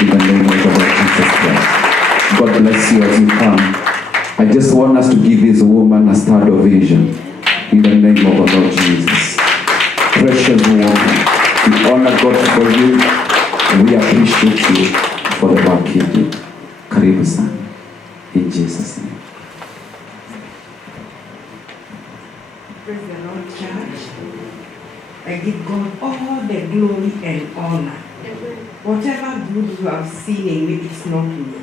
in the name of the Lord Jesus Christ. God bless you as you come. I just want us to give this woman a start of vision in the name of the Lord Jesus. Precious woman, we honor God for you, and we appreciate you for the work you did. Karibu sana. In Jesus' name. Praise the Lord, church. I give God all the glory and honor. Whatever good you have seen in me, it's not me.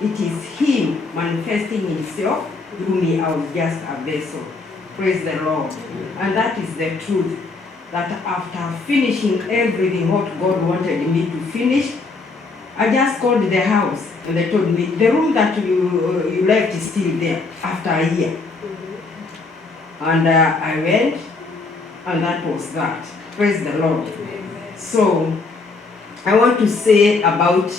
It is Him manifesting Himself through me. I was just a vessel. Praise the Lord. And that is the truth. That after finishing everything what God wanted me to finish, I just called the house and they told me, the room that you left is still there after a year. And I went, and that was that. Praise the Lord. So, I want to say about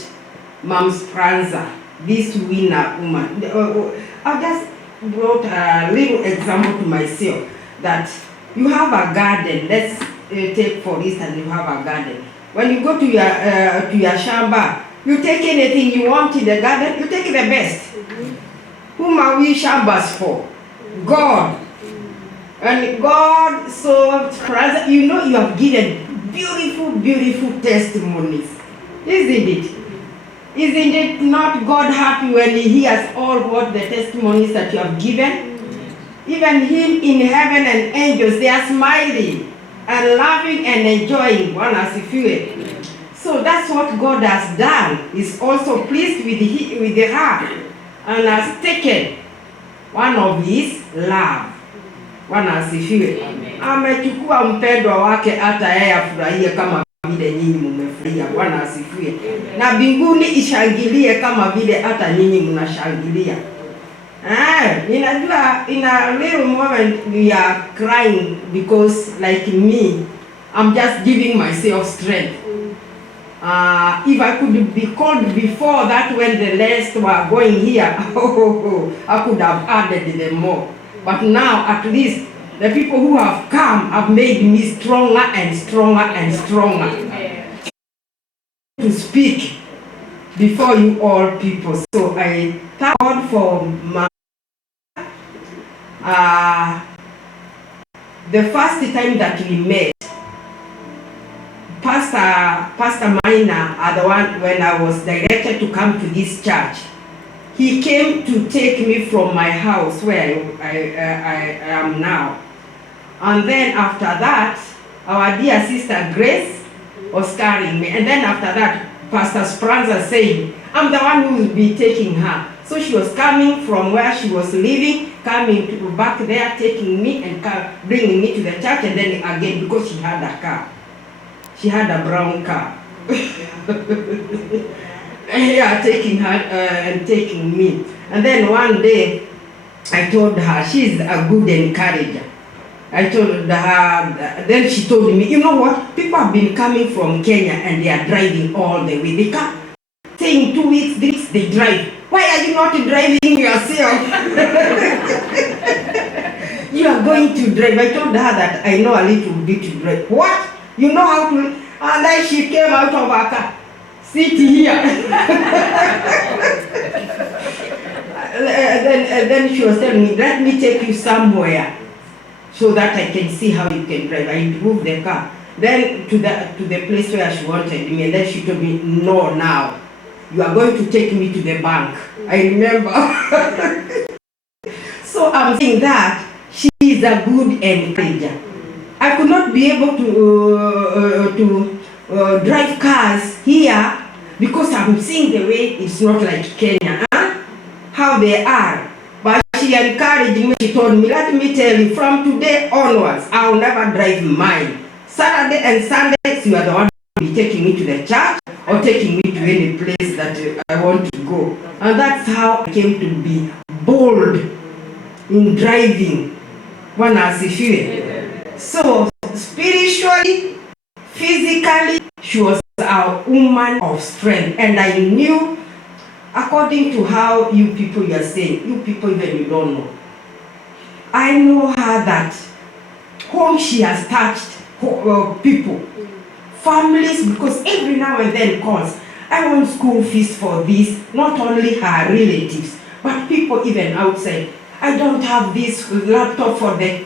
Mom Speranza, this winner woman. I just brought a little example to myself that you have a garden. Let's take for instance, you have a garden. When you go to your shamba, You take anything you want in the garden, you take the best. Whom are we shambas for? God. And God, so you know you have given beautiful, beautiful testimonies. Isn't it? Isn't it not God happy when He hears all what the testimonies that you have given? Even Him in heaven and angels, they are smiling and laughing and enjoying one as if you. So that's what God has done. He's also pleased with the heart and has taken one of His love. Bwana asifiwe. Amechukua mpendwa wake hata yeye afurahie kama vile nyinyi mmefurahia. Bwana asifiwe. Na mbinguni ishangilie kama vile hata nyinyi mnashangilia. Ninajua in a little moment we are crying because like me, I'm just giving myself strength. If I could be called before that when the rest were going here, I could have added them more. But now, at least, the people who have come have made me stronger and stronger and stronger to speak before you all people. So I thank God for my, the first time that we met. Pastor Maina, the one when I was directed to come to this church. He came to take me from my house where I am now. And then after that, our dear sister Grace was carrying me. And then after that, Pastor Speranza said, I'm the one who will be taking her. So she was coming from where she was living, coming back there, taking me and bringing me to the church. And then again, because she had a car. She had a brown car. Yeah, taking her and taking me. And then one day, I told her, she's a good encourager. I told her, then she told me, you know what? People have been coming from Kenya and they are driving all the way. They come, saying 2 weeks, 3 weeks, they drive. Why are you not driving yourself? You are going to drive. I told her that I know a little bit to drive. What? You know how to? And then she came out of her car. Sit here. then she was telling me, let me take you somewhere so that I can see how you can drive. I drove the car. Then to the place where she wanted me, and then she told me, no, now. You are going to take me to the bank. I remember. So I'm saying that she is a good encourager. I could not be able to drive cars here because I'm seeing the way it's not like Kenya, how they are. But she encouraged me, she told me, let me tell you, from today onwards, I'll never drive mine. Saturday and Sundays, you are the one who will be taking me to the church or taking me to any place that I want to go. And that's how I came to be bold in driving. So, spiritually, physically, she was a woman of strength. And I knew, according to how you people are saying, you people even you don't know, I know her that whom she has touched people, families, because every now and then calls, I want school fees for this, not only her relatives, but people even outside. I don't have this laptop for a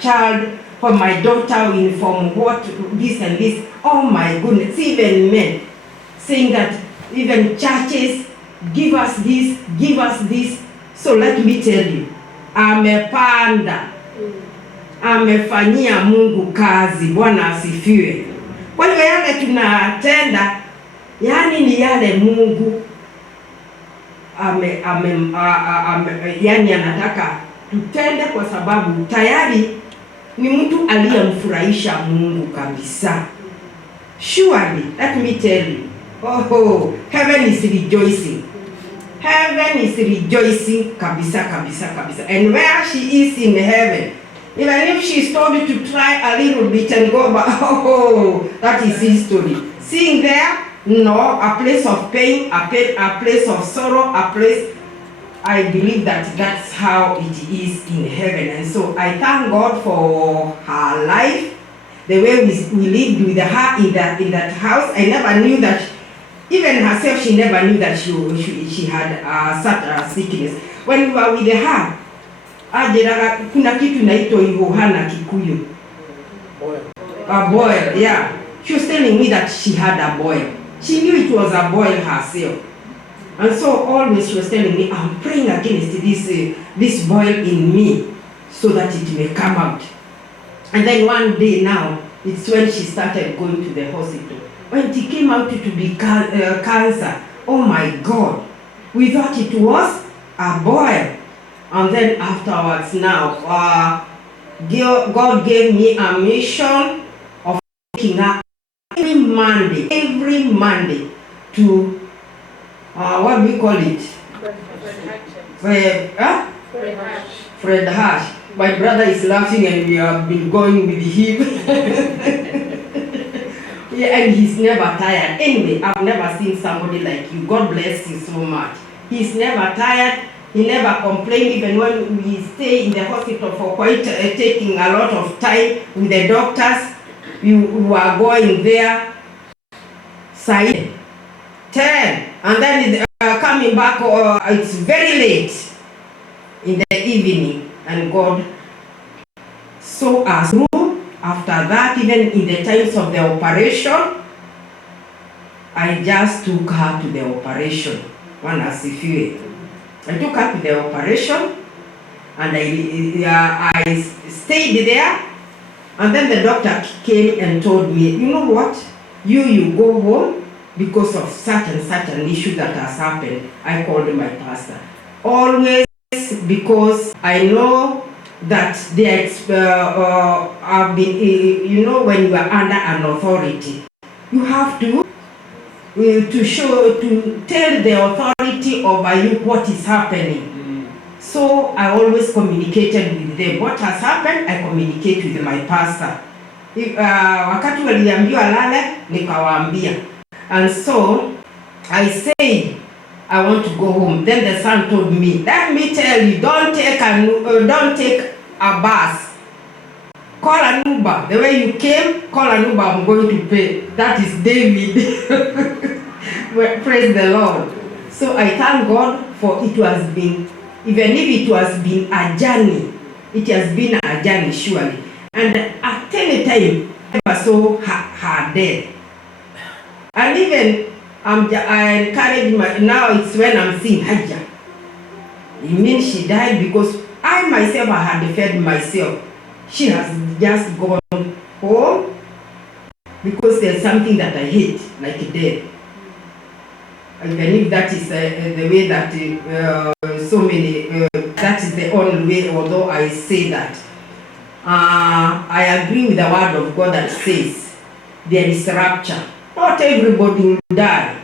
child, for my daughter uniform, what, this and this. Oh my goodness, even men saying that even churches, give us this, give us this. So let me tell you, amepanda, amefanyia Mungu kazi, Bwana asifiwe. Kwa hivyo yale tunatenda, yani ni yale Mungu yani anataka tutende, kwa sababu tayari ni mtu aliyemfurahisha Mungu kabisa. Surely, let me tell you, heaven is rejoicing. Heaven is rejoicing kabisa, kabisa, kabisa. And where she is in heaven, even if she's told to try a little bit and go back, that is history. Seeing there, no, a place of pain, a place of sorrow, a place, I believe that that's how it is in heaven. And so I thank God for her life, the way we lived with her in that house. I never knew that Even herself, she never knew that she had such a sickness. When we were with her, kuna kitu inaitwa Yohana Kikuyu. A boil, yeah. She was telling me that she had a boil. She knew it was a boil herself. And so always she was telling me, I'm praying against this boil in me so that it may come out. And then one day now, it's when she started going to the hospital. When it came out to be cancer, oh my God, we thought it was a boil. And then afterwards now, God gave me a mission of taking her every Monday to, what do we call it? Fred Hash. My brother is laughing and we have been going with him. Yeah, and he's never tired. Anyway, I've never seen somebody like you. God bless you so much. He's never tired. He never complained. Even when we stay in the hospital for quite taking a lot of time with the doctors, we were going there, say 10, and then coming back, it's very late in the evening, and God saw us through. After that, even in the times of the operation, I just took her to the operation. I took her to the operation, and I stayed there. And then the doctor came and told me, you know what? You go home because of such and such an issue that has happened. I called my pastor. Always because I know that they have been, you know, when you are under an authority, you have to tell the authority over you what is happening. So I always communicated with them. What has happened, I communicate with my pastor. Wakati waliambiwa lale, nikawaambia. And so I said, I want to go home. Then the son told me, let me tell you, don't take a bus. Call an Uber. The way you came, call an Uber, I'm going to pay. That is David. Praise the Lord. So I thank God for it has been, even if it has been a journey, it has been a journey surely. And at any time, I never saw her dead. And even I encourage now it's when I'm seeing Hajja. It means she died because I myself, I had fed myself. She has just gone home because there's something that I hate, like death. I believe that is the way that so many, that is the only way, although I say that. I agree with the word of God that says there is rapture. Not everybody will die.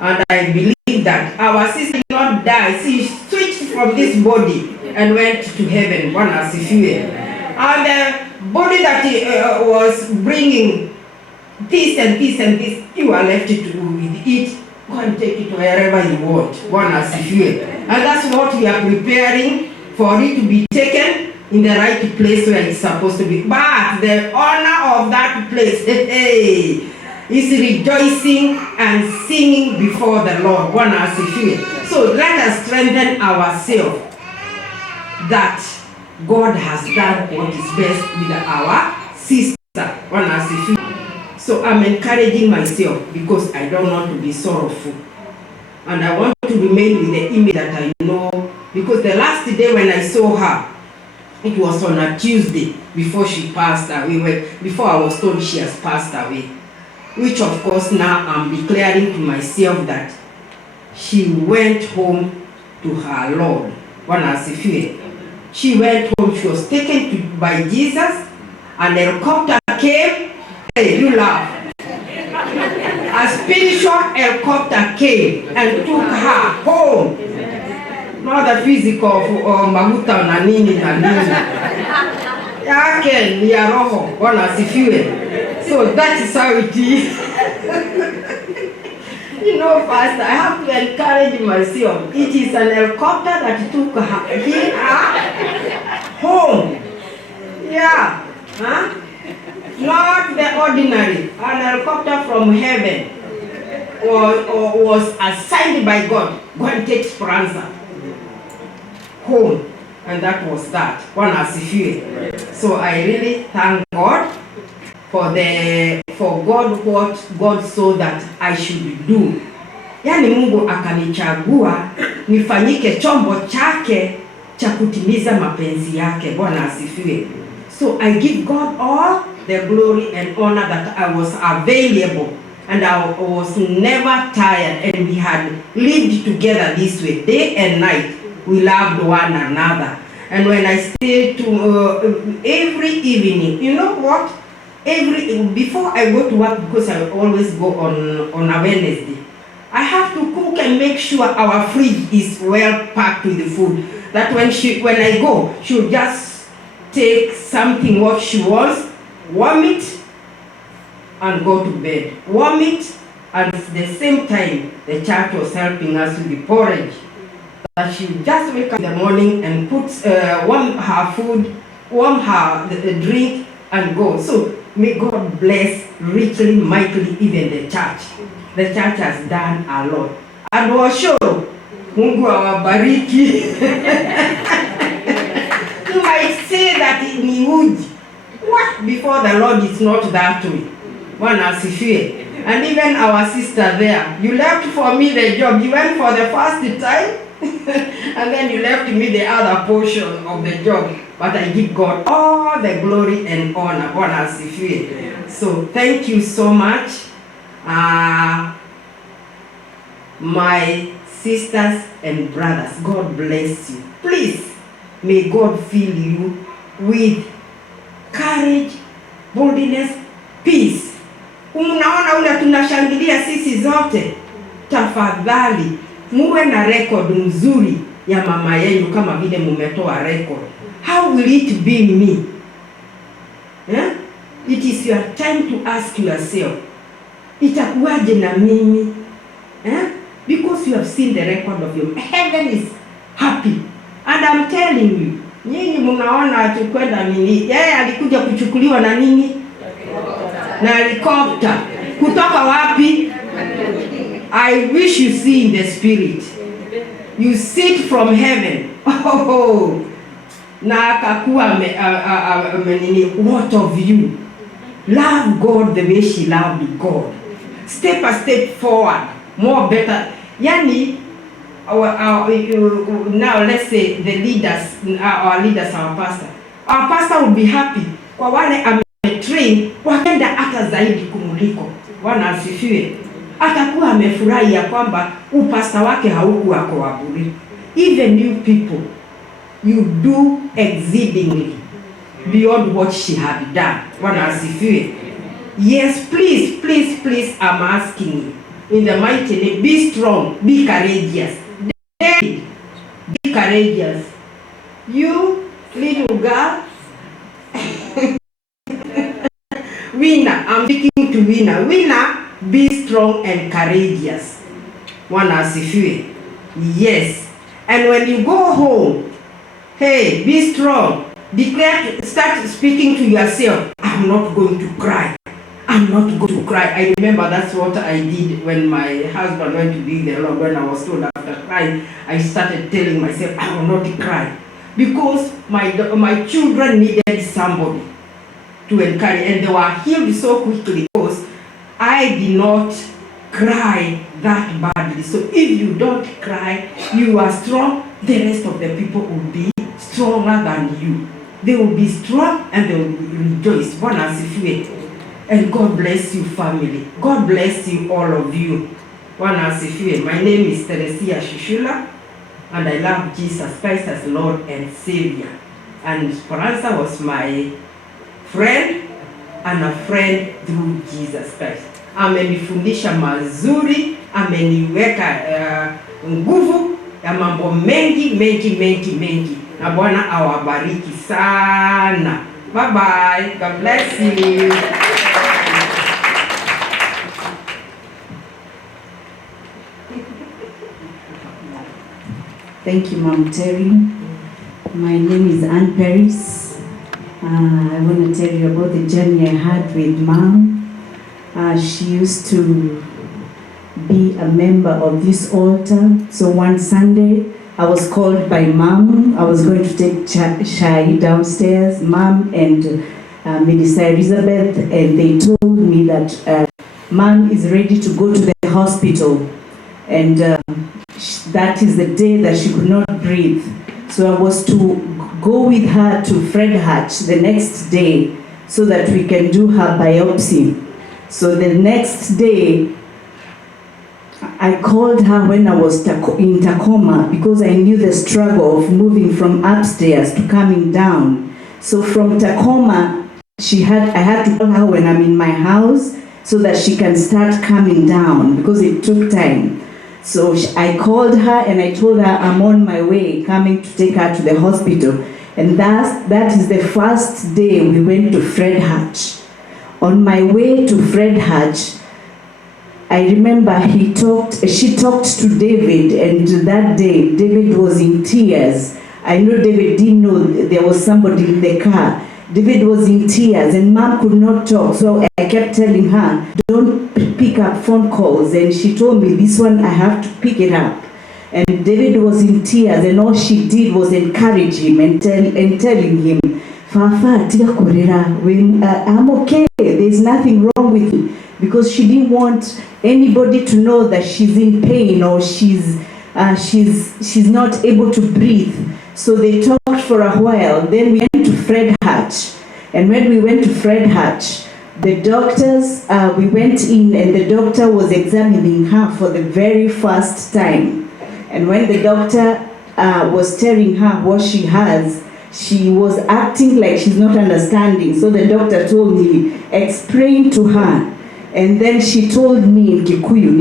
And I believe that our sister did not die. She switched from this body and went to heaven. One as if you were. And the body that was bringing peace and peace and peace, you are left to with it. Go and take it wherever you want. One as if you were. And that's what we are preparing for it to be taken in the right place where it's supposed to be. But the honor of that place, hey, is rejoicing and singing before the Lord. One as if you were. So let us strengthen ourselves that God has done what is best with our sister. One as if you were. So I'm encouraging myself because I don't want to be sorrowful. And I want to remain with the image that I know. Because the last day when I saw her, it was on a Tuesday before she passed away. Before I was told she has passed away. Which of course now I'm declaring to myself that she went home to her Lord. One as if you were. She went home, she was taken by Jesus. An helicopter came. Hey, you laugh. A spiritual helicopter came and took her home. Not the physical maguta na nini na nini. Yake ni ya roho, wanasifiwe. So that is how it is. You know, Pastor, I have to encourage myself. It is an helicopter that took her home. Yeah. Huh? Not the ordinary, an helicopter from heaven. was assigned by God, go and take Speranza home. And that was that. One asifiwe. So I really thank God for God what God saw that I should do. Yani Mungu akanichagua nifanyike chombo chake cha kutimiza mapenzi yake. Bwana asifiwe. So I give God all the glory and honor that I was available and I was never tired, and we had lived together this way, day and night. We loved one another. And when I stayed to every evening, you know what? Before I go to work, because I always go on a Wednesday, I have to cook and make sure our fridge is well packed with the food. That when I go, she'll just take something what she wants, warm it, and go to bed. Warm it, and at the same time, the church was helping us with the porridge. That she would just wake up in the morning and put warm her food, warm her the drink, and go. So may God bless richly, mightily, even the church. The church has done a lot. And washo, Mungu awabariki. You might say that ni uji. What? Before the Lord is not that way. One asifiwe. And even our sister there, you left for me the job. You went for the first time. And then you left me the other portion of the job. But I give God all the glory and honor. Bwana asifiwe. So thank you so much. My sisters and brothers, God bless you. Please, may God fill you with courage, boldness, peace. Unaona ule tunashangilia sisi zote. Tafadhali muwe na record nzuri ya mama yenu kama vile mumetoa record. How will it be me? Yeah? It is your time to ask yourself, itakuwaje na mimi? Yeah? Because you have seen the record of your heaven is happy. And I'm telling you, nyinyi mnaona atukwenda nini? Yeye alikuja kuchukuliwa na nini? Na helicopter. Kutoka wapi? I wish you see in the spirit. You sit from heaven. Oh, na akakuwa what of you? Love God the way she loved God. Step a step forward. More better. Yani, now let's say the leaders, our leaders, our pastor will be happy. Kwa wale ametrain, wakenda hata zaidi kumuliko. Bwana asifiwe. Atakuwa amefurahi ya kwamba upasta wake haukuwa kwa bure. Even you people, you do exceedingly beyond what she had done. Bwana asifiwe. Yes, please, I'm asking you. In the mighty name, be strong, be courageous. David, be courageous. You, little girl, Winner, I'm speaking to Winner. Winner, be strong and courageous. Bwana asifiwe. Yes. And when you go home, hey, be strong. Declare, start speaking to yourself. I'm not going to cry. I'm not going to cry. I remember that's what I did when my husband went to be the Lord. When I was told after crying, I started telling myself, I will not cry. Because my children needed somebody to encourage. And they were healed so quickly because I did not cry that badly. So if you don't cry, you are strong, the rest of the people will be stronger than you. They will be strong and they will rejoice. Bwana asifiwe. And God bless you, family. God bless you, all of you. Bwana asifiwe. My name is Teresia Shushula, and I love Jesus Christ as Lord and Savior. And Speranza was my friend and a friend through Jesus Christ. Amenifundisha mazuri, ameniweka nguvu ya mambo mengi. Na Bwana awabariki sana. Bye bye. God bless you. Thank you, Mom Terry. My name is Ann Paris. I want to tell you about the journey I had with Mom. She used to be a member of this altar. So one Sunday, I was called by Mom. I was going to take Shai downstairs, Mom and Minister Elizabeth, and they told me that Mom is ready to go to the hospital, and that is the day that she could not breathe. So I was to go with her to Fred Hatch the next day so that we can do her biopsy. So the next day, I called her when I was in Tacoma because I knew the struggle of moving from upstairs to coming down. So from Tacoma, I had to call her when I'm in my house so that she can start coming down because it took time. So I called her and I told her I'm on my way, coming to take her to the hospital. And that is the first day we went to Fred Hatch. On my way to Fred Hatch, I remember she talked to David, and that day David was in tears. I know David didn't know there was somebody in the car. David was in tears and Mom could not talk, so I kept telling her, don't pick up phone calls, and she told me, this one I have to pick it up. And David was in tears, and all she did was encourage him and telling him, Fafa, I'm okay, there's nothing wrong with me, because she didn't want anybody to know that she's in pain or she's not able to breathe. So they talked for a while. Then we went to Fred Hatch. And when we went to Fred Hatch, the doctors, we went in and the doctor was examining her for the very first time. And when the doctor was telling her what she has, she was acting like she's not understanding. So the doctor told me, explain to her. And then she told me in Kikuyu,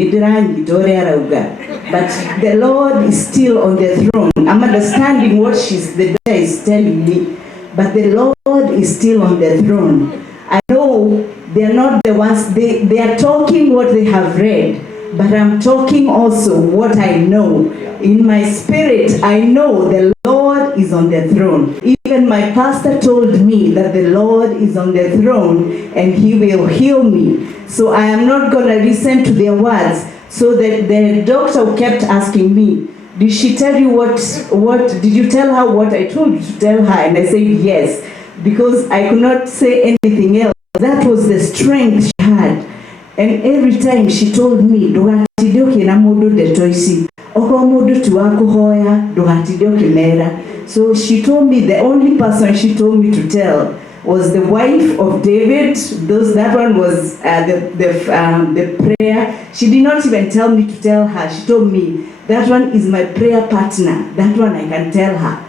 but the Lord is still on the throne. I'm understanding what the doctor is telling me, but the Lord is still on the throne. I know they're not the ones, they are talking what they have read, but I'm talking also what I know. In my spirit, I know the Lord is on the throne. Even my pastor told me that the Lord is on the throne and he will heal me. So I am not going to listen to their words. So the doctor kept asking me, did she tell you what did you tell her what I told you to tell her? And I said yes, because I could not say anything else. That was the strength she had. And every time she told me, so she told me the only person she told me to tell was the wife of David. That one was the prayer. She did not even tell me to tell her. She told me, that one is my prayer partner. That one I can tell her.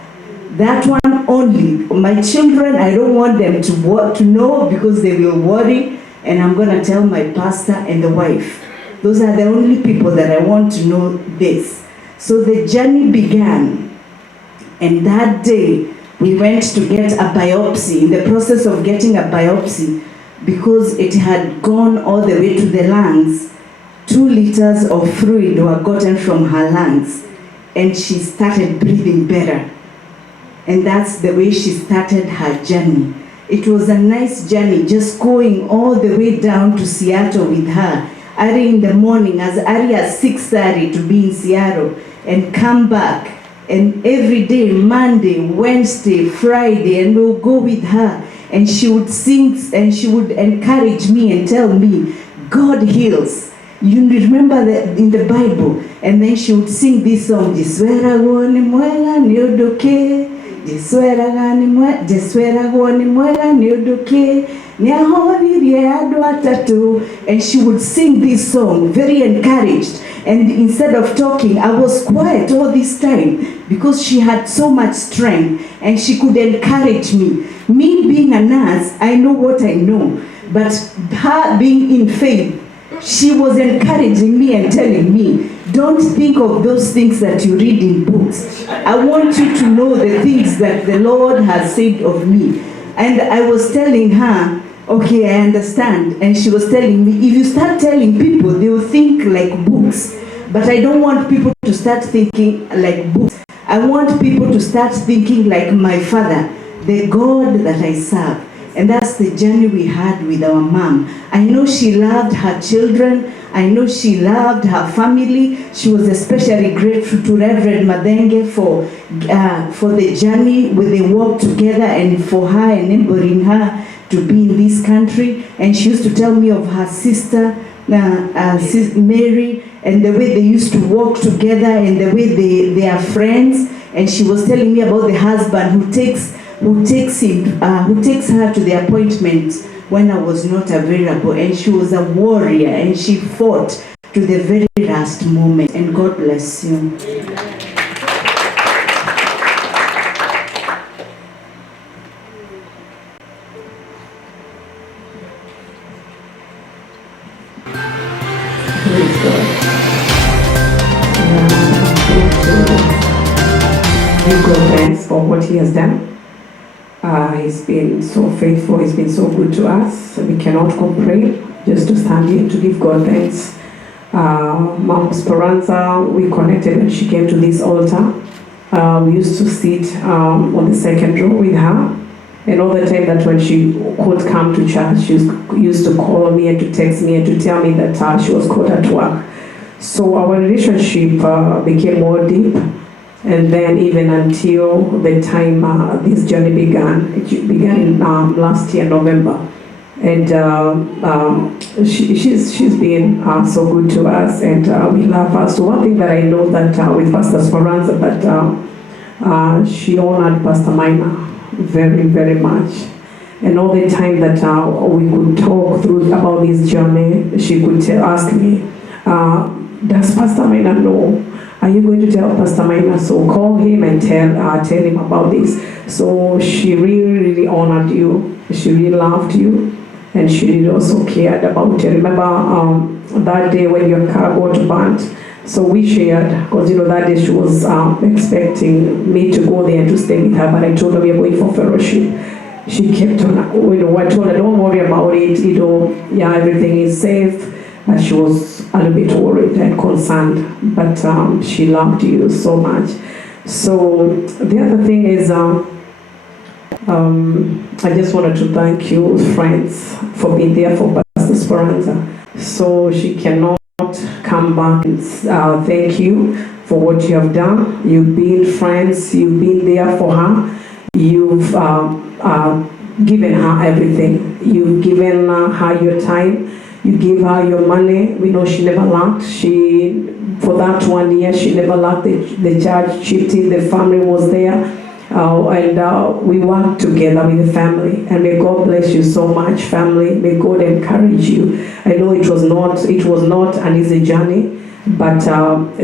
That one only. My children, I don't want them to know because they will worry. And I'm going to tell my pastor and the wife. Those are the only people that I want to know this. So the journey began. And that day, we went to get a biopsy. In the process of getting a biopsy, because it had gone all the way to the lungs, 2 liters of fluid were gotten from her lungs. And she started breathing better. And that's the way she started her journey. It was a nice journey, just going all the way down to Seattle with her. Early in the morning, as early as 6:30 to be in Seattle, and come back. And every day, Monday, Wednesday, Friday, and we'll go with her. And she would sing, and she would encourage me and tell me, God heals. You remember that in the Bible? And then she would sing this song, and she would sing this song, very encouraged. And instead of talking, I was quiet all this time because she had so much strength and she could encourage me. Me being a nurse, I know what I know, but her being in faith, she was encouraging me and telling me, don't think of those things that you read in books. I want you to know the things that the Lord has said of me. And I was telling her, okay, I understand. And she was telling me, if you start telling people, they will think like books. But I don't want people to start thinking like books. I want people to start thinking like my Father, the God that I serve. And that's the journey we had with our mom. I know she loved her children. I know she loved her family. She was especially grateful to Reverend Madenge for the journey where they walked together and for her enabling her to be in this country. And she used to tell me of her sister, Mary, and the way they used to walk together and the way they are friends. And she was telling me about the husband who takes her to the appointment when I was not available. And she was a warrior and she fought to the very last moment. And God bless you. Give God thanks for what He has done. He's been so faithful, He's been so good to us. We cannot complain, just to stand here to give God thanks. Speranza, we connected when she came to this altar. We used to sit on the second row with her. And all the time that when she could come to church, she used to call me and to text me and to tell me that she was caught at work. So our relationship became more deep. And then even until the time this journey began, it began in last year, November. And she's been so good to us, and we love her. So one thing that I know that with Pastor Speranza, that she honored Pastor Minor very, very much. And all the time that we could talk through about this journey, she could ask me, does Pastor Minor know? Are you going to tell Pastor Minor? So call him and tell him about this. So she really, really honored you. She really loved you. And she really also cared about you. Remember that day when your car got burnt? So we shared, because that day she was expecting me to go there and to stay with her, but I told her we are going for fellowship. She kept on, I told her, don't worry about it, yeah, everything is safe. And she was a little bit worried and concerned, but she loved you so much. So the other thing is, I just wanted to thank you, friends, for being there for Pastor Speranza. So she cannot come back and thank you for what you have done. You've been friends, you've been there for her. You've given her everything. You've given her your time. You gave her your money. We know she never lacked. For that 1 year, she never lacked. The church chipped in, the family was there. And we worked together with the family. And may God bless you so much, family. May God encourage you. I know it was not an easy journey, but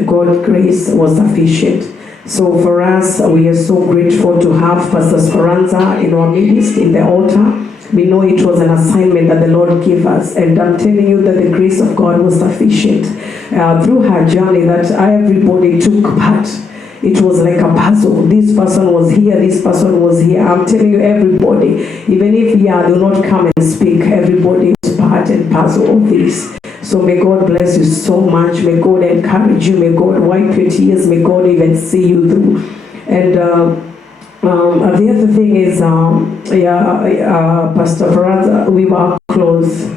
God's grace was sufficient. So for us, we are so grateful to have Pastor Speranza in our midst in the altar. We know it was an assignment that the Lord gave us, and I'm telling you that the grace of God was sufficient. Through her journey that everybody took part. It was like a puzzle. This person was here, this person was here. I'm telling you, everybody, even if they will not come and speak, everybody was part and puzzle of this. So may God bless you so much. May God encourage you. May God wipe your tears. May God even see you through. And the other thing is, Pastor Speranza, we were close.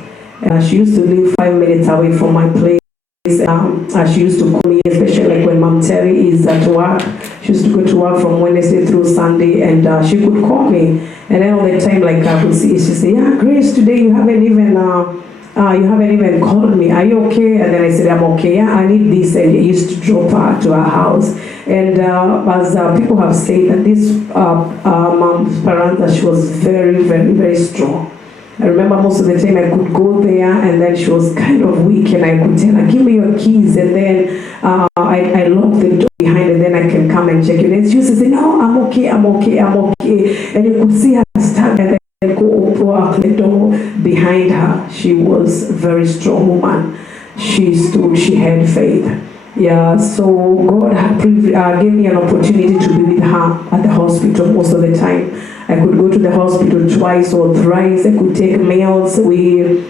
She used to live 5 minutes away from my place. She used to call me, especially like when Mom Terry is at work. She used to go to work from Wednesday through Sunday, and she could call me. And then all the time, like I could see, she say, "Yeah, Grace, today you haven't even called me. Are you okay?" And then I said, "I'm okay. Yeah, I need this." And I used to drop her to her house. And as people have said, that this Mom Speranza, she was very, very, very strong. I remember most of the time I could go there, and then she was kind of weak, and I could tell her, "Give me your keys," and then I lock the door behind, and then I can come and check it. And she used to say, "No, I'm okay, I'm okay, I'm okay." And you could see her stand and then go open the door behind her. She was a very strong woman. She stood, she had faith. Yeah, so God gave me an opportunity to be with her at the hospital most of the time. I could go to the hospital twice or thrice. I could take meals. We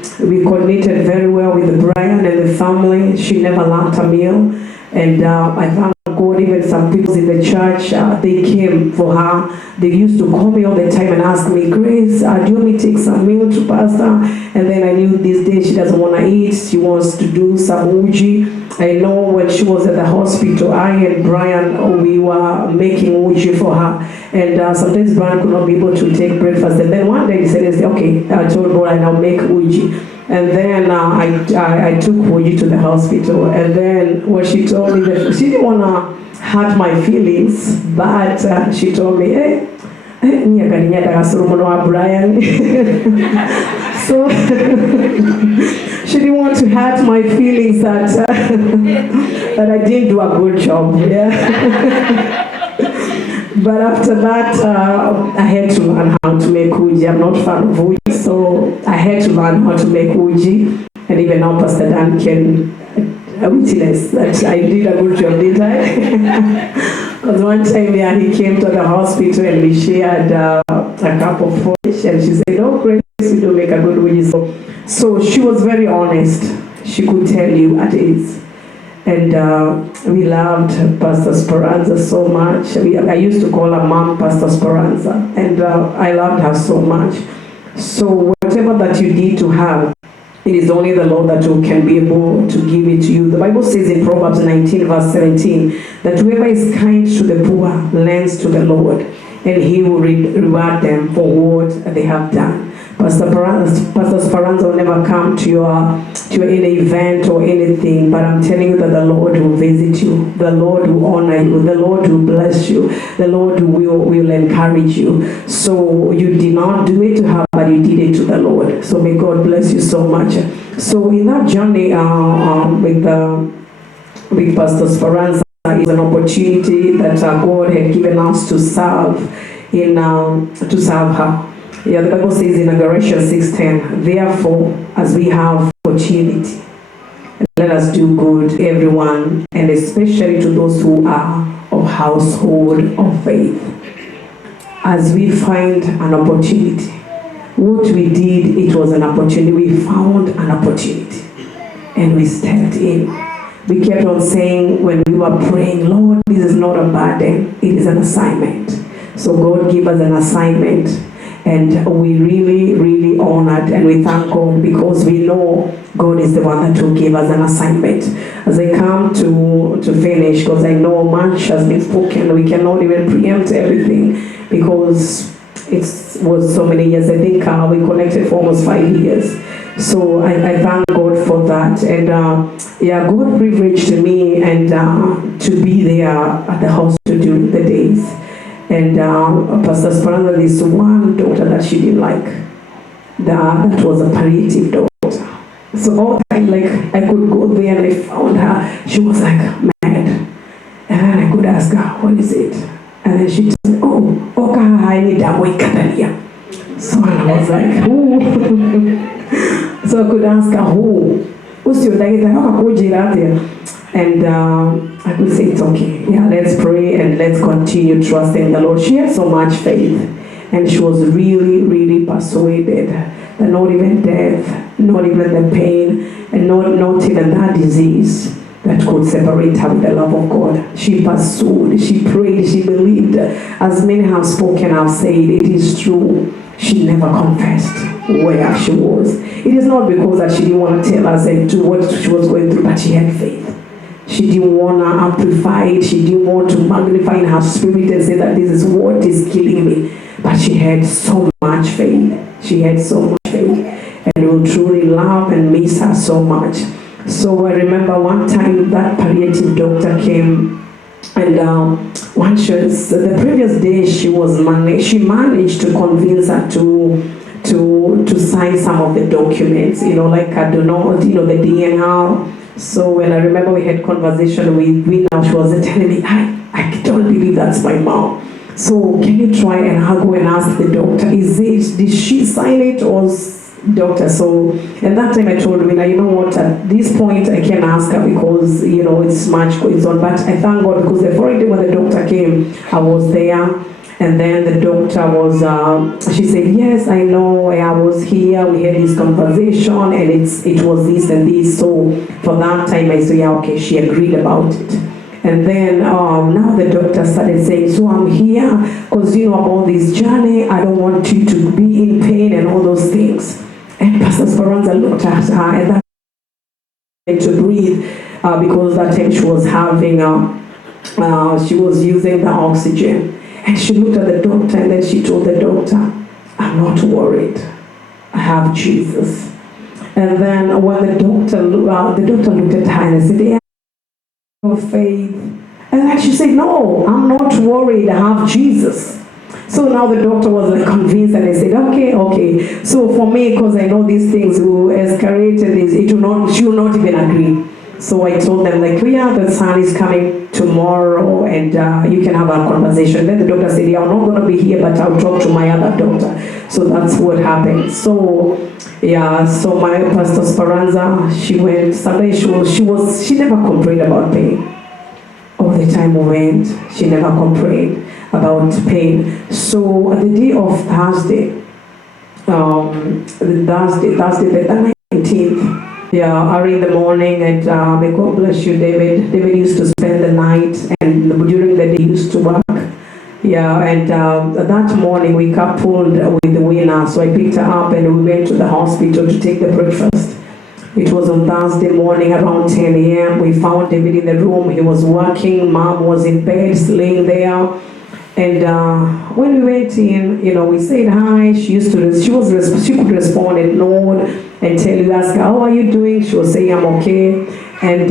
coordinated very well with Brian and the family. She never lacked a meal. And I thank God, even some people in the church, they came for her. They used to call me all the time and ask me, Grace, do you want me to take some meal to Pastor? And then I knew this day she doesn't want to eat. She wants to do some uji. I know when she was at the hospital, I and Brian, we were making uji for her. And sometimes Brian could not be able to take breakfast. And then one day he said, okay, I told Brian, I'll make uji. And then I took Uji to the hospital. And then when she told me that she didn't want to hurt my feelings, but she told me, hey, Brian. So she didn't want to hurt my feelings that that I didn't do a good job. Yeah. But after that, I had to learn how to make uji. I'm not fan of uji, so I had to learn how to make uji. And even now, Pastor Dan can witness that I did a good job, didn't I? Because one time, yeah, he came to the hospital and we shared a cup of fish, and she said, "Oh, Grace, you do make a good uji." So she was very honest. She could tell you at ease. And we loved Pastor Speranza so much. I used to call her Mom, Pastor Speranza. And I loved her so much. So whatever that you did to her, it is only the Lord that can be able to give it to you. The Bible says in Proverbs 19 verse 17, that whoever is kind to the poor lends to the Lord, and he will reward them for what they have done. Pastor Speranza will never come to your any event or anything, but I'm telling you that the Lord will visit you, the Lord will honor you, the Lord will bless you, the Lord will encourage you. So you did not do it to her, but you did it to the Lord. So may God bless you so much. So in that journey with Pastor Speranza is an opportunity that God had given us to serve her. Yeah, the Bible says in Galatians 6:10, therefore, as we have opportunity, let us do good, everyone, and especially to those who are of household of faith. As we find an opportunity, what we did, it was an opportunity. We found an opportunity, and we stepped in. We kept on saying when we were praying, Lord, this is not a burden, it is an assignment. So God gave us an assignment. And we really, really honored and we thank God because we know God is the one that will give us an assignment. As I come to finish, because I know much has been spoken, we cannot even preempt everything because it was so many years. I think we connected for almost 5 years. So I thank God for that. And yeah, God privileged me and to be there at the hospital during the days. And Pastor Speranza, this one daughter that she didn't like, that was a palliative daughter. So all the time, like, I could go there and I found her, she was like mad. And then I could ask her, what is it? And then she told me, oh, okay, I need a way Catalia. So I was like, who? So I could ask her, who? Who's your dad? And I could say, it's okay. Yeah, let's pray and let's continue trusting the Lord. She had so much faith. And she was really, really persuaded that not even death, not even the pain, and not even that disease that could separate her with the love of God. She pursued, she prayed, she believed. As many have spoken, have said, it is true. She never confessed where she was. It is not because that she didn't want to tell us and do what she was going through, but she had faith. She didn't want to amplify it. She didn't want to magnify in her spirit and say that this is what is killing me. But she had so much faith. She had so much faith. And we will truly love and miss her so much. So I remember one time that palliative doctor came, and the previous day she managed to convince her to sign some of the documents, like I don't know, the DNA. So when I remember we had conversation with now, she was telling me, I don't believe that's my mom. So can you try and I'll go and ask the doctor, did she sign it or doctor? So at that time I told her, you know what, at this point I can ask her because, it's much going on. But I thank God because the following day when the doctor came, I was there. And then the doctor was, she said, yes, I know, I was here, we had this conversation, and it was this and this. So for that time, I said, yeah, okay, she agreed about it. And then now the doctor started saying, so I'm here because you know about this journey. I don't want you to be in pain and all those things. And Pastor Speranza looked at her and that to breathe because that time she was having, she was using the oxygen. And she looked at the doctor and then she told the doctor, I'm not worried. I have Jesus. And then when the doctor looked at her and said, yeah, of faith. And then she said, no, I'm not worried. I have Jesus. So now the doctor was like convinced and I said, okay. So for me, because I know these things will escalate and she will not even agree. So I told them like, the son is coming tomorrow and you can have a conversation. Then the doctor said, I'm not going to be here, but I'll talk to my other doctor. So that's what happened. So so my Pastor Speranza, she went, Sunday she never complained about pain. All the time we went, she never complained about pain. So the day of Thursday, the 19th, early in the morning, and may God bless you, David. David used to spend the night, and during the day he used to work. And that morning we coupled with the winner, so I picked her up and we went to the hospital to take the breakfast. It was on Thursday morning around 10 a.m. We found David in the room. He was working. Mom was in bed, laying there. And when we went in, we said hi. She could respond and nod and tell you, ask her, how are you doing? She was saying, I'm okay. And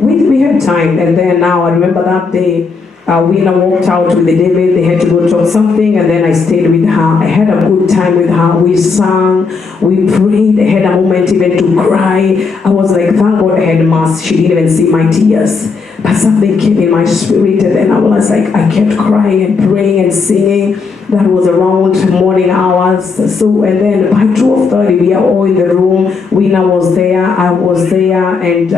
we had time. And then now I remember that day, Wina walked out with David. They had to go talk something, and then I stayed with her. I had a good time with her. We sang, we prayed. I had a moment even to cry. I was like, thank God I had mass. She didn't even see my tears. But something came in my spirit, and then I was like, I kept crying and praying and singing. That was around morning hours. So, and then by 12:30, we are all in the room. Wina was there, I was there, and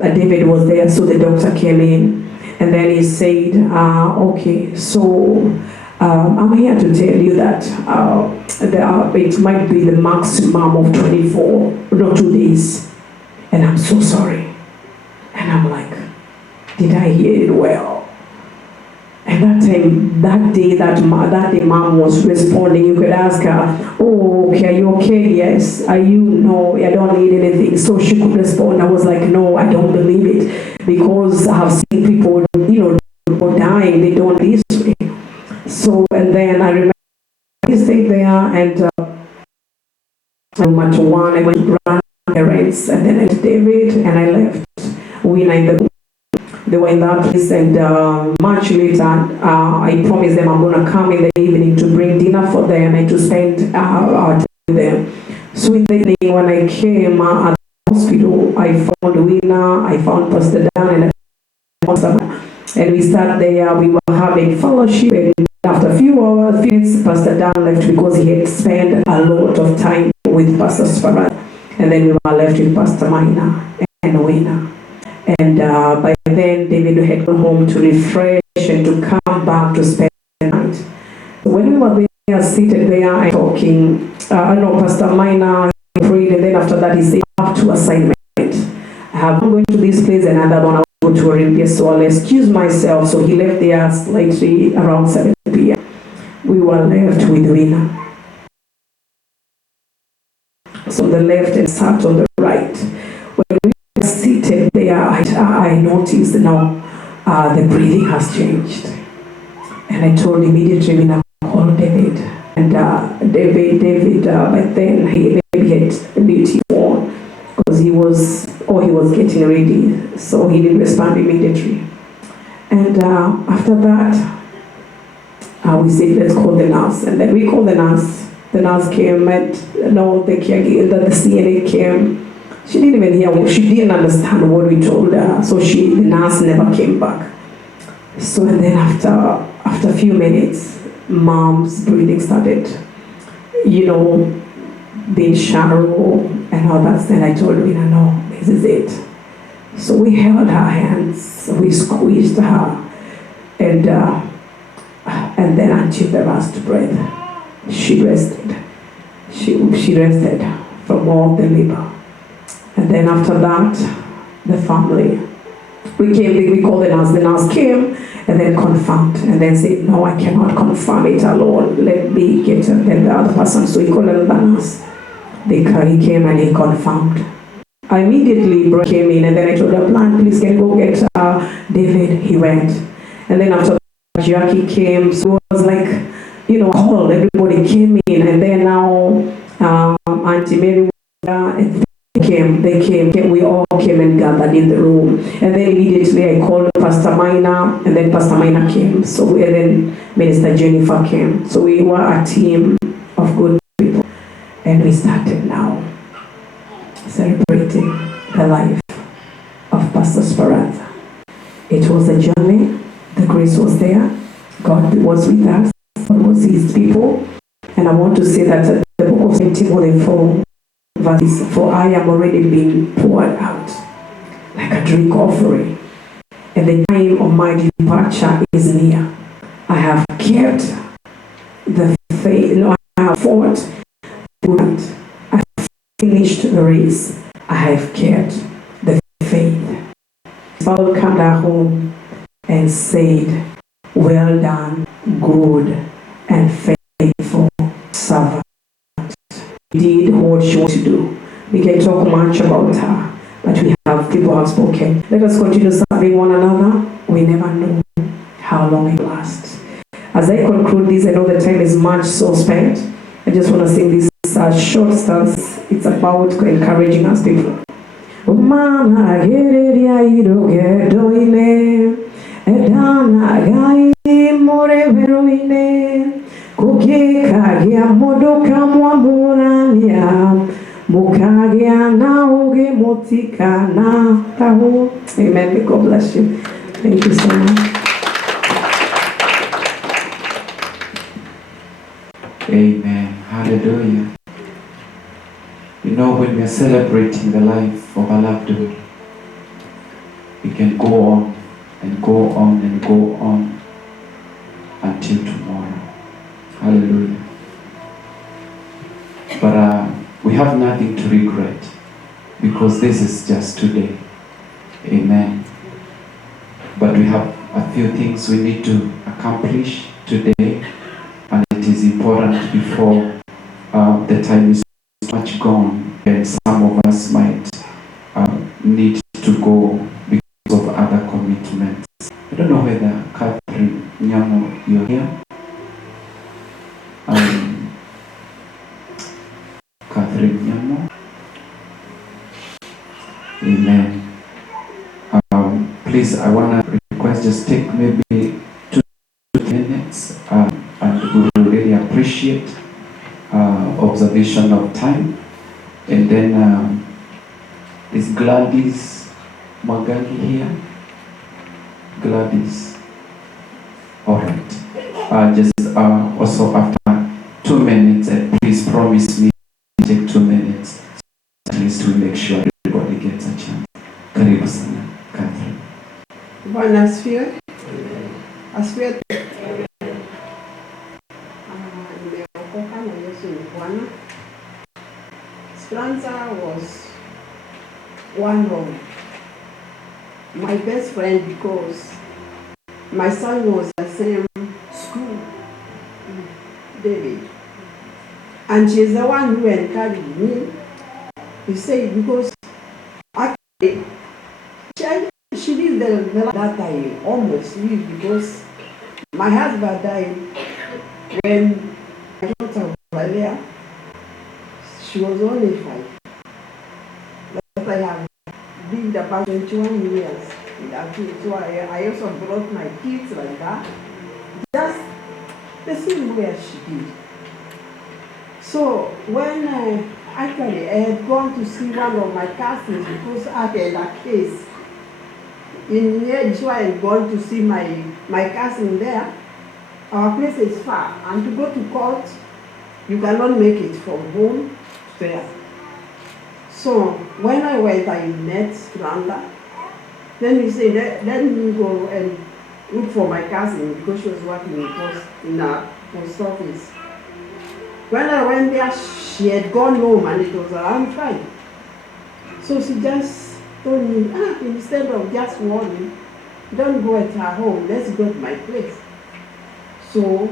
David was there. So the doctor came in. And then he said, okay, so I'm here to tell you that it might be the maximum of 2 days. And I'm so sorry. And I'm like, did I hear it well? And that day mom was responding. You could ask her, oh, okay, are you okay? Yes. Are you? No, I don't need anything. So she could respond. I was like, no, I don't believe it. Because I've seen people, dying, they don't this way. So, and then I remember I stayed there and much one, I went to run errands, and then I met David and I left. They were in that place, and much later, I promised them I'm going to come in the evening to bring dinner for them and to spend our time with them. So in the evening, when I came at the hospital, I found Wina, I found Pastor Dan, and we sat there, we were having fellowship, and after a few minutes, Pastor Dan left because he had spent a lot of time with Pastor Speranza. And then we were left with Pastor Mina and Wina. And by then, David had gone home to refresh and to come back to spend the night. When we were there, seated there and talking, Pastor Mina prayed, and then after that, he said, I have 2 assignments. I'm going to this place, and another one, I'll go to Olympia, so I'll excuse myself. So he left there slightly around 7 p.m. We were left with Wina. So on the left and sat on the right. When we were seated there, I noticed now the breathing has changed. And I told immediately when I called David. And David, by then he maybe had duty on because he was getting ready. So he didn't respond immediately. And after that, we said, let's call the nurse. And then we called the nurse. The nurse came, and the CNA came. She didn't even hear, she didn't understand what we told her. So the nurse never came back. So and then after a few minutes, mom's breathing started, being shallow and all that. Then I told her, no, this is it. So we held her hands, we squeezed her, and then until the last breath, she rested. She rested from all the labor. And then after that, the family We called the nurse came and then confirmed and then said, no, I cannot confirm it alone. Let me get then the other person. So he called another nurse. He came and he confirmed. I immediately came in and then I told her, plan, please can you go get David? He went. And then after Jackie came, so it was like, you know, called, everybody came in and then now Auntie Mary and they came, we all came and gathered in the room. And then immediately I called Pastor Minor, and then Pastor Minor came. So and then Minister Jennifer came. So we were a team of good people. And we started now celebrating the life of Pastor Speranza. It was a journey. The grace was there. God was with us. God was his people. And I want to say that the book of St. Timothy 4, verses, for I am already being poured out like a drink offering, and the time of my departure is near. I have kept the faith, no, I have fought good. I have finished the race. I have kept the faith. Paul came back home and said, well done, good and faithful servant. Did what she wanted to do. We can talk much about her, but we have people have spoken. Let us continue serving one another. We never know how long it lasts. As I conclude this, I know the time is much so spent. I just want to sing this short stance. It's about encouraging us people. Mana gereria iroge doine edana gai more veroine. Kukikagia modoka mwamurania mukagia nauge motika na tahu. Amen. May God bless you. Thank you so much. Amen. Hallelujah. You know, when we are celebrating the life of a loved one, we can go on and go on and go on until tomorrow. Hallelujah. But we have nothing to regret because this is just today. Amen. But we have a few things we need to accomplish today, and it is important before the time is much gone and some of us might need to go because of other commitments. I don't know whether Catherine Nyamo, you're here. Catherine Nyamo. Amen. Please, I want to request just take maybe 2 minutes and we will really appreciate observation of time. And then is Gladys Magali here? Gladys. All right. Just also after 2 minutes, and please promise me to take 2 minutes. At least we make sure everybody gets a chance. Karibu sana, Catherine. Bwana asifiwe. Asifiwe. Nimeokoka na Yesu ni Bwana. Speranza was one of my best friend because my son was the same school, David. And she's the one who encouraged me. You say, because actually, she lived the life that I almost lived because my husband died when my daughter was there. She was only 5. But I have lived about 21 years without kids. So I also brought my kids like that. Just the same way as she did. So when actually I had gone to see one of my cousins because I had a case in here, so I had gone to see my cousin there. Our place is far, and to go to court, you cannot make it from home there. So when I went, I met Speranza. Then he said, let me go and look for my cousin because she was working in a post office. When I went there, she had gone home and it was around 5. So she just told me, instead of just worrying, don't go at her home, let's go to my place. So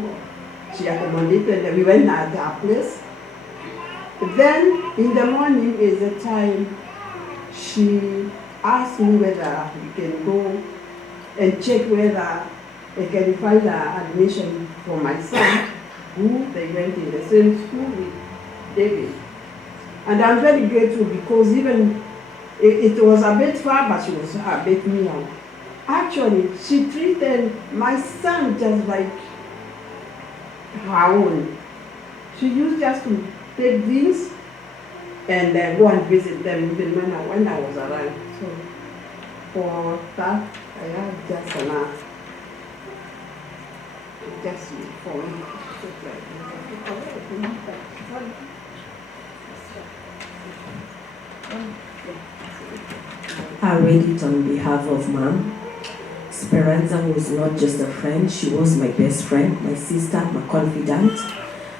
she accommodated, and we went at her place. Then in the morning is the time she asked me whether we can go and check whether I can find an admission for my son, who they went in the same school with David. And I'm very grateful because even it was a bit far, but she was a bit near. Actually, she treated my son just like her own. She used just to take things and go and visit them even when I was around. So for that, I have just enough. Just for me. I read it on behalf of Mom. Speranza was not just a friend, she was my best friend, my sister, my confidant.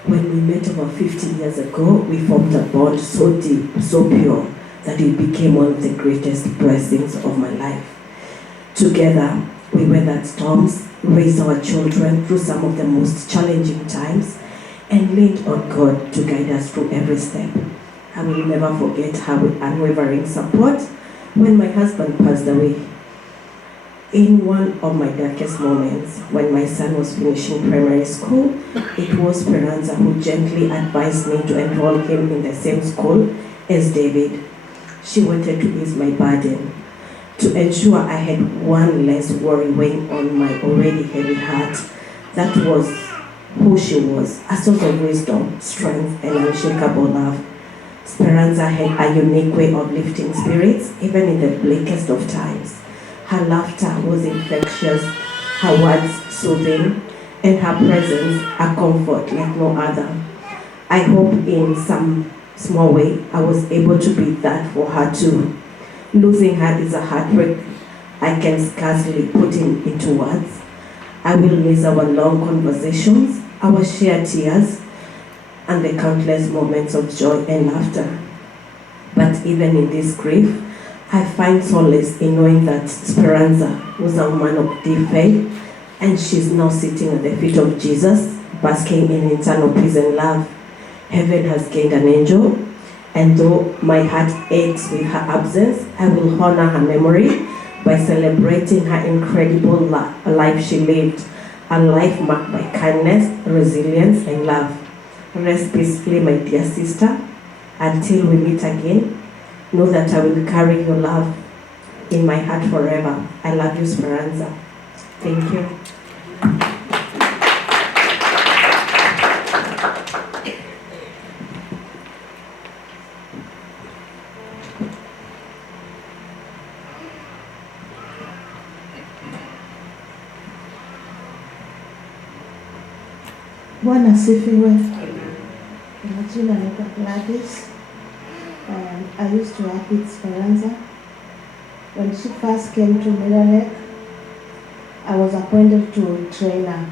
When we met over 50 years ago, we formed a bond so deep, so pure, that it became one of the greatest blessings of my life. Together, we weathered storms, raised our children through some of the most challenging times, and leaned on God to guide us through every step. I will never forget her unwavering support when my husband passed away. In one of my darkest moments, when my son was finishing primary school, it was Speranza who gently advised me to enroll him in the same school as David. She wanted to ease my burden, to ensure I had one less worry weighing on my already heavy heart. That was who she was, a source of wisdom, strength, and unshakable love. Speranza had a unique way of lifting spirits, even in the bleakest of times. Her laughter was infectious, her words soothing, and her presence a comfort like no other. I hope in some small way I was able to be that for her too. Losing her is a heartbreak I can scarcely put into words. I will miss our long conversations, our shared tears, and the countless moments of joy and laughter. But even in this grief, I find solace in knowing that Speranza was a woman of deep faith, and she's now sitting at the feet of Jesus, basking in eternal peace and love. Heaven has gained an angel, and though my heart aches with her absence, I will honor her memory by celebrating her incredible life she lived, a life marked by kindness, resilience, and love. Rest peacefully, my dear sister. Until we meet again, know that I will carry your love in my heart forever. I love you, Speranza. Thank you. Bwana asifiwe. Majina naitwa Gladys. I used to work with Speranza. When she first came to Miralek, I was appointed to train her.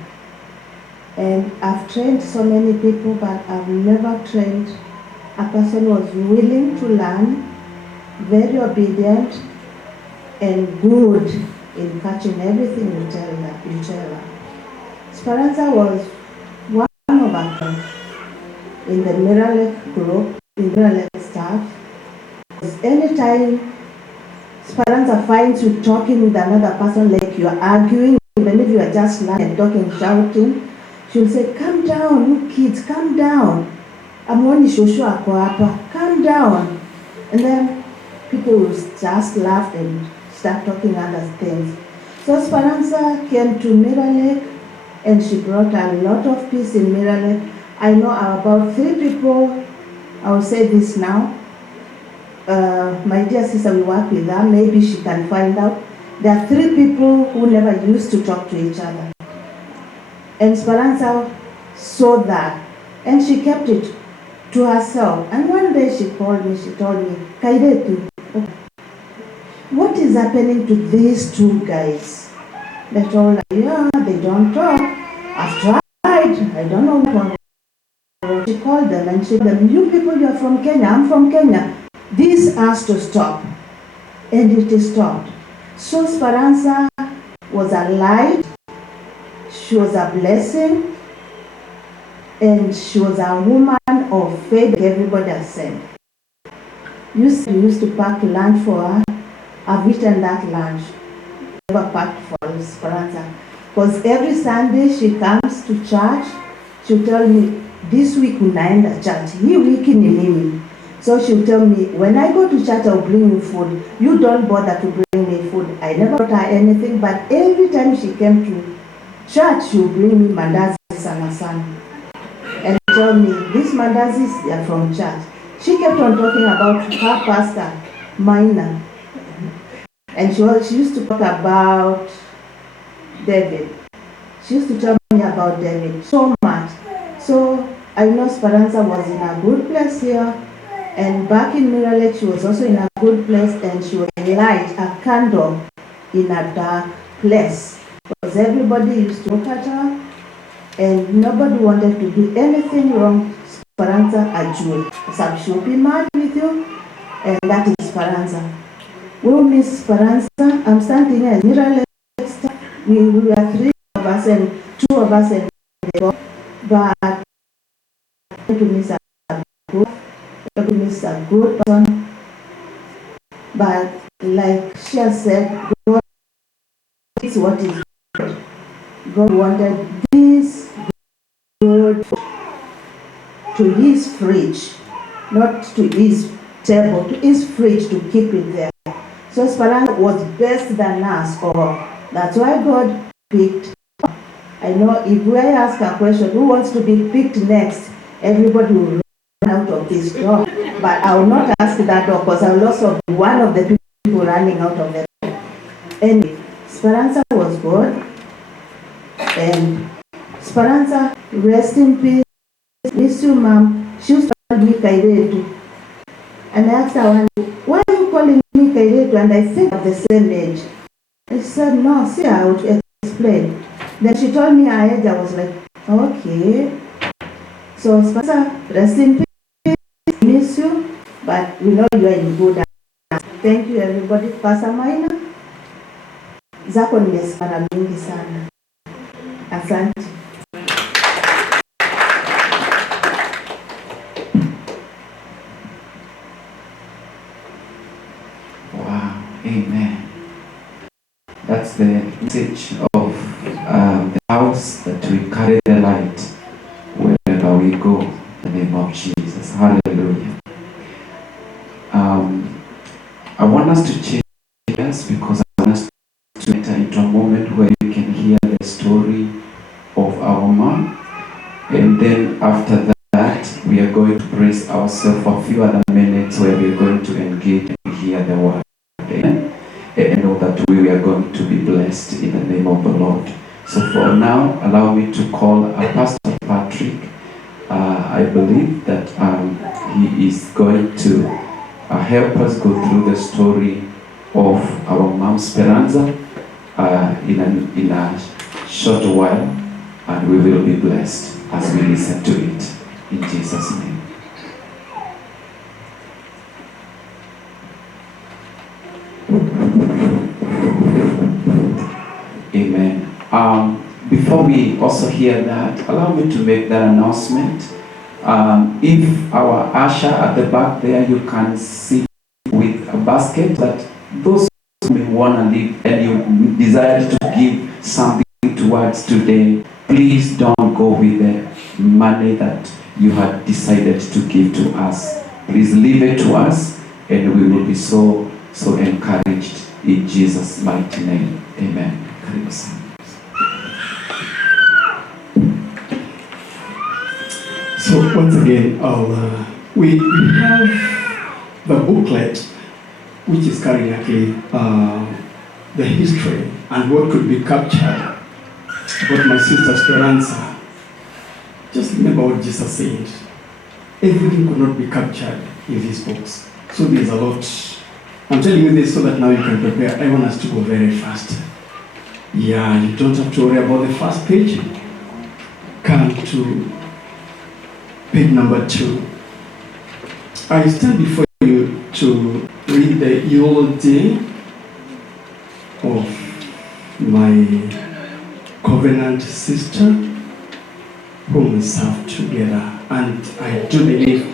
And I've trained so many people, but I've never trained a person who was willing to learn, very obedient, and good in catching everything you tell her. Speranza was one of our friends in the Miralek group, in Miralek staff. Anytime Speranza finds you talking with another person, like you are arguing, even if you are just laughing, talking, shouting, she'll say, "Calm down, you kids, calm down. Amwoni shosho ako hapa, calm down." And then people will just laugh and start talking other things. So Speranza came to Miralek, and she brought a lot of peace in Miralek. I know about 3 people, I will say this now. My dear sister, we work with her, maybe she can find out. There are 3 people who never used to talk to each other. And Speranza saw that, and she kept it to herself. And one day she called me, she told me, "Kairetu, what is happening to these 2 guys?" They told her, "Yeah, they don't talk. I've tried, I don't know what." She called them and she told them, "You people, you are from Kenya, I'm from Kenya. This has to stop." and it stopped. So Speranza was a light, she was a blessing, and she was a woman of faith, everybody has said. We used to pack lunch for her. I've eaten that lunch. Never packed for Speranza. Because every Sunday she comes to church, she'll tell me, this week unaenda church, hii wiki ni mimi. So she'll tell me, when I go to church, I'll bring you food. You don't bother to bring me food. I never brought her anything, but every time she came to church, she'll bring me mandazi sana sana. And tell me, these mandazis are from church. She kept on talking about her pastor, Minor. And she used to talk about David. She used to tell me about David so much. So I know Speranza was in a good place here. And back in Mirror Lake, she was also in a good place, and she was a light, a candle in a dark place. Because everybody used to look at her, and nobody wanted to do anything wrong. Speranza a jewel. So she'll be mad with you, and that is Speranza. We'll miss Speranza. I'm standing here as Mirror Lake. We were 3 of us, and 2 of us, and but to miss her. Is a good person, but like she has said, God is what is good. God wanted this good to his fridge, not to his table, to his fridge, to keep it there. So Speranza was best than us all. That's why God picked her. I know if we ask a question, who wants to be picked next, everybody will run out of this door. But I will not ask that door, because I will also be one of the people running out of the door. Anyway, Speranza was good. And Speranza, rest in peace. Miss you, Mom. She used to call me Kairetu. And I asked her, why are you calling me Kairetu? And I think of the same age. And she said, no, see, I would explain. Then she told me her age. I was like, okay. So Speranza, rest in peace. Miss you, but we know you are in good hands. Thank you, everybody. Pastor Maina, zako nimesikia mingi sana. Asante. Wow, amen. That's the message of the house, that we carry the light wherever we go, in the name of Jesus. Hallelujah. I want us to change this, because I want us to enter into a moment where you can hear the story of our mom. And then after that, we are going to brace ourselves for a few other minutes where we are going to engage and hear the word. Amen. And know that we are going to be blessed in the name of the Lord. So for now, allow me to call our Pastor Patrick. I believe that he is going to help us go through the story of our mom Speranza in a short while, and we will be blessed as we listen to it. In Jesus' name. Amen. Before we also hear that, allow me to make that announcement. If our usher at the back there, you can sit with a basket, that those who may want to leave and you desire to give something towards today, please don't go with the money that you had decided to give to us. Please leave it to us, and we will be so encouraged in Jesus' mighty name. Amen. So once again, we have the booklet, which is carrying actually the history and what could be captured about my sister Speranza. Just remember what Jesus said. Everything could not be captured in these books. So there's a lot. I'm telling you this so that now you can prepare. I want us to go very fast. Yeah, you don't have to worry about the first page. Come to page number 2. I stand before you to read the eulogy of my covenant sister whom we serve together, and I do believe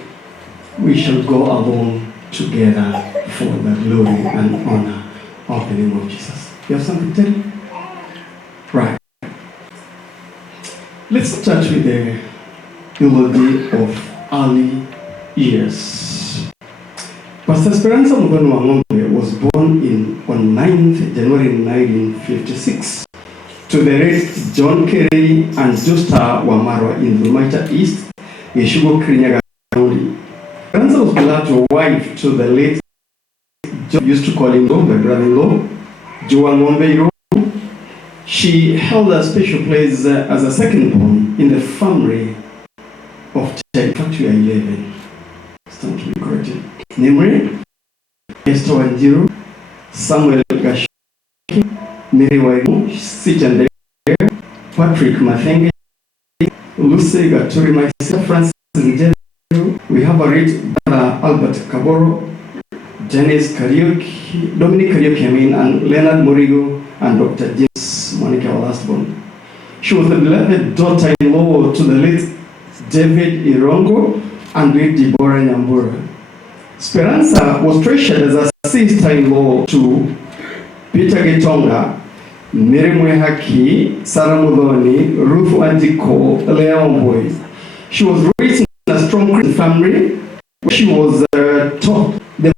we shall go along together for the glory and honor of the name of Jesus. You have something to tell me? Right. Let's start with the eulogy of early years. Pastor Speranza Wang'Ombe was born on 9th January 1956 to the late John Kerry and Justa Wamarwa in Rumaita East, Yeshugo Kirinyaga County. Speranza was beloved wife to the late John, used to call him my brother-in-law, Joe Wang'Ombe. She held a special place as a second born in the family of 10. In fact, we are 11. Stand to be corrected. Namely, Esther Wanjiru, Samuel Gash, Mary Waimu, sit and there, Patrick Mathenge, Lucy Gaturi, myself, Francis Njeru. We have a rich brother Albert Kaboro, Janice Kariuki, Dominic Kariuki, and Leonard Morigo, and Dr. James Monica, our last born. She was the beloved daughter-in-law to the late David Irongo and late Deborah Nyambura. Speranza was treasured as a sister-in-law to Peter Getonga, Mary Mwehaki, Sarah Muthoni, Ruth Adiko, Leon. She was raised in a strong Christian family where she was taught the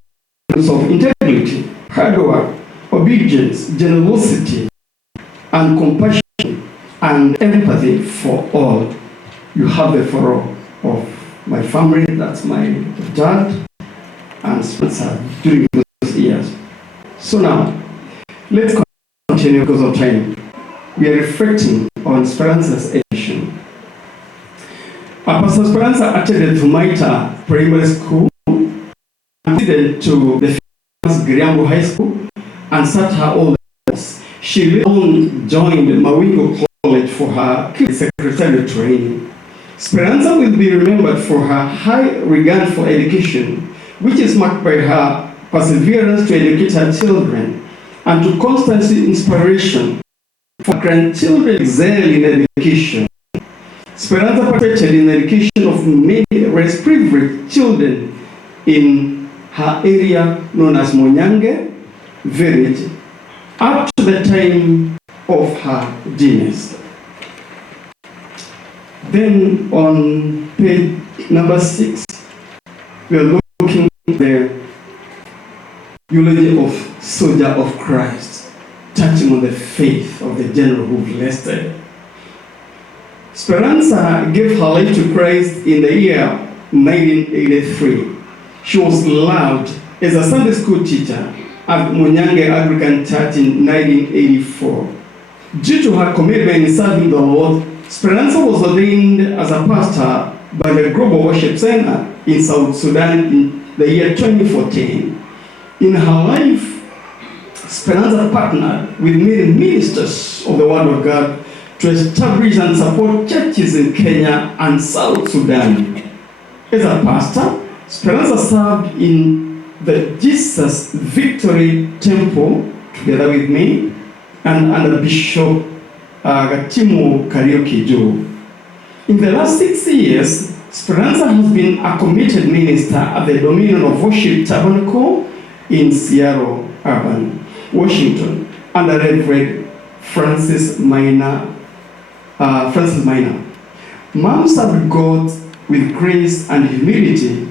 values of integrity, hard work, obedience, generosity, and compassion, and empathy for all. You have the photo of my family, that's my dad, and Spencer during those years. So now, let's continue because of time. We are reflecting on Speranza's education. Pastor Speranza attended Rumaita Primary School, attended to the famous Giriambo High School, and sat her all the years. She later joined Mawingo College for her secretarial training. Speranza will be remembered for her high regard for education, which is marked by her perseverance to educate her children and to constant inspiration for grandchildren excel in education. Speranza participated in the education of many less privileged children in her area known as Monyange village up to the time of her demise. Then on page number 6, we are looking at the eulogy of Soldier of Christ, touching on the faith of the general who blessed her. Speranza gave her life to Christ in the year 1983. She was loved as a Sunday school teacher at Monyange Anglican Church in 1984. Due to her commitment in serving the Lord, Speranza was ordained as a pastor by the Global Worship Center in South Sudan in the year 2014. In her life, Speranza partnered with many ministers of the Word of God to establish and support churches in Kenya and South Sudan. As a pastor, Speranza served in the Jesus Victory Temple together with me and under Bishop Gatimu Kariuki Joe. In the last 6 years, Speranza has been a committed minister at the Dominion of Worship Tabernacle in Seattle, Urban, Washington, under Reverend Francis Minor. Mom served God with grace and humility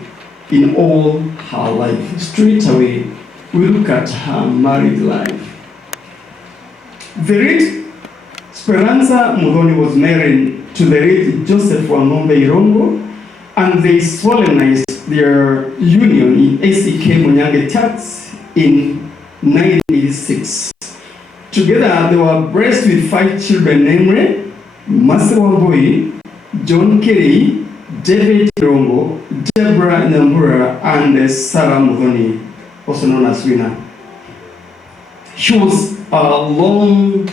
in all her life. Straight away, we look at her married life. The late Speranza Muthoni was married to the late Joseph Wang'Ombe Irongo, and they solemnized their union in ACK Monyange Church in 1986. Together, they were blessed with 5 children, namely Mercy Wambui, John Kerry, David Irongo, Deborah Nyambura, and Sarah Muthoni, also known as Wina. She was a loving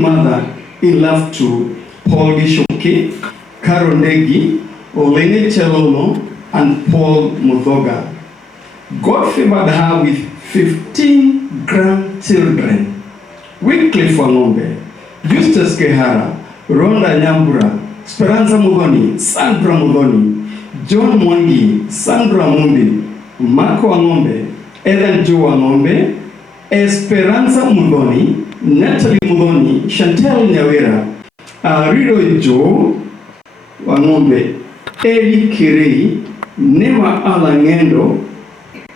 mother in love to Paul Gishoke, Carol Negi, Olene Chelono, and Paul Muthoga. God favored her with 15 grandchildren. Wycliffe Wang'Ombe, Justus Kehara, Rhonda Nyambura, Speranza Muthoni, Sandra Muthoni, John Mwangi, Sandra Mundi, Marco Wang'Ombe, Ellen Jo Wang'Ombe, Esperanza Muthoni, Natalie Muthoni, Chantel Nyawera, Rido Jo Wang'Ombe, Eli Kirei, Nema Alangendo,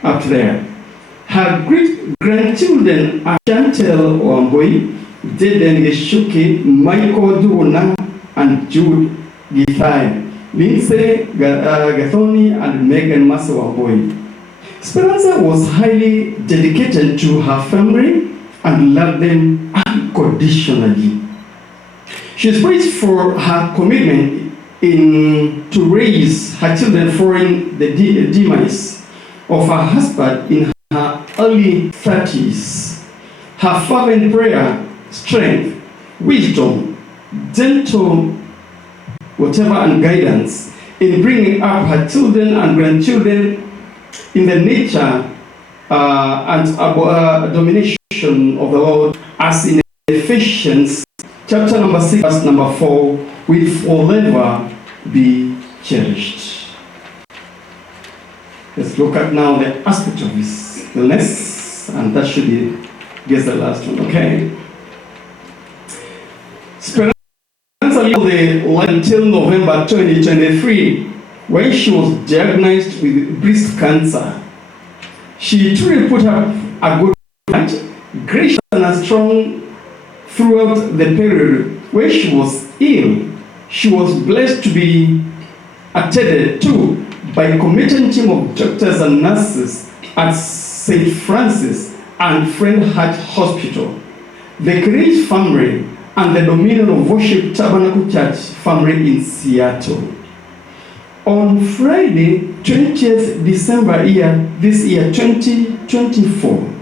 up there. Her great-grandchildren are Chantel Wamboi, Jaden Geshuki, Michael Duona, and Jude Githai, Lindsay Gathoni, and Megan Massa Wamboi. Speranza was highly dedicated to her family and loved them unconditionally. She is praised for her commitment to raise her children following the demise of her husband in her early 30s. Her fervent prayer, strength, wisdom, gentle whatever and guidance in bringing up her children and grandchildren in the nature and domination of the Lord, as in Ephesians chapter number 6 verse number 4, will forever be cherished. Let's look at now the aspect of his illness, and that should be, guess, the last one, okay? Speranza lived until November 2023, when she was diagnosed with breast cancer. She truly put up a good fight, gracious and strong throughout the period where she was ill. She was blessed to be attended to by a committed team of doctors and nurses at St. Francis and Friend Heart Hospital, the Courage family, and the Dominion of Worship Tabernacle Church family in Seattle. On Friday, 20th December this year, 2024,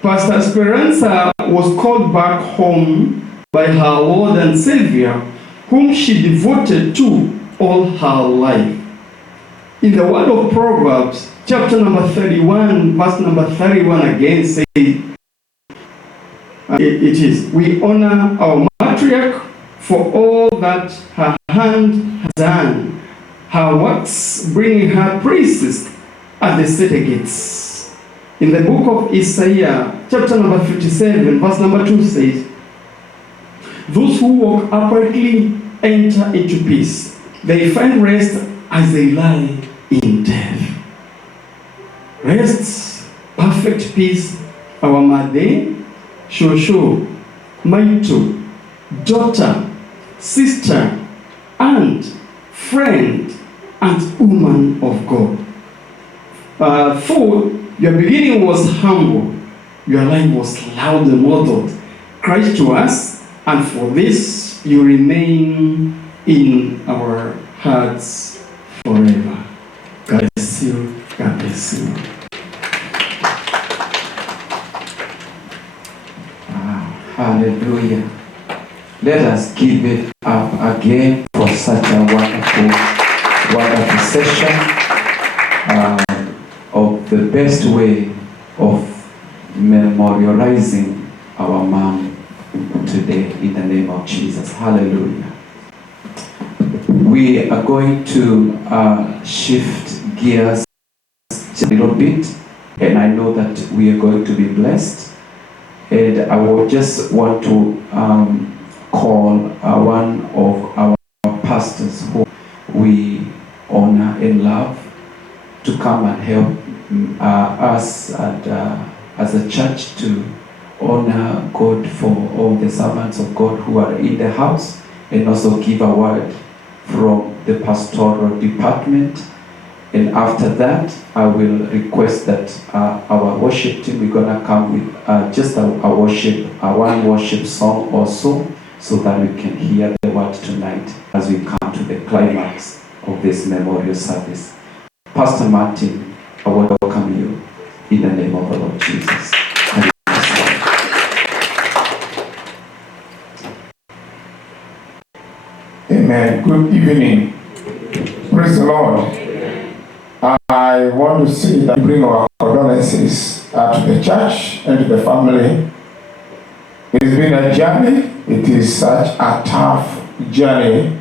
Pastor Speranza was called back home by her Lord and Savior, whom she devoted to all her life. In the word of Proverbs, chapter number 31, verse number 31 again says, it is, we honor our matriarch for all that her hand has done, her works bringing her praises at the city gates. In the book of Isaiah, chapter number 57, verse number 2 says, those who walk uprightly enter into peace. They find rest as they lie in death. Rest, perfect peace, our Made, Shosho, Maito, daughter, sister, aunt, friend, and woman of God. For your beginning was humble, your life was loud and modeled. Christ to us, and for this you remain in our hearts forever. God bless you. God bless you. Hallelujah. Let us give it up again for such a wonderful session of the best way of memorializing our mom today in the name of Jesus. Hallelujah. We are going to shift gears a little bit, and I know that we are going to be blessed. And I will just want to call one of our pastors who we honor and love to come and help us as a church to honor God for all the servants of God who are in the house, and also give a word from the pastoral department. And after that, I will request that our worship team, we're gonna come with just one worship song also, so that we can hear the word tonight as we come to the climax of this memorial service. Pastor Martin, I will welcome you in the name of the Lord Jesus. Amen. Good evening. Praise the Lord. I want to say that we bring our condolences to the church and to the family. It's been a journey. It is such a tough journey.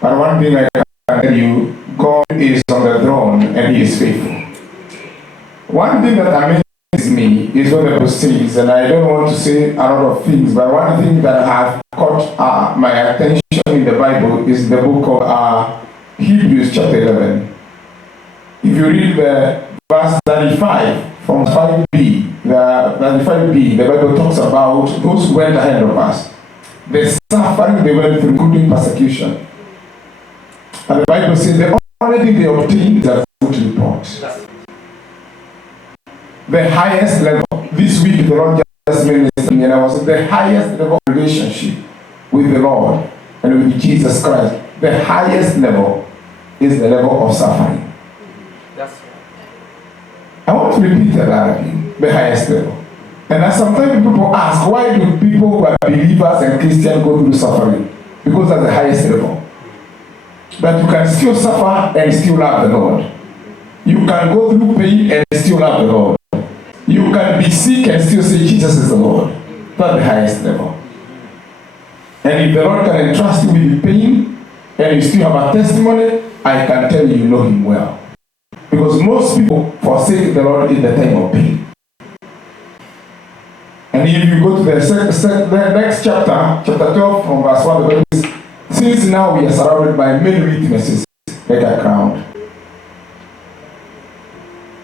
But one thing I can tell you, God is on the throne and He is faithful. One thing that amazes me is what the Bible says, and I don't want to say a lot of things, but one thing that have caught my attention in the Bible is the book of Hebrews chapter 11. If you read the verse 35 from 5b, the Bible talks about those who went ahead of us, the suffering they went through, including persecution. And the Bible says the only thing they obtained is a good report. The highest level. This week the Lord just ministered me, and I was at the highest level of relationship with the Lord and with Jesus Christ. The highest level is the level of suffering. That's right. I want to repeat that again. The highest level. And as sometimes people ask, why do people who are believers and Christians go through suffering? Because that's the highest level. That you can still suffer and still love the Lord. You can go through pain and still love the Lord. You can be sick and still say Jesus is the Lord. That's the highest level. And if the Lord can entrust you with the pain and you still have a testimony, I can tell you know Him well. Because most people forsake the Lord in the time of pain. And if you go to the next chapter, chapter 12 from verse 1, the Bible says, since now we are surrounded by many witnesses, like a crowd.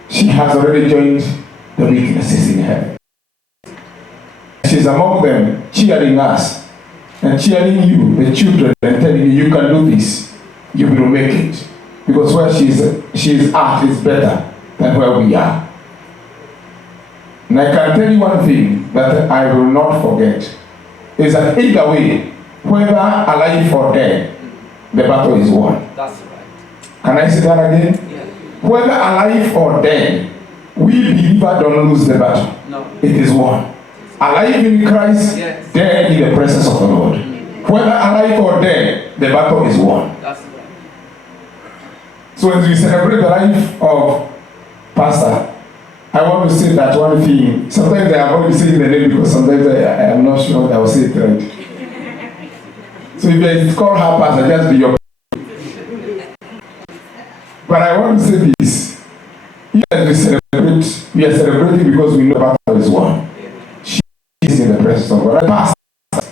She has already joined the witnesses in heaven. She's among them, cheering us and cheering you, the children, and telling you, you can do this. You will make it. Because where she is at is better than where we are. And I can tell you one thing that I will not forget, is that either way, whether alive or dead, the battle is won. That's right. Can I say that again? Yeah. Whether alive or dead, we believers don't lose the battle. No. It is won. Alive in Christ, yes. Dead in the presence of the Lord. Whether alive or dead, the battle is won. That's right. So as we celebrate the life of Pastor, I want to say that one thing. Sometimes I avoid saying the name because sometimes I am not sure that I will say it right. So if I call her Pastor, just be your. But I want to say this. As we are celebrating because we know the battle is won. She is in the presence of God. Pastor,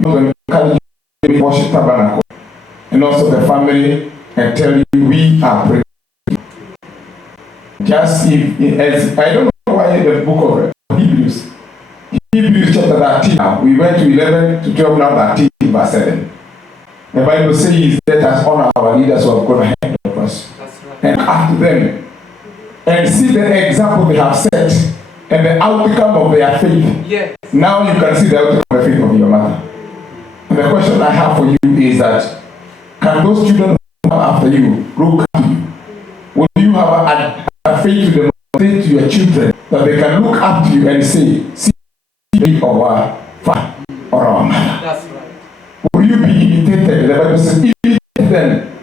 you can worship tabernacle and also the family and tell you we are praying. Just as I don't know why the book of Hebrews chapter 13 now, we went to 11 to 12 now 13 verse 7. The Bible says let us honor our leaders who have gone ahead of us and after them and see the example they have set and the outcome of their faith. Yes. Now you can see the outcome of the faith of your mother. And the question I have for you is that can those children who come after you look up to you? Will you have a faith to demonstrate to your children that they can look up to you and say, see our father or our mother? That's right. Will you be imitated? The Bible says, imitate them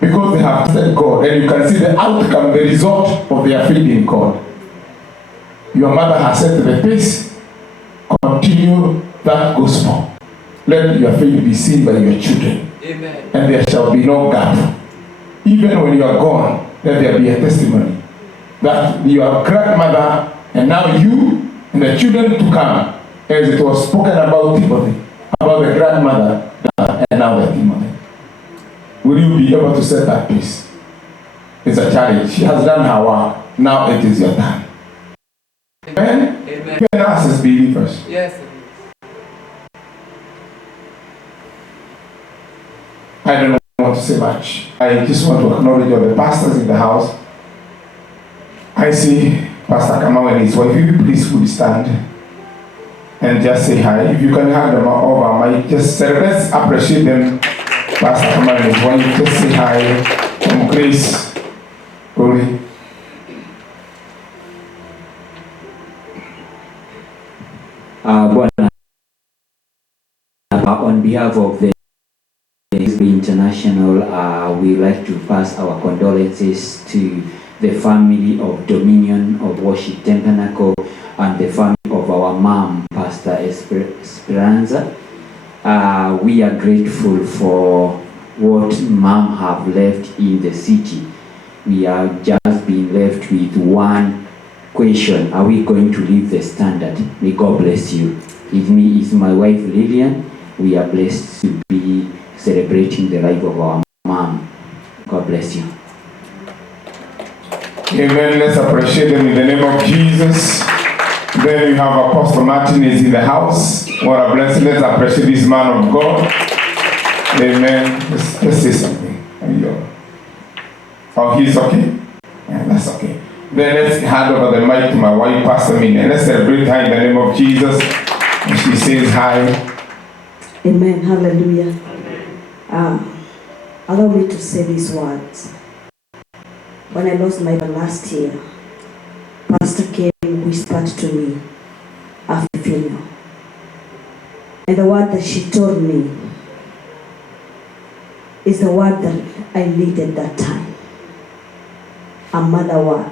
because they have trusted God, and you can see the outcome, the result of their faith in God. Your mother has set the pace. Continue that gospel. Let your faith be seen by your children. Amen. And there shall be no gap. Even when you are gone, let there be a testimony that your grandmother and now you and the children to come, as it was spoken about Timothy, about the grandmother and now the Timothy. Will you be able to set that pace? It's a challenge. She has done her work. Now it is your time. Amen? Amen. Even us as believers. Yes. I don't want to say much. I just want to acknowledge all the pastors in the house. I see Pastor Kamau and his wife. If you please would stand and just say hi. If you can hand them over, let's appreciate them. Pastor Kamau and his wife, just say hi from Grace. Glory. On behalf of the International, we like to pass our condolences to the family of Dominion of Worship Tabernacle and the family of our mom, Pastor Speranza. We are grateful for what mom have left in the city. We are just being left with one question: are we going to leave the standard? May God bless you. It's me, it's my wife Lillian. We are blessed to be celebrating the life of our mom. God bless you. Amen. Let's appreciate them in the name of Jesus. Then we have Apostle Martin is in the house. What a blessing. Let's appreciate this man of God. Amen. Let's say something. Oh, he's okay? Yeah, that's okay. Then let's hand over the mic to my wife, Pastor Mina. Let's celebrate her in the name of Jesus. And she says hi. Amen. Hallelujah. Allow me to say these words. When I lost my mother last year, Pastor came and whispered to me after funeral. And the word that she told me is the word that I needed that time. A mother word.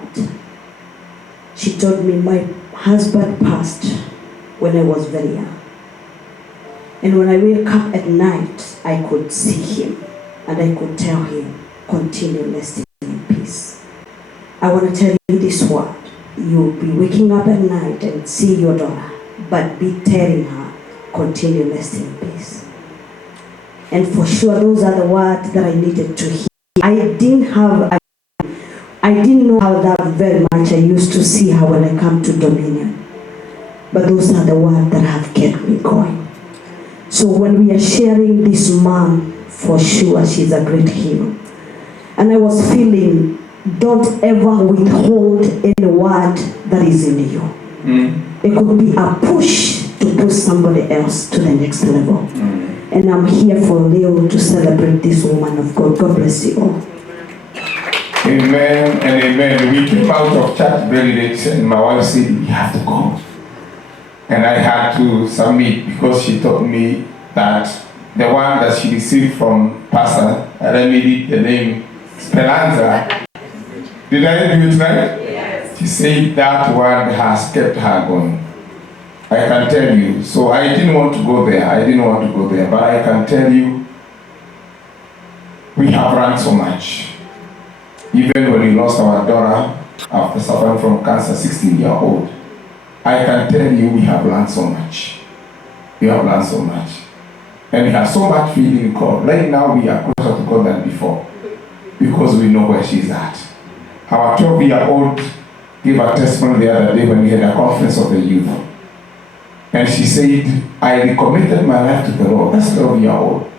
She told me my husband passed when I was very young. And when I wake up at night, I could see him and I could tell him, continue resting in peace. I want to tell you this word. You'll be waking up at night and see your daughter, but be telling her, continue resting in peace. And for sure, those are the words that I needed to hear. I didn't know how that very much. I used to see her when I come to Dominion. But those are the words that have kept me going. So when we are sharing this mom, for sure she's a great hero. And I was feeling, don't ever withhold any word that is in you. It could be a push to push somebody else to the next level. And I'm here for real to celebrate this woman of God. God bless you all. Amen and amen. We came out of church very late and my wife said, we have to go. And I had to submit because she told me that the one that she received from Pastor, and I made it the name Speranza. Did I do it right? Yes. She said that word has kept her going. I can tell you. So I didn't want to go there. But I can tell you, we have run so much. Even when we lost our daughter after suffering from cancer, 16-year-old, I can tell you we have learned so much. We have learned so much. And we have so much faith in God. Right now we are closer to God than before. Because we know where she's at. Our 12-year-old gave a testimony the other day when we had a conference of the youth. And she said, I recommitted my life to the Lord. That's 12-year-old.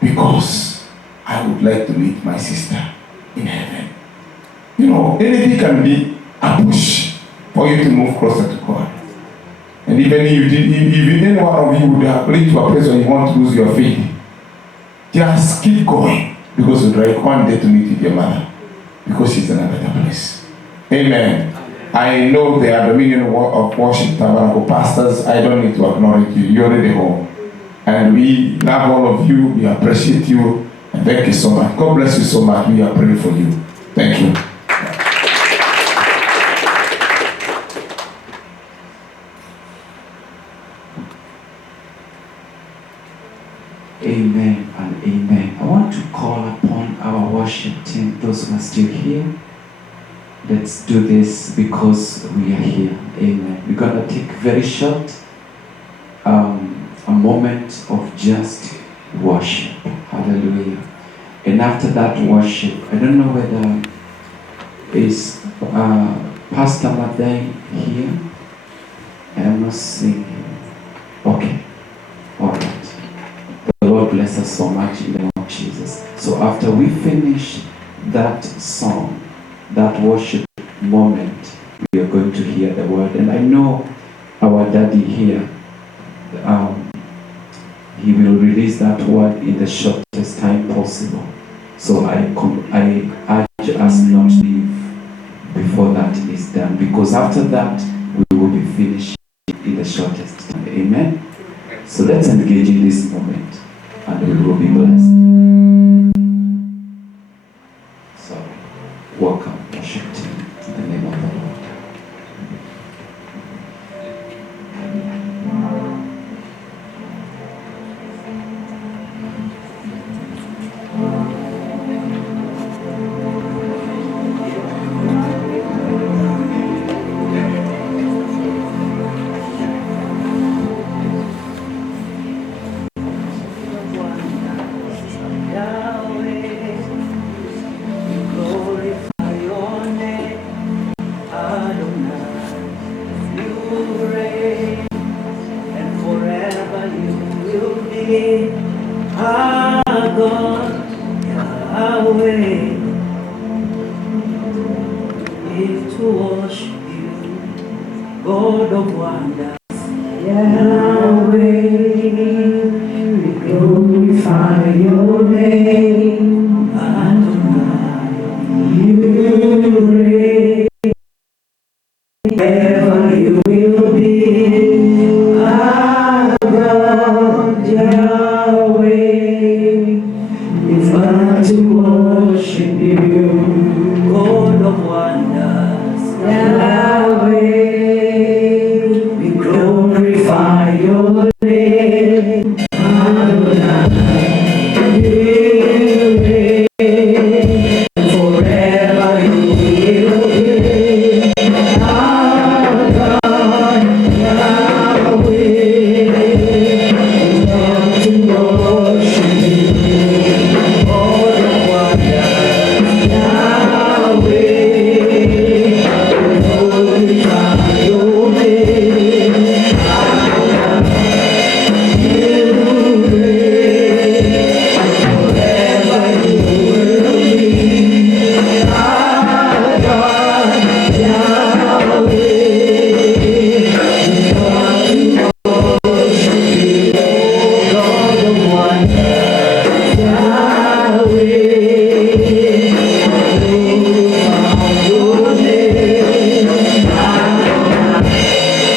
Because I would like to meet my sister in heaven. You know, anything can be a push for you to move closer to God. And even if any one of you would have reached to a place where you want to lose your faith, just keep going. Because you'd like one day to meet with your mother. Because she's in a better place. Amen. I know they are Dominion of Worship Tabernacle pastors. I don't need to acknowledge you. You're already home. And we love all of you. We appreciate you. And thank you so much. God bless you so much. We are praying for you. Thank you. Amen and amen. I want to call upon our worship team, those who are still here. Let's do this because we are here. Amen. We're going to take very short a moment of just worship. Hallelujah. And after that worship, I don't know whether is Pastor Muthoni here. I'm not seeing him. Okay. All right. The Lord bless us so much in the name of Jesus. So after we finish that song, that worship moment, we are going to hear the word. And I know our daddy here, he will release that word in the shortest time possible. So I urge us not to leave before that is done, because after that we will be finished in the shortest time. Amen. So let's engage in this moment and we will be blessed. Welcome, worship team, in the name of the Lord. God of wonders, Yahweh, we glorify your name, Adonai, you reign, wherever you will be, our God, Yahweh, it's fun to worship you, God of wonders, Yahweh. Glorify your name, Adonai, you reign, forever you will be, our God, Yahweh, we come to worship you, all the wonders, Yahweh,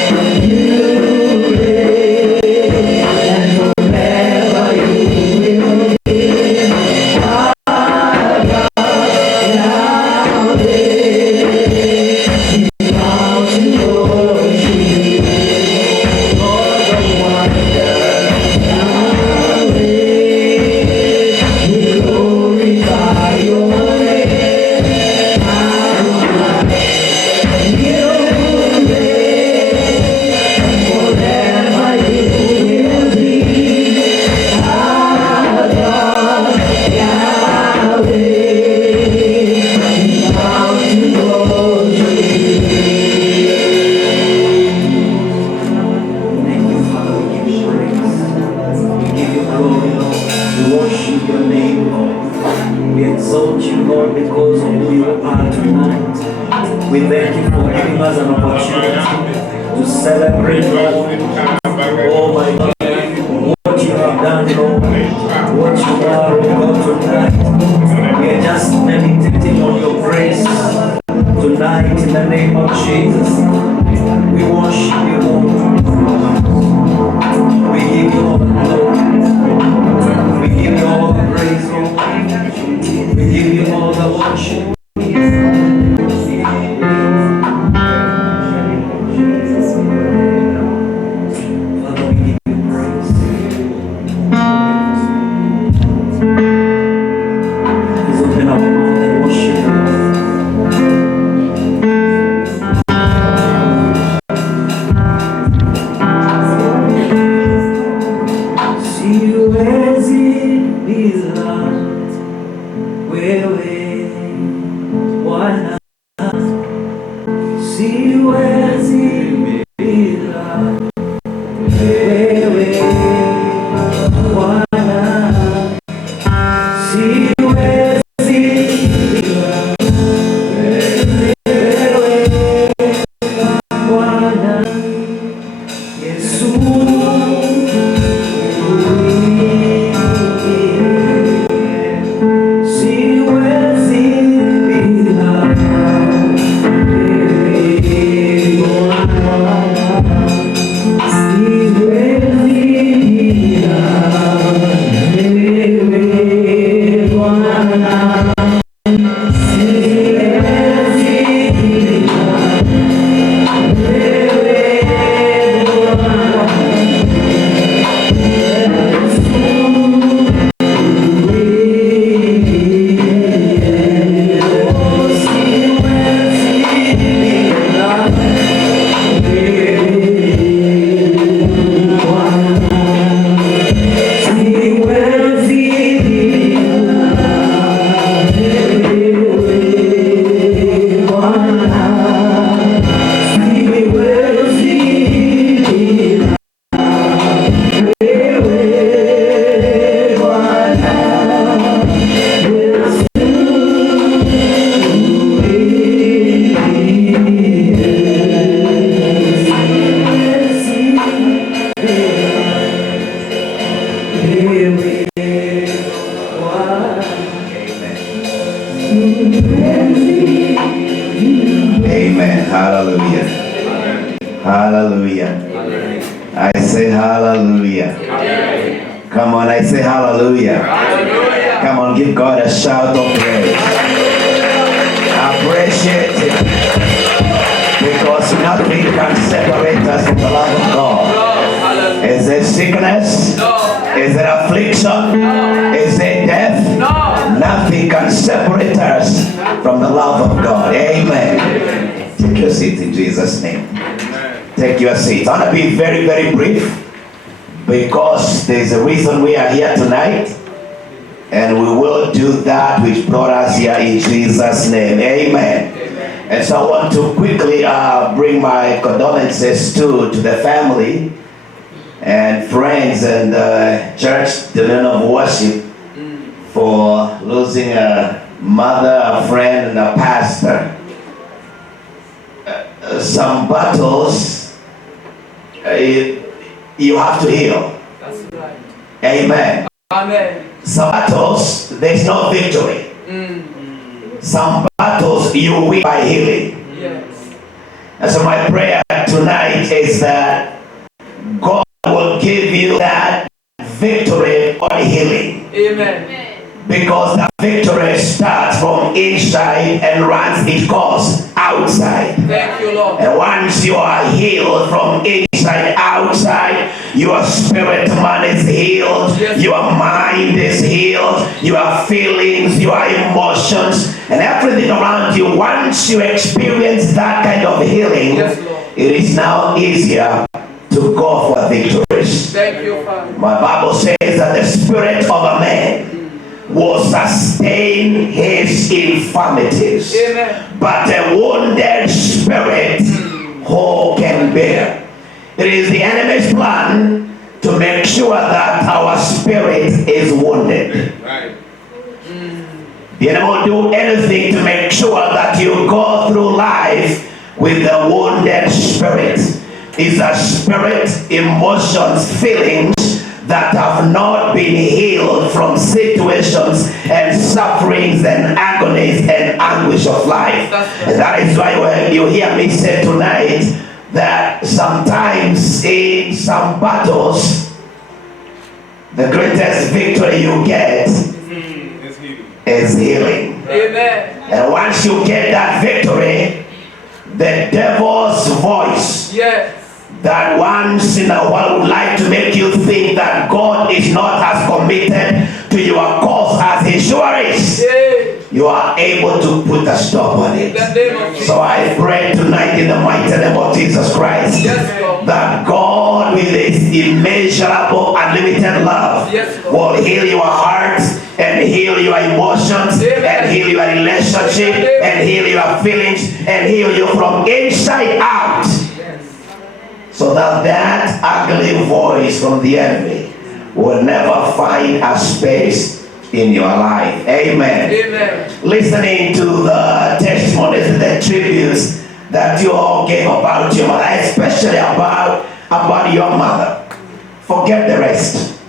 glorify your name. I say hallelujah. Come on, I say hallelujah. Come on, give God a shout of praise. Appreciate it. Because nothing can separate us from the love of God. Is it sickness? Is it affliction? Is it death? Nothing can separate us from the love of God. Amen. Take your seat in Jesus' name. Take your seat. I want to be very, very brief because there's a reason we are here tonight, and we will do that which brought us here in Jesus' name. Amen. And so I want to quickly bring my condolences to the family and friends and church, the men of worship, for losing a mother, a friend, and a pastor. Some battles you have to heal. That's right. Amen. Amen. Some battles, there's no victory. Some battles you win by healing. Yes. And so my prayer tonight is that God will give you that victory on healing. Amen. Because that victory starts from inside and runs its course outside. Thank you, Lord. And once you are healed from inside outside, your spirit man is healed, yes. Your mind is healed, your feelings, your emotions, and everything around you. Once you experience that kind of healing, yes, it is now easier to go for victories. Thank you, Father. My Bible says that the spirit of a man will sustain his infirmities. Amen. But a wounded spirit, who can bear? It is the enemy's plan to make sure that our spirit is wounded. Right. The enemy will do anything to make sure that you go through life with a wounded spirit. It's a spirit, emotions, feelings that have not been healed from situations and sufferings and agonies and anguish of life. And that is why when you hear me say tonight that sometimes in some battles, the greatest victory you get is healing. Amen. And once you get that victory, the devil's voice, yes, that once in a while would like to make you think that God is not as committed to your cause as he sure is, you are able to put a stop on it. So I pray tonight in the mighty name of Jesus Christ, that God with his immeasurable unlimited love will heal your heart and heal your emotions and heal your relationship and heal your feelings and heal you from inside out. So that ugly voice from the enemy will never find a space in your life. Amen. Amen. Listening to the testimonies and the tributes that you all gave about your mother, especially about your mother. Forget the rest.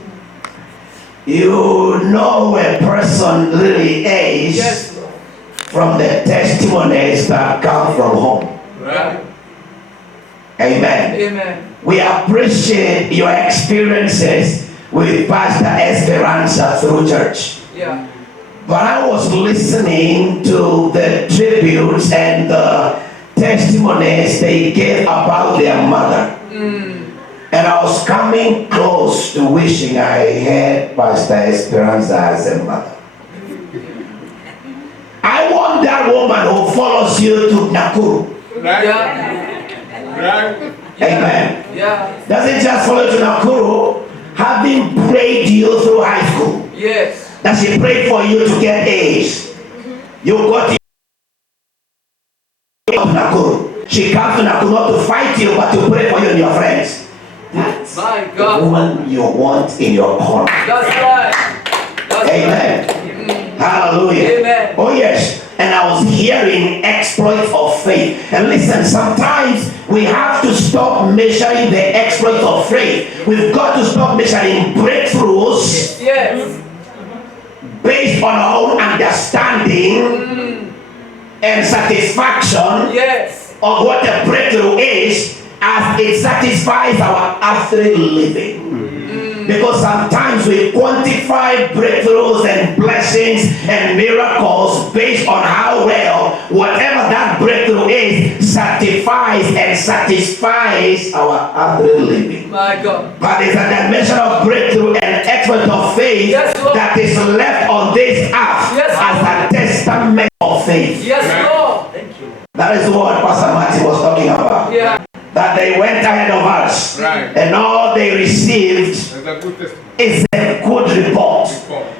You know a person really is from the testimonies that come from home. Right. Amen. Amen. We appreciate your experiences with Pastor Speranza through church. Yeah. But I was listening to the tributes and the testimonies they gave about their mother. And I was coming close to wishing I had Pastor Speranza as a mother. I want that woman who follows you to Nakuru. Right. Yeah. Right. Amen. Yeah. Doesn't just follow to Nakuru, having prayed you through high school. Yes. That she prayed for you to get A's. You got to Nakuru. She comes to Nakuru not to fight you, but to pray for you and your friends. That's my God. The woman you want in your corner. That's right. That's Amen. Right. Hallelujah. Amen. Oh yes. And I was hearing exploits of faith. And listen, sometimes we have to stop measuring the exploits of faith. We've got to stop measuring breakthroughs based on our own understanding and satisfaction of what a breakthrough is, as it satisfies our earthly living. Because sometimes we quantify breakthroughs and blessings and miracles based on how well whatever that breakthrough is satisfies and satisfies our earthly living. My God. But there's a dimension of breakthrough and expert of faith that is left on this earth as a testament of faith. Yes, Lord. Thank you. That is what Pastor Marty was talking about. Yeah. That they went ahead of us, and all they received is a good report.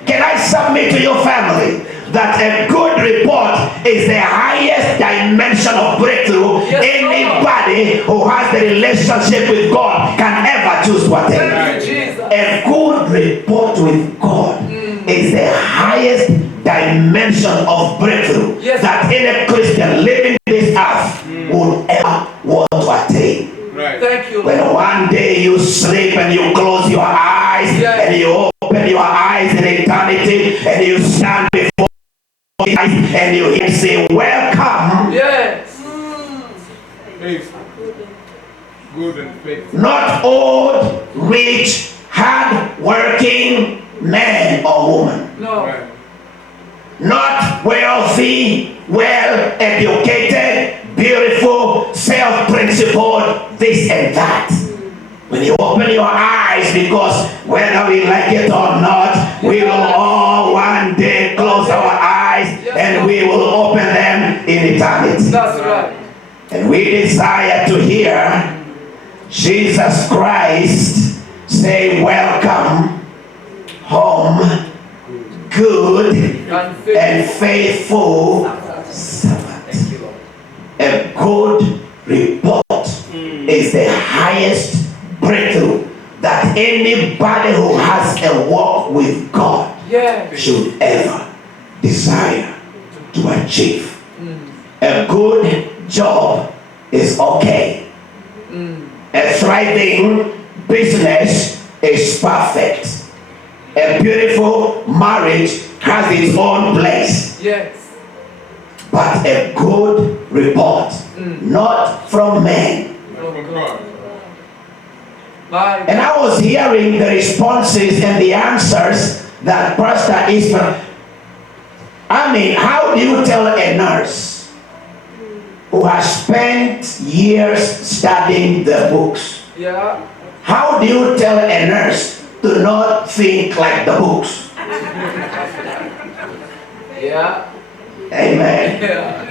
Can I submit to your family that a good report is the highest dimension of breakthrough anybody who has the relationship with God can ever choose to attain? A good report with God is the highest dimension of breakthrough that any Christian living this earth would ever want to attain. Thank you. When one day you sleep and you close your eyes and you open your eyes in eternity and you stand before your eyes and you hear say, welcome. Yes. Good and faithful. Not old, rich, hard-working man or woman. No. Not wealthy, well-educated, beautiful, self-principled, this and that. When you open your eyes, because whether we like it or not, we will all one day close our eyes and we will open them in eternity. That's right. And we desire to hear Jesus Christ say, welcome home, good and faithful servant. A good report is the highest breakthrough that anybody who has a walk with God should ever desire to achieve. A good job is okay. A thriving business is perfect. A beautiful marriage has its own place. Yes. But a good report, not from men. From God. And I was hearing the responses and the answers that Pastor Israel. I mean, how do you tell a nurse who has spent years studying the books? Yeah. How do you tell a nurse to not think like the books? Yeah. Amen. Yeah.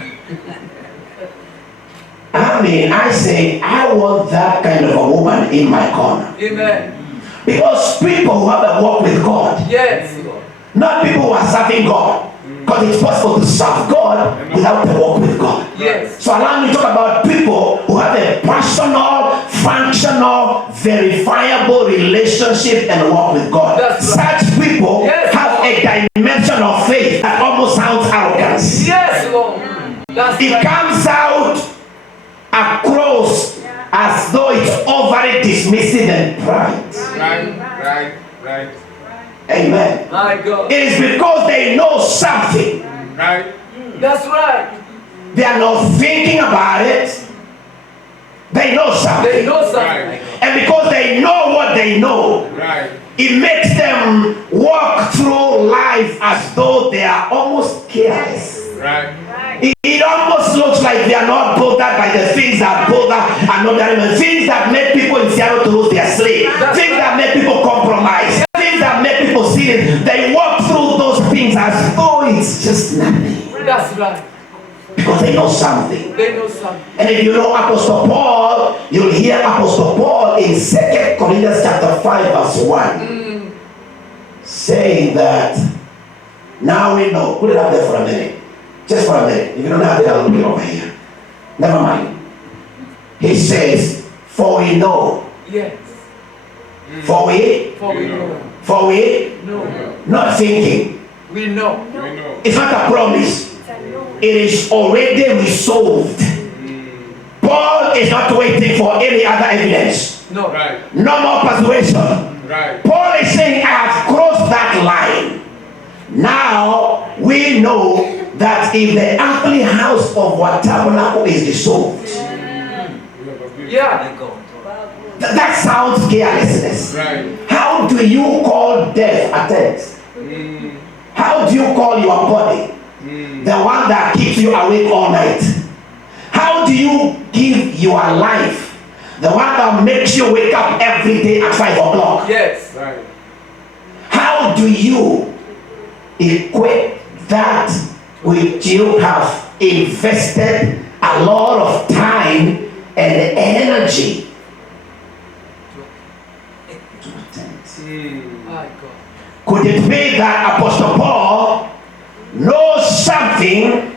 I mean, I say, I want that kind of a woman in my corner. Amen. Because people who have a walk with God, Yes, Lord. not people who are serving God. Because it's possible to serve God without a walk with God. Yes. So allow me to talk about people who have a personal, functional, verifiable relationship and walk with God. Such people have a dimension of faith that almost sounds arrogance. Yes, Lord. It comes out across as though it's overly dismissive and pride. Right. Amen. My God. It is because they know something. Right. That's right. They are not thinking about it. They know something. They know something. Right. And because they know what they know, it makes them walk through life as though they are almost careless. Right. It almost looks like they are not bothered by the things that bother another, things that make people in Seattle to lose their sleep, things that make people compromise, things that make people sin. They walk through those things as though it's just nothing. That's right. Because they know something. They know something. And if you know Apostle Paul, you'll hear Apostle Paul in 2 Corinthians chapter 5 verse 1 saying that now we know. Put it up there for a minute. Just for a minute. If you don't have it, I'll look it over here. Never mind. He says, for we know. Yes. For we know. For we No. Not thinking. We know. It's not a promise. It is already resolved. Paul is not waiting for any other evidence. No. No more persuasion. Paul is saying, I have crossed that line. Now we know that if the earthly house of what tabernacle is dissolved, Yeah. That sounds carelessness. Right. How do you call death a tent? How do you call your body the one that keeps you awake all night? How do you give your life the one that makes you wake up every day at 5 o'clock? Yes. Right. How do you equate that which you have invested a lot of time and energy to attend? My God. Could it be that Apostle Paul knows something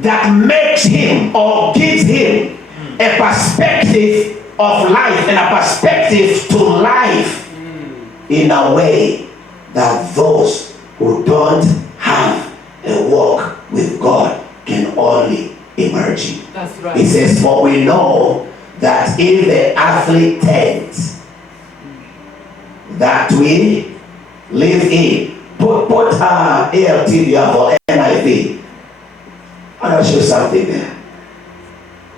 that makes him or gives him a perspective of life and a perspective to life in a way that those who don't have a walk with God can only emerge in? That's right. It says, for we know that in the earthly tent that we live in, put ALT there for NIV. I'm going to show something there.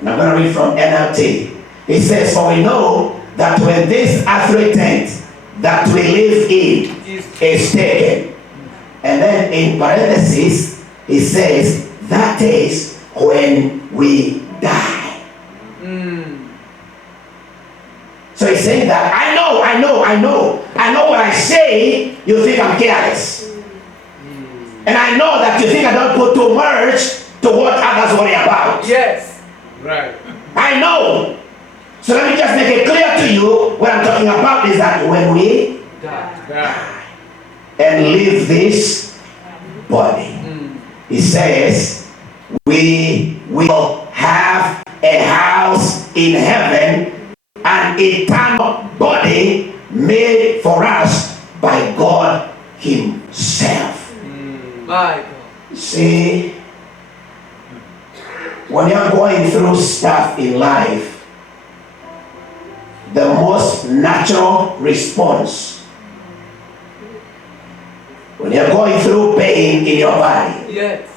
And I'm going to read from NLT. It says, for we know that when this earthly tent that we live in is taken, and then in parentheses, it says, that is when we die. So he's saying that I know what I say, you think I'm careless. And I know that you think I don't put too much to what others worry about. Yes. Right. I know. So let me just make it clear to you what I'm talking about is that when we die and leave this body, he says we will have a house in heaven, an eternal body made for us by God himself. My God. See, when you're going through stuff in life, the most natural response, when you're going through pain in your body, Yes.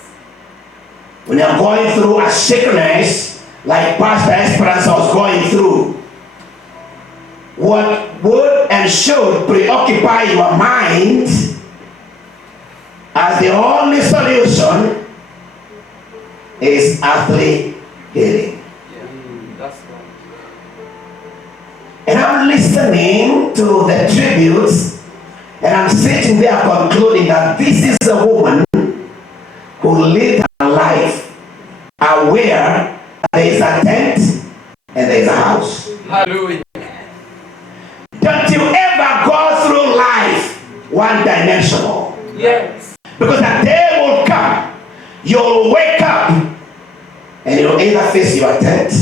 when you're going through a sickness like Pastor Speranza was going through, what would and should preoccupy your mind as the only solution is earthly healing. That's right. And I'm listening to the tributes, and I'm sitting there concluding that this is a woman who lived her life aware that there is a tent and there is a house. Hallelujah. Don't you ever go through life one-dimensional. Yes. Because a day will come, you'll wake up, and you'll either face your tent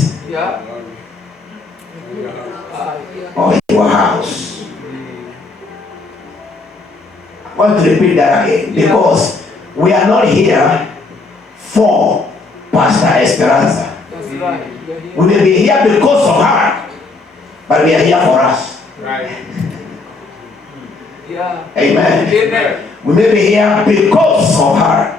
or your house. I want to repeat that again, because we are not here for Pastor Speranza. That's right. We may be here because of her, but we are here for us. Right. Yeah. Amen. Amen. We may be here because of her,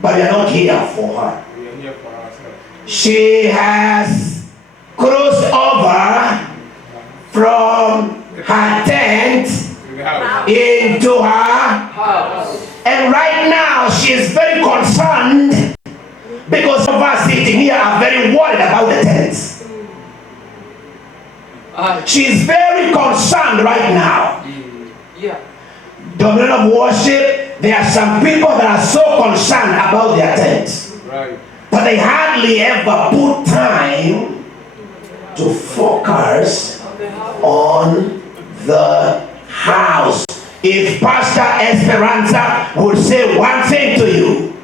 but we are not here for her. We are here for ourselves. She has crossed over from her tent into her house. And right now she is very concerned because some of us sitting here are very worried about the tents. She is very concerned right now. Yeah. Dominion of worship, there are some people that are so concerned about their tents. Right. But they hardly ever put time to focus on the house. If Pastor Speranza would say one thing to you,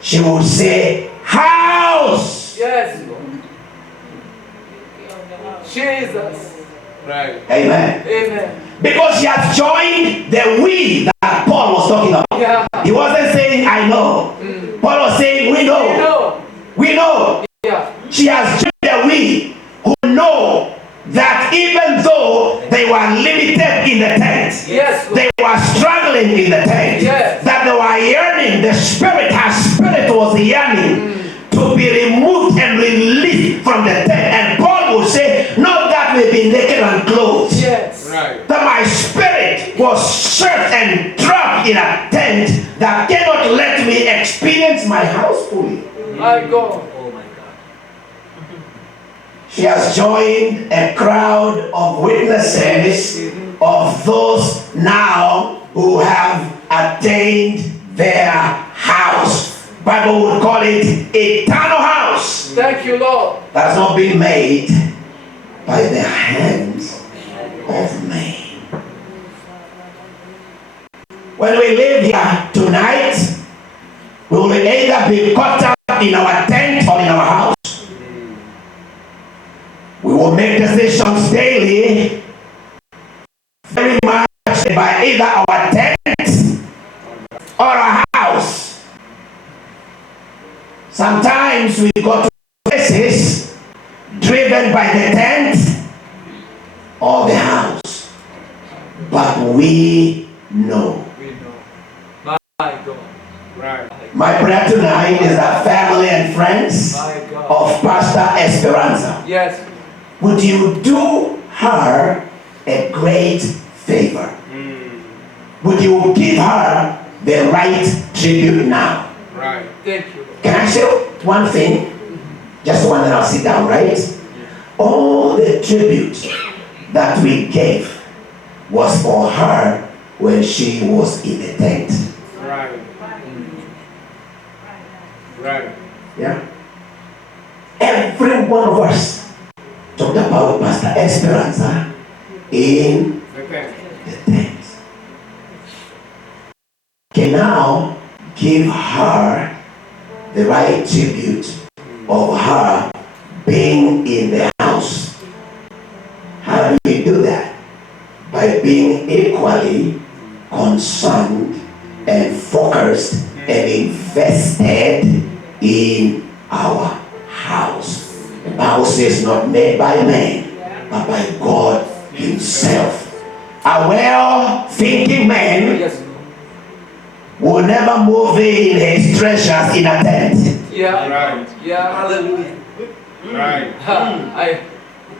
she would say, house. Yes. Jesus. Right. Amen. Amen. Because she has joined the we that Paul was talking about. Yeah. He wasn't saying, I know. Paul was saying, we know. We know. We know. Yeah. She has joined the we who know that even though they were limited in the tent, yes, they were struggling in the tent, yes, that they were yearning, the spirit, her spirit was yearning to be removed and released from the tent. And Paul was trapped and trapped in a tent that cannot let me experience my house fully. My God. She has joined a crowd of witnesses of those now who have attained their house. Bible would call it eternal house. Thank you, Lord. That's not been made by the hands of man. When we live here tonight, we will either be caught up in our tent or in our house. We will make decisions daily, very much by either our tent or our house. Sometimes we go to places driven by the tent or the house, but we know. My God. Right. My prayer tonight is that family and friends of Pastor Speranza, Yes. would you do her a great favor? Would you give her the right tribute now? Right. Thank you. Can I say one thing? Just one, and I'll sit down, right? All the tribute that we gave was for her when she was in the tent. Right. Right. Yeah? Every one of us talked about Pastor Speranza in the tent. Can now give her the right tribute of her being in the house. How do we do that? By being equally concerned and focused and invested in our house. The Bible says not made by man, but by God himself. A well-thinking man will never move in his treasures in a tent. Yeah. Right. Yeah. Hallelujah. Right.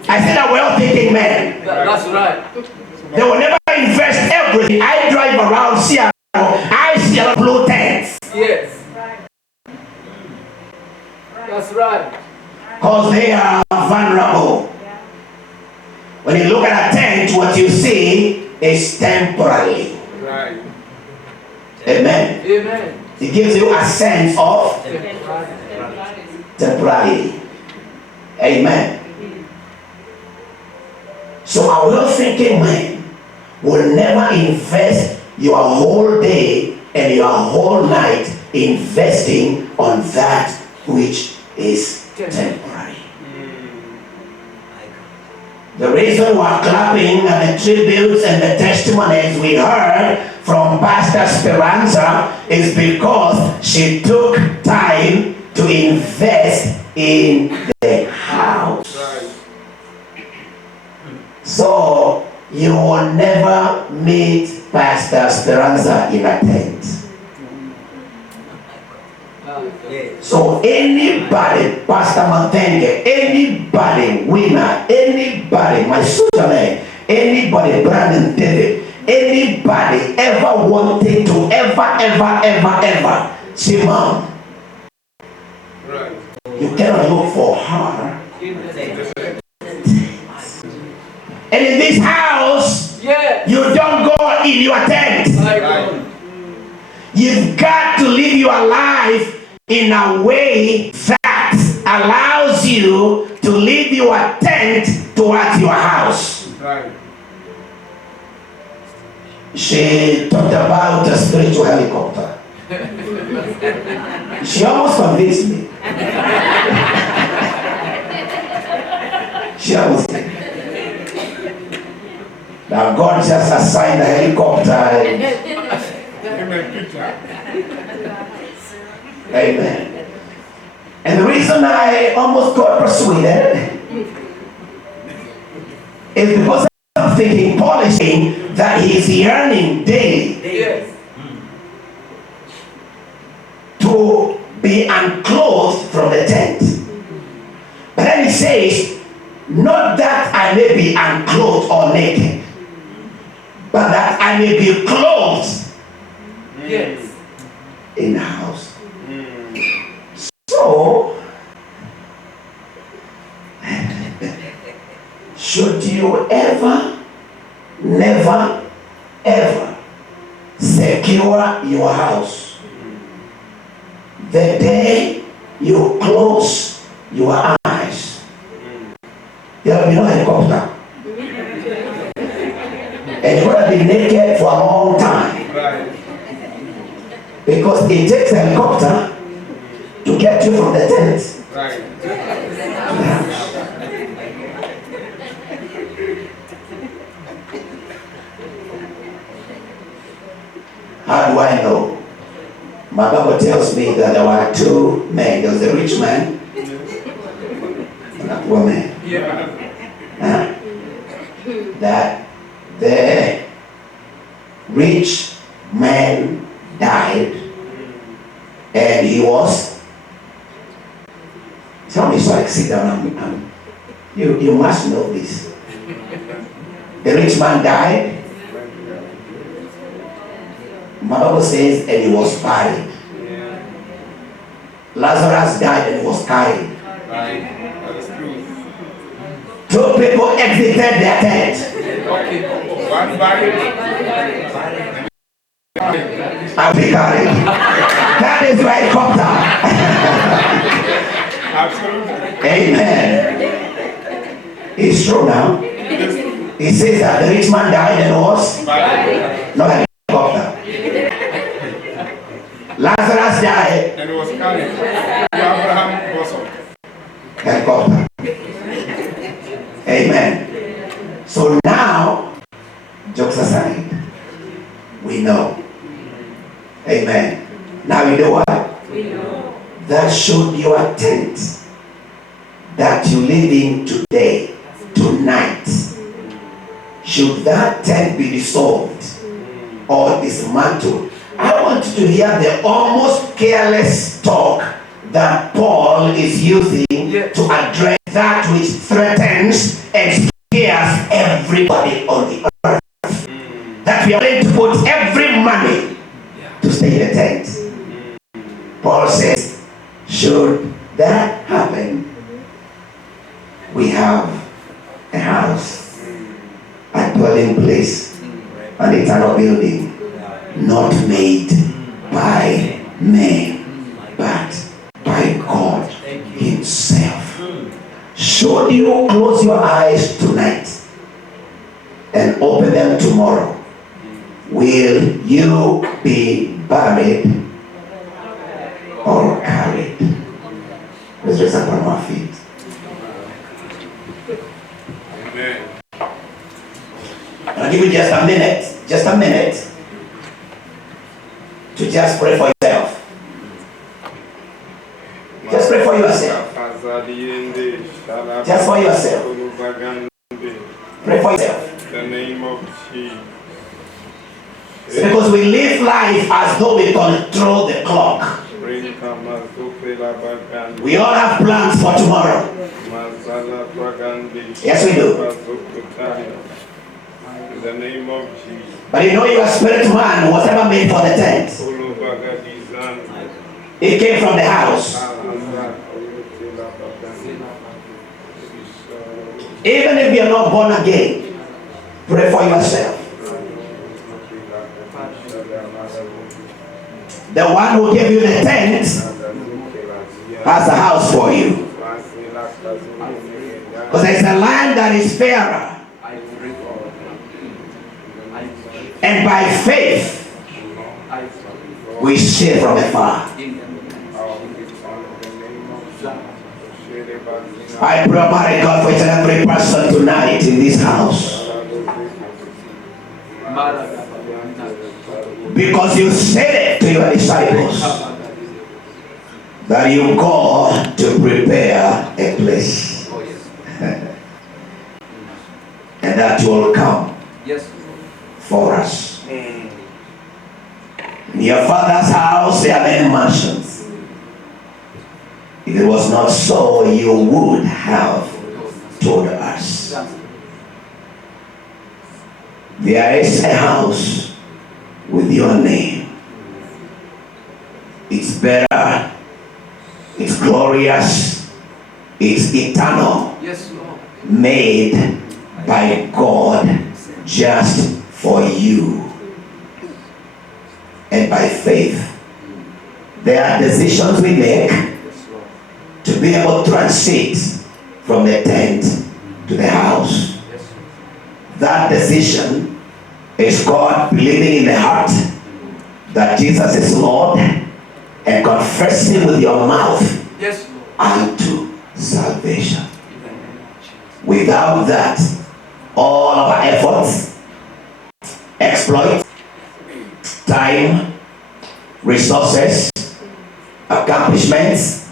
I said a well-thinking man. That's right. They will never invest everything. I drive around Seattle, I see a blue tents. Yes. That's right. Because they are vulnerable. When you look at a tent, what you see is temporary. Right. Amen. Amen. It gives you a sense of temporary. Amen. So a well-thinking man will never invest your whole day and your whole night investing on that which is temporary. The reason we're clapping at the tributes and the testimonies we heard from Pastor Speranza is because she took time to invest in the house. So you will never meet Pastor Speranza in a tent. So anybody, Pastor Muthoni, anybody, winner, anybody, my sister man, anybody, Brandon David, anybody ever wanting to ever see mom, you cannot look for her. And in this house, you don't go in your tent. You've got to live your life in a way that allows you to leave your tent towards your house. Right. She talked about a spiritual helicopter. She almost convinced me. She almost did. Now God just assigned a helicopter. Amen. And the reason I almost got persuaded is because I'm thinking Paul is saying that he's yearning daily to be unclothed from the tent. But then he says, not that I may be unclothed or naked, but that I can we be clothed Yes. in the house? So, should you ever, never, ever secure your house, the day you close your eyes, there will be no helicopter. And you're going to be naked for a long time. Because it takes a helicopter to get you from the tent. How do I know? My Bible tells me that there were two men. There was a rich man and a poor man. That the rich man died and he was, tell me so I sit down. You must know this. The rich man died. My Bible says, and he was buried. Lazarus died and was carried. Two people exited their tent. One buried. I'll be carried. That is helicopter. Absolutely. Amen. It's true now. He says that the rich man died and was not helicopter. Lazarus died and was carried. Abraham bosom. Helicopter. Amen. So now, jokes aside, we know. Amen. Now we know what? We know. That should your tent that you live in today, tonight, should that tent be dissolved or dismantled, I want you to hear the almost careless talk that Paul is using to address that which threatens and scares everybody on the earth. That we are going to put every money to stay in the tent. Paul says, should that happen, we have a house, a dwelling place, an eternal building, not made by men, but by God Himself. Should you close your eyes tonight and open them tomorrow, will you be buried or carried? Let's raise up on our feet. Amen. I'll give you just a minute to just pray for yourself. Just pray for yourself. Just for yourself. Pray for yourself. In the name of Jesus. Because we live life as though we control the clock. We all have plans for tomorrow. Yes, we do. In the name of Jesus. But you know your spirit man was ever made for the tent. It came from the house. Even if you're not born again, pray for yourself. The one who gave you the tent has a house for you. Because there's a land that is fairer. And by faith, we see from afar. I pray, Almighty God, for each and every person tonight in this house. Because you said it to your disciples that you go to prepare a place. And that you will come for us. In your Father's house there are many mansions. If it was not so, you would have told us. There is a house with your name. It's better, it's glorious, it's eternal, Yes, Lord. made by God just for you. And by faith, there are decisions we make to be able to transit from the tent to the house. That decision is God believing in the heart that Jesus is Lord and confessing with your mouth unto salvation. Without that, all our efforts, exploits, time, resources, accomplishments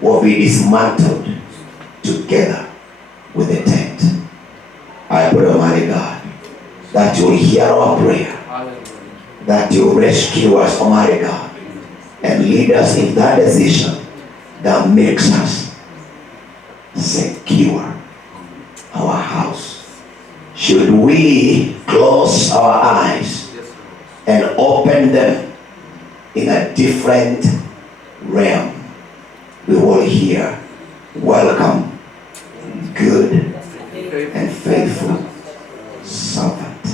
will be dismantled together with the tent. I pray, Almighty God, that you will hear our prayer, that you will rescue us, Almighty God, and lead us in that decision that makes us secure our house. Should we close our eyes and open them in a different realm, we will hear, welcome, good and faithful servant.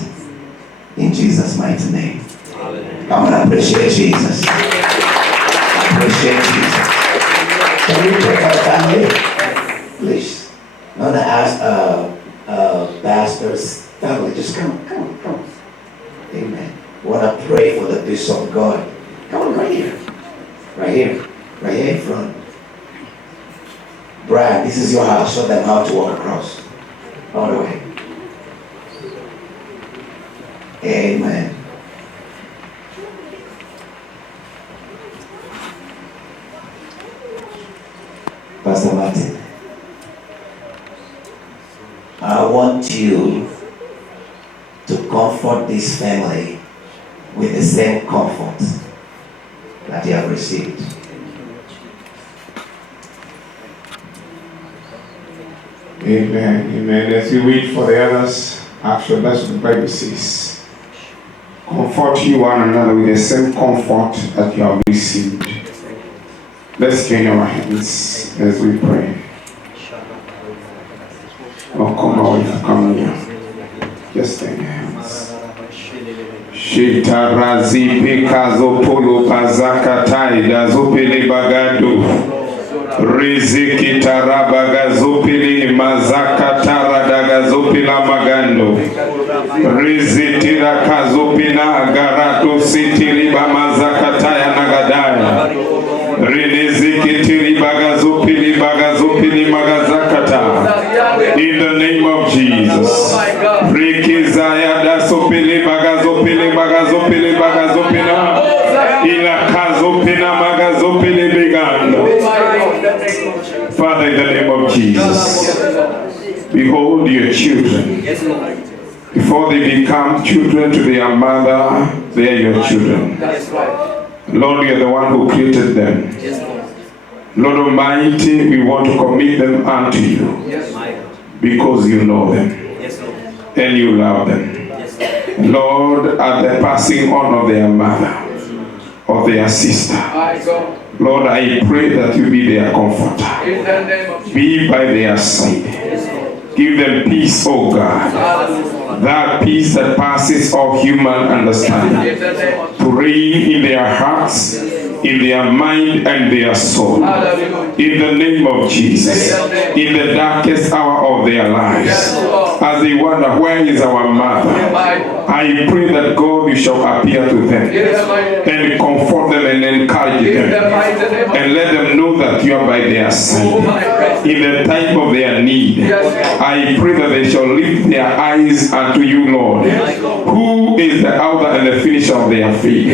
In Jesus' mighty name. Come on, appreciate Jesus. Appreciate Jesus. Can we pray for the family? Please. I'm going to ask pastor's family, just come. Amen. We want to pray for the peace of God. Come on, right here in front. Brad, this is your house. Show them how to walk across. All the way. Amen. Pastor Martin, I want you to comfort this family with the same comfort that you have received. Amen. Amen. As we wait for the others, actually that's what the Bible says. Comfort you one another with the same comfort that you have received. Let's join our hands as we pray. Oh, come on, come here. Just join your hands. Shitarazi pekazo polo pazakatai dazopele bagado. Riziki tarabaga zopili mazakatara daga zopila magando. Rizitira kazopina agarato sitiriba mazakataya nagadaya. Riziki tiribaga zopili magazakata. In the name of Jesus. Rikizaya da sopili bagazopili bagazopina. Ila kazopina magazopili bigando. Father, in the name of Jesus, behold your children. Before they become children to their mother, they are your children. Lord, you are the one who created them. Lord Almighty, we want to commit them unto you because you know them and you love them. Lord, at the passing on of their mother, of their sister, Lord, I pray that you be their comforter. Be by their side. Give them peace, oh God. That peace that passes all human understanding. To reign in their hearts, in their mind and their soul. In the name of Jesus. In the darkest hour of their lives. As they wonder, where is our mother? I pray that God, you shall appear to them. And comfort them and encourage them. And let them know that you are by their side. In the time of their need. I pray that they shall lift their eyes unto you, Lord. Who is the author and the finisher of their faith?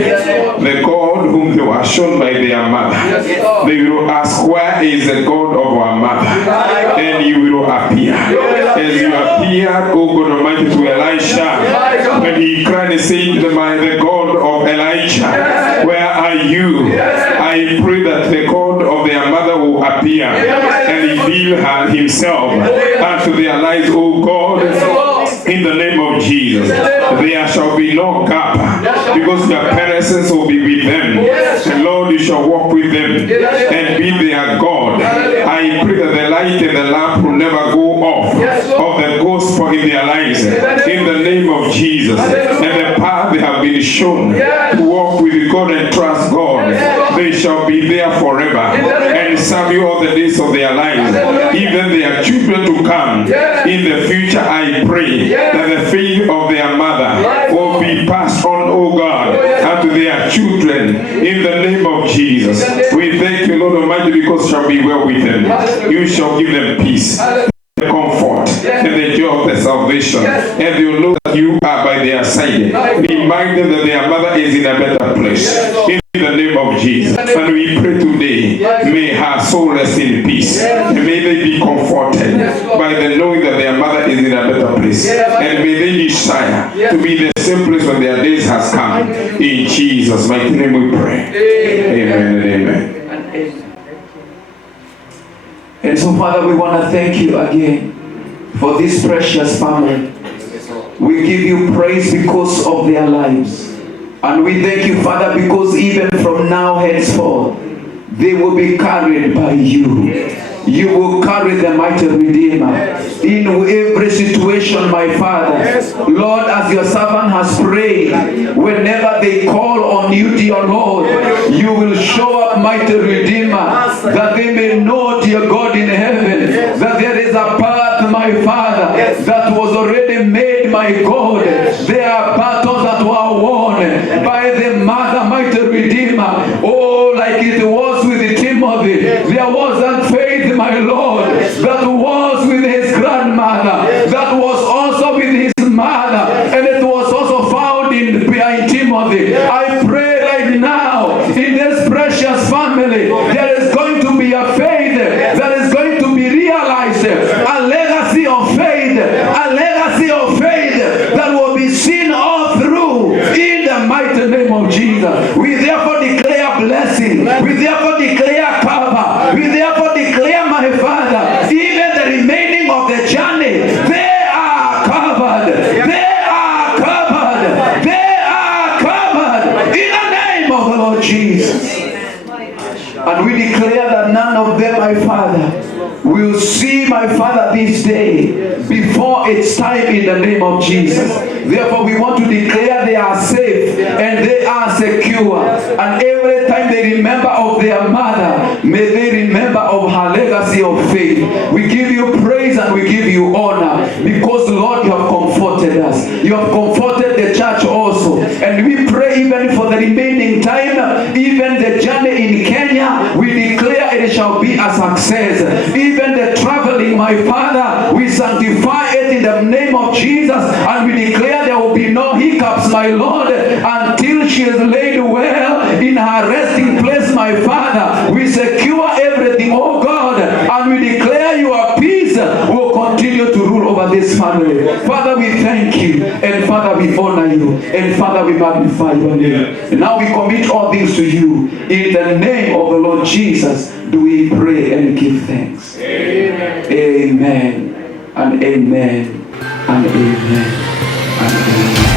The God whom they were shown by their mother. They will ask, where is the God of our mother? And you will appear. As you appeared, O God Almighty, to Elisha, when he cried and said, the God of Elijah, where are you? I pray that the God of their mother will appear and reveal himself unto their lives, O God. in the name of Jesus. There shall be no gap because your presence will be with them. And Lord, you shall walk with them and be their God. I pray that the light and the lamp will never go off of the gospel in their lives in the name of Jesus. And the path they have been shown to walk with God and trust God, they shall be there forever and serve you all the days of their lives, even their children to come. In the future, I pray that the faith of their mother will be passed on, oh God, unto their children in the name of Jesus. We thank you, Lord Almighty, because it shall be well with them. You shall give them peace, comfort, and the joy of the salvation, and they will know that you are by their side. Remind them that their mother is in a better place. In the name of Jesus. And we pray today, may her soul rest in peace. And may they be comforted by the knowing that their mother is in a better place. And may they desire to be in the same place when their days has come. In Jesus' mighty name we pray. Amen and amen. And so, Father, we want to thank you again for this precious family. We give you praise because of their lives. And we thank you, Father, because even from now henceforth, they will be carried by you. You will carry the mighty Redeemer in every situation, my Father. Lord, as your servant has prayed, whenever they call on you, dear Lord, you will show up, mighty Redeemer, that they may know, dear God in heaven, that there is a path, my Father, that was already made, my God. There are battles that were won by the Mother, mighty Redeemer. Oh, like it was with Timothy, there wasn't faith, my Lord, that was with his grandmother, that was also with his mother, and it was also found in behind Timothy. I pray right now in this precious family, there is going to be a faith that is going to be realized, a legacy of faith, a legacy of faith that will be seen all through in the mighty name of Jesus. We therefore declare blessing. We therefore declare cover. We therefore declare, my Father, even the remaining of the journey, they are covered. They are covered. They are covered in the name of the Lord Jesus. And we declare that none of them, my Father, will see, my Father, this day before it's time in the name of Jesus. Therefore, we want to declare they are safe and they are secure. And every time they remember of their mother, may they remember of her legacy of faith. We give you praise and we give you honor because, Lord, you have comforted us. You have comforted the church also. And we pray even for the remaining time, even the journey in Kenya, we declare it shall be a success. Even the traveling, my Father, we sanctify it in the name of Jesus, and we declare there will be no hiccups, my Lord, until she is laid well in her resting place, my Father. We secure everything, oh God, and we declare your peace will continue to rule over this family. Father, we thank you, and Father, we honor you, and Father, we magnify your name. And now we commit all things to you. In the name of the Lord Jesus, do we pray and give thanks. Amen. Amen. And amen. And amen. And amen.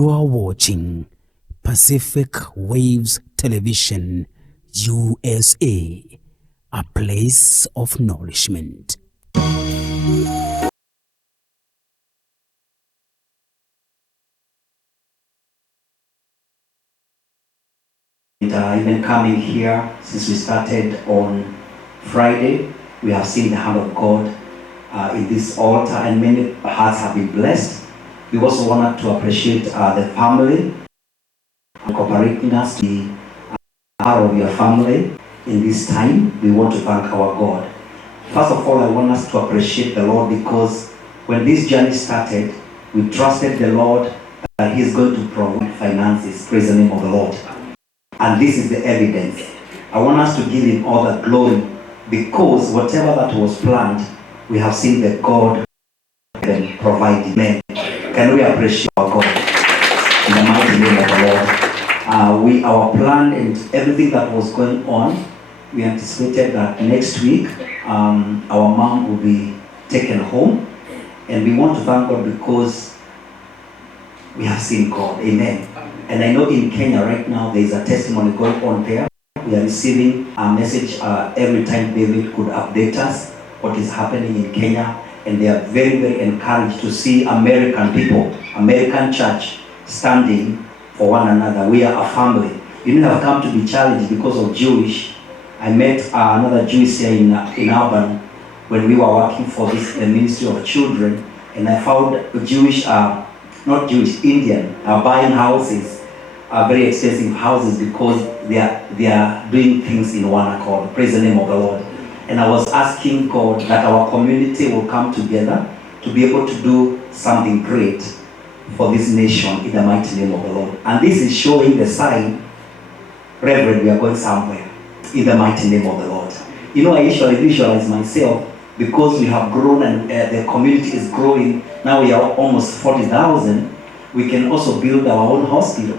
You are watching Pacific Waves Television, USA, a place of nourishment. Even coming here, since we started on Friday, we have seen the hand of God in this altar, and many hearts have been blessed. We also wanted to appreciate the family cooperating us to be part of your family in this time. We want to thank our God. First of all, I want us to appreciate the Lord, because when this journey started, we trusted the Lord that He is going to provide finances. Praise the name of the Lord. And this is the evidence. I want us to give Him all the glory, because whatever that was planned, we have seen that God can provide. Amen. Can we appreciate our God in the mighty name of the Lord? Our plan and everything that was going on, we anticipated that next week our mom will be taken home, and we want to thank God because we have seen God. Amen. And I know in Kenya right now there is a testimony going on there. We are receiving a message every time David could update us what is happening in Kenya, and they are very, very encouraged to see American people, American church standing for one another. We are a family. You know, I've come to be challenged because of Jewish. I met another Jewish here in Urban when we were working for this the Ministry of Children, and I found Jewish, not Jewish, Indian, buying houses, very expensive houses, because they are doing things in one accord. Praise the name of the Lord. And I was asking God that our community will come together to be able to do something great for this nation in the mighty name of the Lord. And this is showing the sign, Reverend, we are going somewhere in the mighty name of the Lord. You know, I usually visualize myself, because we have grown and the community is growing. Now we are almost 40,000. We can also build our own hospital.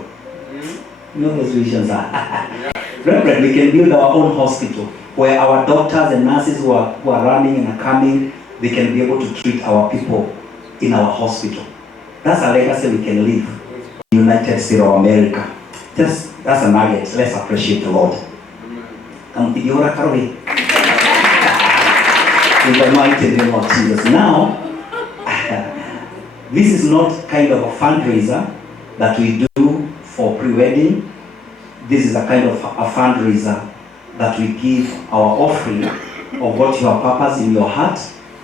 You know those visions are. Reverend, we can build our own hospital where our doctors and nurses who are running and are coming, they can be able to treat our people in our hospital. That's a legacy we can leave in the United States of America. That's a nugget. Let's appreciate the Lord. In the mighty name of Jesus. Now, this is not kind of a fundraiser that we do for pre-wedding. This is a kind of a fundraiser that we give our offering of what you have purpose in your heart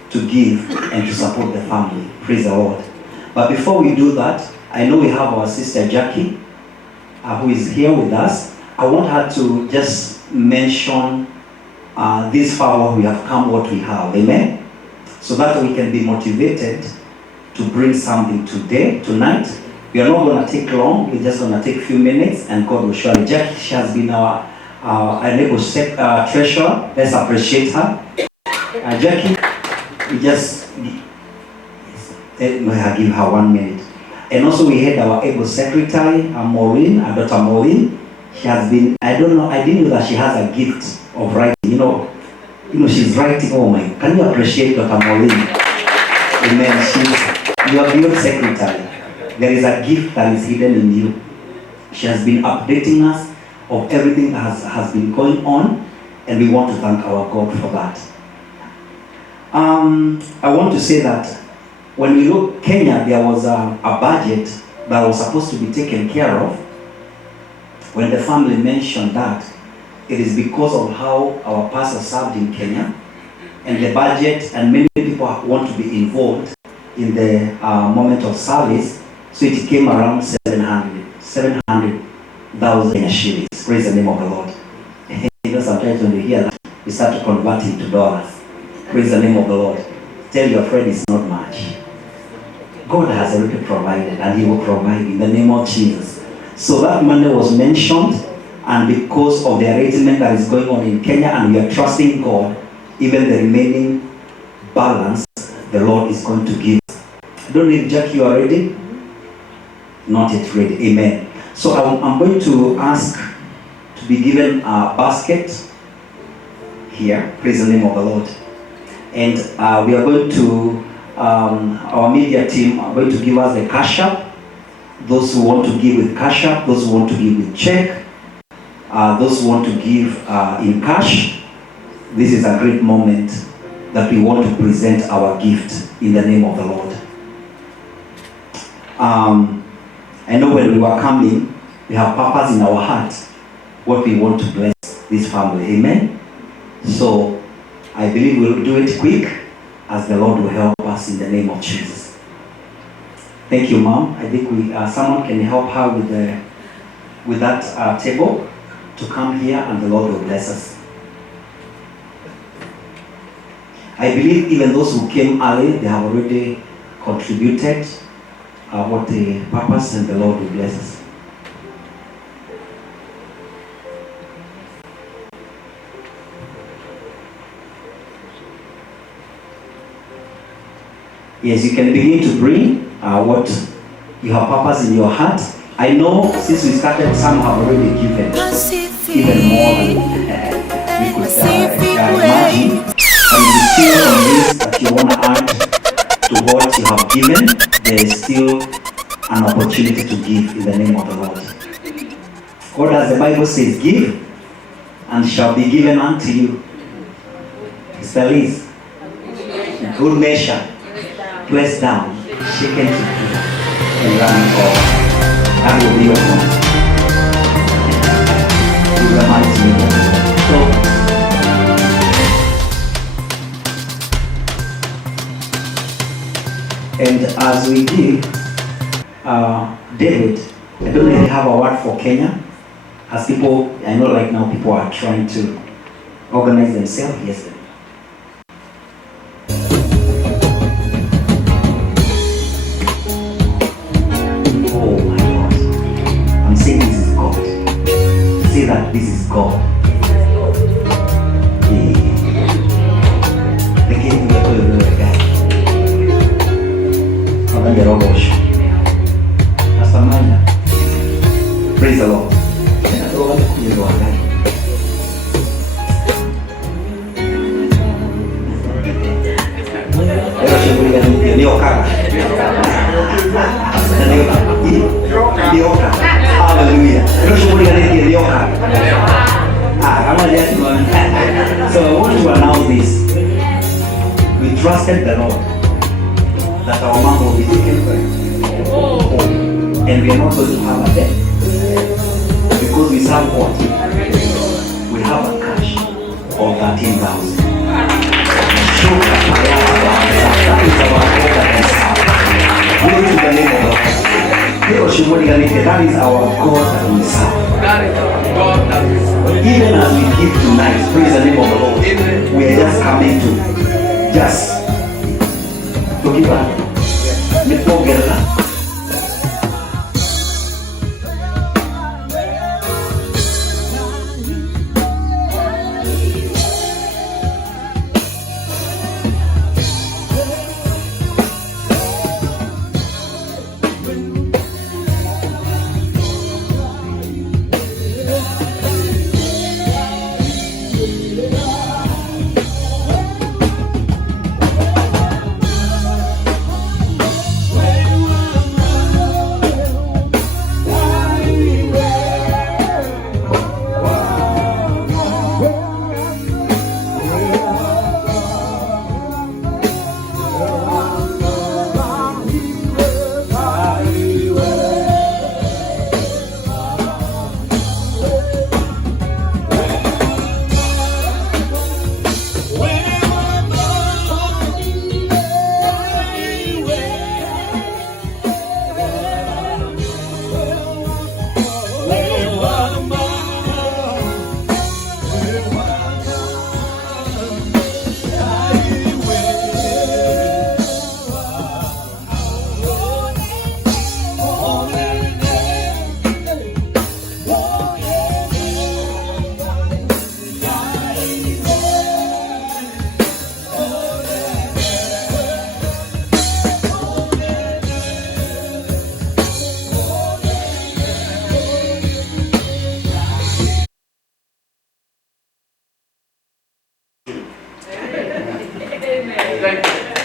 to give and to support the family. Praise the Lord. But before we do that, I know we have our sister Jackie, who is here with us. I want her to just mention this far we have come, what we have. Amen. So that we can be motivated to bring something tonight. We are not going to take long. We're just going to take a few minutes, and God will surely. Jackie, she has been our enable treasurer. Let's appreciate her. Jackie, we just I give her 1 minute. And also we had our able secretary, Maureen, Dr. Maureen. She has been, I didn't know that she has a gift of writing. You know, she's writing. Oh my, can you appreciate Dr. Maureen? Amen. She's your build secretary. There is a gift that is hidden in you. She has been updating us of everything that has been going on, and we want to thank our God for that. I want to say that when we look Kenya, there was a budget that was supposed to be taken care of. When the family mentioned that, it is because of how our pastor served in Kenya, and the budget, and many people want to be involved in the moment of service, so it came around 700,000 shillings. Praise the name of the Lord. You know, sometimes when we hear that, we start to convert it to dollars. Praise the name of the Lord. Tell your friend it's not much. God has already provided, and He will provide in the name of Jesus. So that money was mentioned, and because of the arrangement that is going on in Kenya, and we are trusting God, even the remaining balance, the Lord is going to give. I don't know if Jackie, you are ready? Not yet ready. Amen. So I'm going to ask to be given a basket here. Praise the name of the Lord. And we are going to, our media team are going to give us the cash app those who want to give with cash app, those who want to give with check, those who want to give in cash. This is a great moment that we want to present our gift in the name of the Lord. I know when we were coming, we have purpose in our heart, what we want to bless this family. Amen? So, I believe we'll do it quick, as the Lord will help us in the name of Jesus. Thank you, Mom. I think someone can help her with that table to come here, and the Lord will bless us. I believe even those who came early, they have already contributed what the purpose, and the Lord will bless us. Yes, you can begin to bring what you have purpose in your heart. I know since we started, some have already given even more than we could imagine. And if you feel convinced that you want to add to what you have given, there is still an opportunity to give in the name of the Lord. What does the Bible say? Give, and shall be given unto you. Sister Liz, good measure, pressed down, shaken together, and running over. That will be your point. In the mighty name of the Lord. And as we give, David, I don't know if you have a word for Kenya. As people, I know right now people are trying to organize themselves. Yes. Oh my God. I'm saying this is God. Say that this is God. Praise the Lord. Hallelujah. So I want to announce this. We trusted the Lord that our mom will be taken care. And we are not going to have a debt. Because we serve what? We have a cash of 13,000. That is our God that we serve. Glory to the name of the Lord. That is our God that we serve. That is our God that we serve. Even as we give tonight, praise the name of the Lord, we are just coming to give up.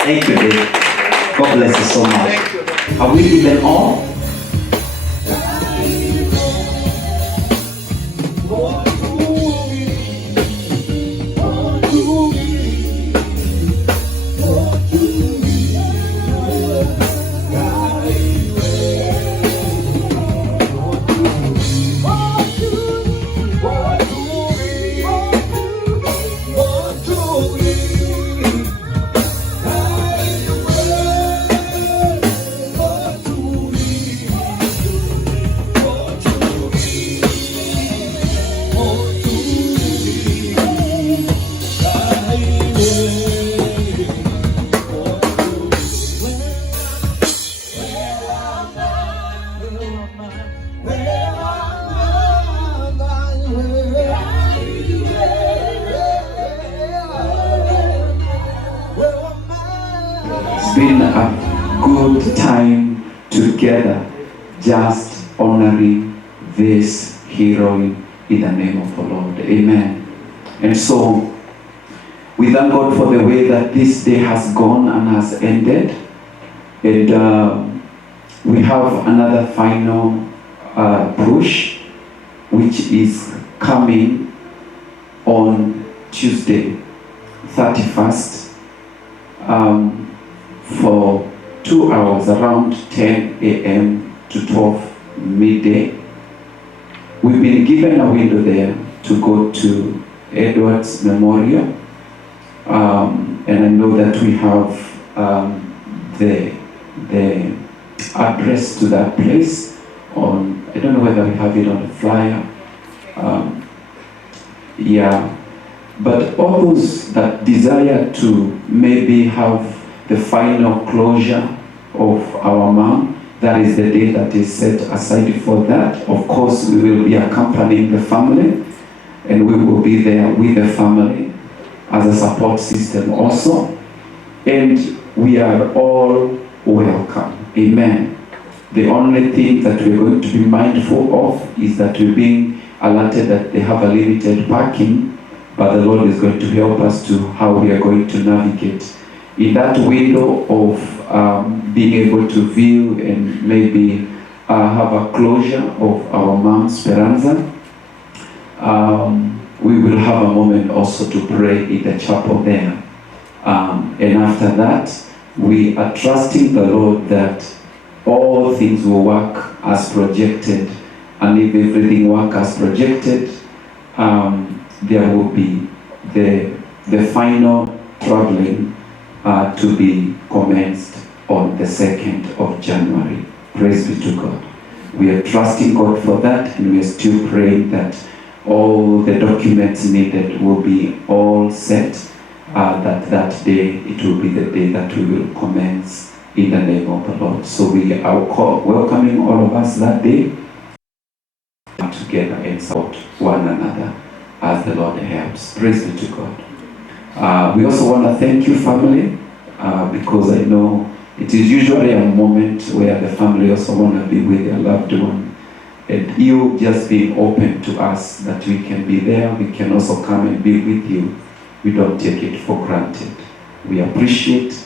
Thank you, David. God bless you so much. Have we given all? It's been a good time together, just honoring this heroine in the name of the Lord. Amen. And so, we thank God for the way that this day has gone and has ended. And we have another final push, which is coming on Tuesday, 31st, for 2 hours, around 10 a.m. to 12 midday. We've been given a window there to go to Edward's Memorial. And I know that we have the address to that place on, I don't know whether we have it on the flyer. Yeah, but all those that desire to maybe have the final closure of our mom, that is the day that is set aside for that. Of course, we will be accompanying the family, and we will be there with the family as a support system also. And we are all welcome. Amen. The only thing that we're going to be mindful of is that we're being alerted that they have a limited parking, but the Lord is going to help us to how we are going to navigate in that window of being able to view and maybe have a closure of our mom, Speranza. We will have a moment also to pray in the chapel there. And after that, we are trusting the Lord that all things will work as projected. And if everything works as projected, there will be the final traveling to be commenced on the 2nd of January. Praise be to God. We are trusting God for that, and we are still praying that all the documents needed will be all set, that day, it will be the day that we will commence in the name of the Lord. So we are welcoming all of us that day together and support one another as the Lord helps. Praise be to God. We also want to thank you, family, because I know it is usually a moment where the family also want to be with their loved one. And you just being open to us that we can be there, we can also come and be with you. We don't take it for granted. We appreciate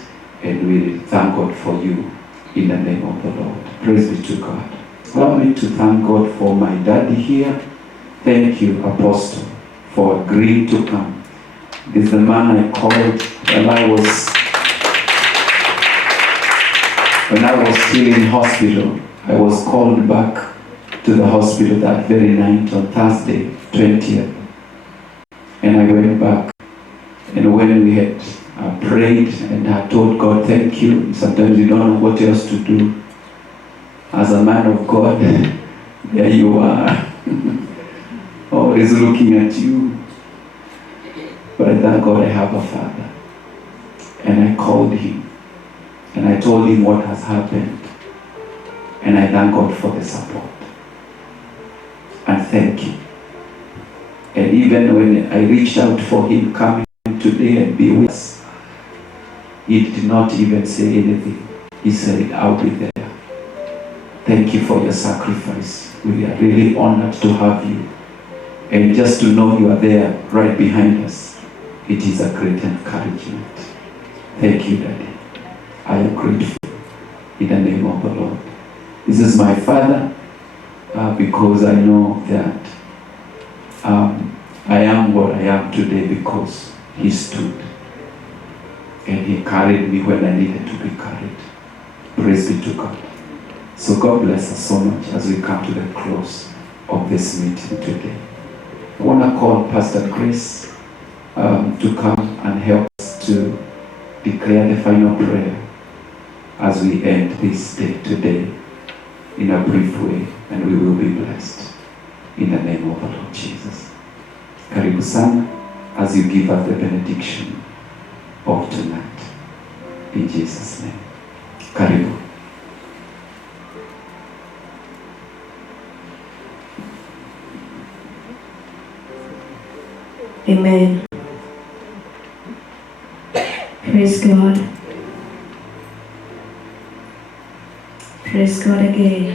and we thank God for you in the name of the Lord. Praise be to God. Allow me to thank God for my daddy here. Thank you, Apostle, for agreeing to come. This is the man I called when I was still in hospital. I was called back to the hospital that very night on Thursday, 20th. And I went back. And when we had prayed and I told God, thank you, sometimes you don't know what else to do. As a man of God, there you are, always looking at you. But I thank God I have a father. And I called him, and I told him what has happened. And I thank God for the support. And thank you. And even when I reached out for him coming today and be with us, he did not even say anything. He said, I'll be there. Thank you for your sacrifice. We are really honored to have you. And just to know you are there right behind us, it is a great encouragement. Thank you, Daddy. I am grateful in the name of the Lord. This is my father, because I know that I am what I am today because he stood and he carried me when I needed to be carried. Praise be to God. So God bless us so much as we come to the close of this meeting today. I want to call Pastor Grace to come and help us to declare the final prayer as we end this day today in a brief way, and we will be blessed in the name of the Lord Jesus. Karibu sana as you give us the benediction of tonight. In Jesus' name. Karibu. Amen. Praise God. Praise God again.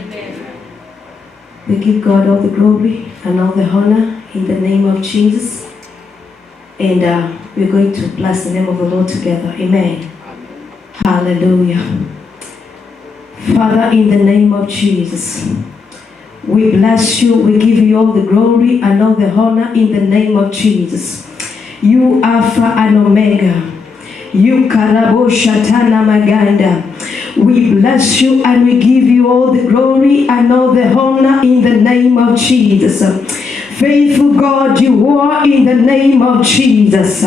We give God all the glory and all the honor in the name of Jesus. And we're going to bless the name of the Lord together. Amen. Hallelujah. Father, in the name of Jesus, we bless you. We give you all the glory and all the honor in the name of Jesus. You Alpha and Omega. You Karabo Shatana Maganda. We bless you and we give you all the glory and all the honor in the name of Jesus. Faithful God, you are in the name of Jesus.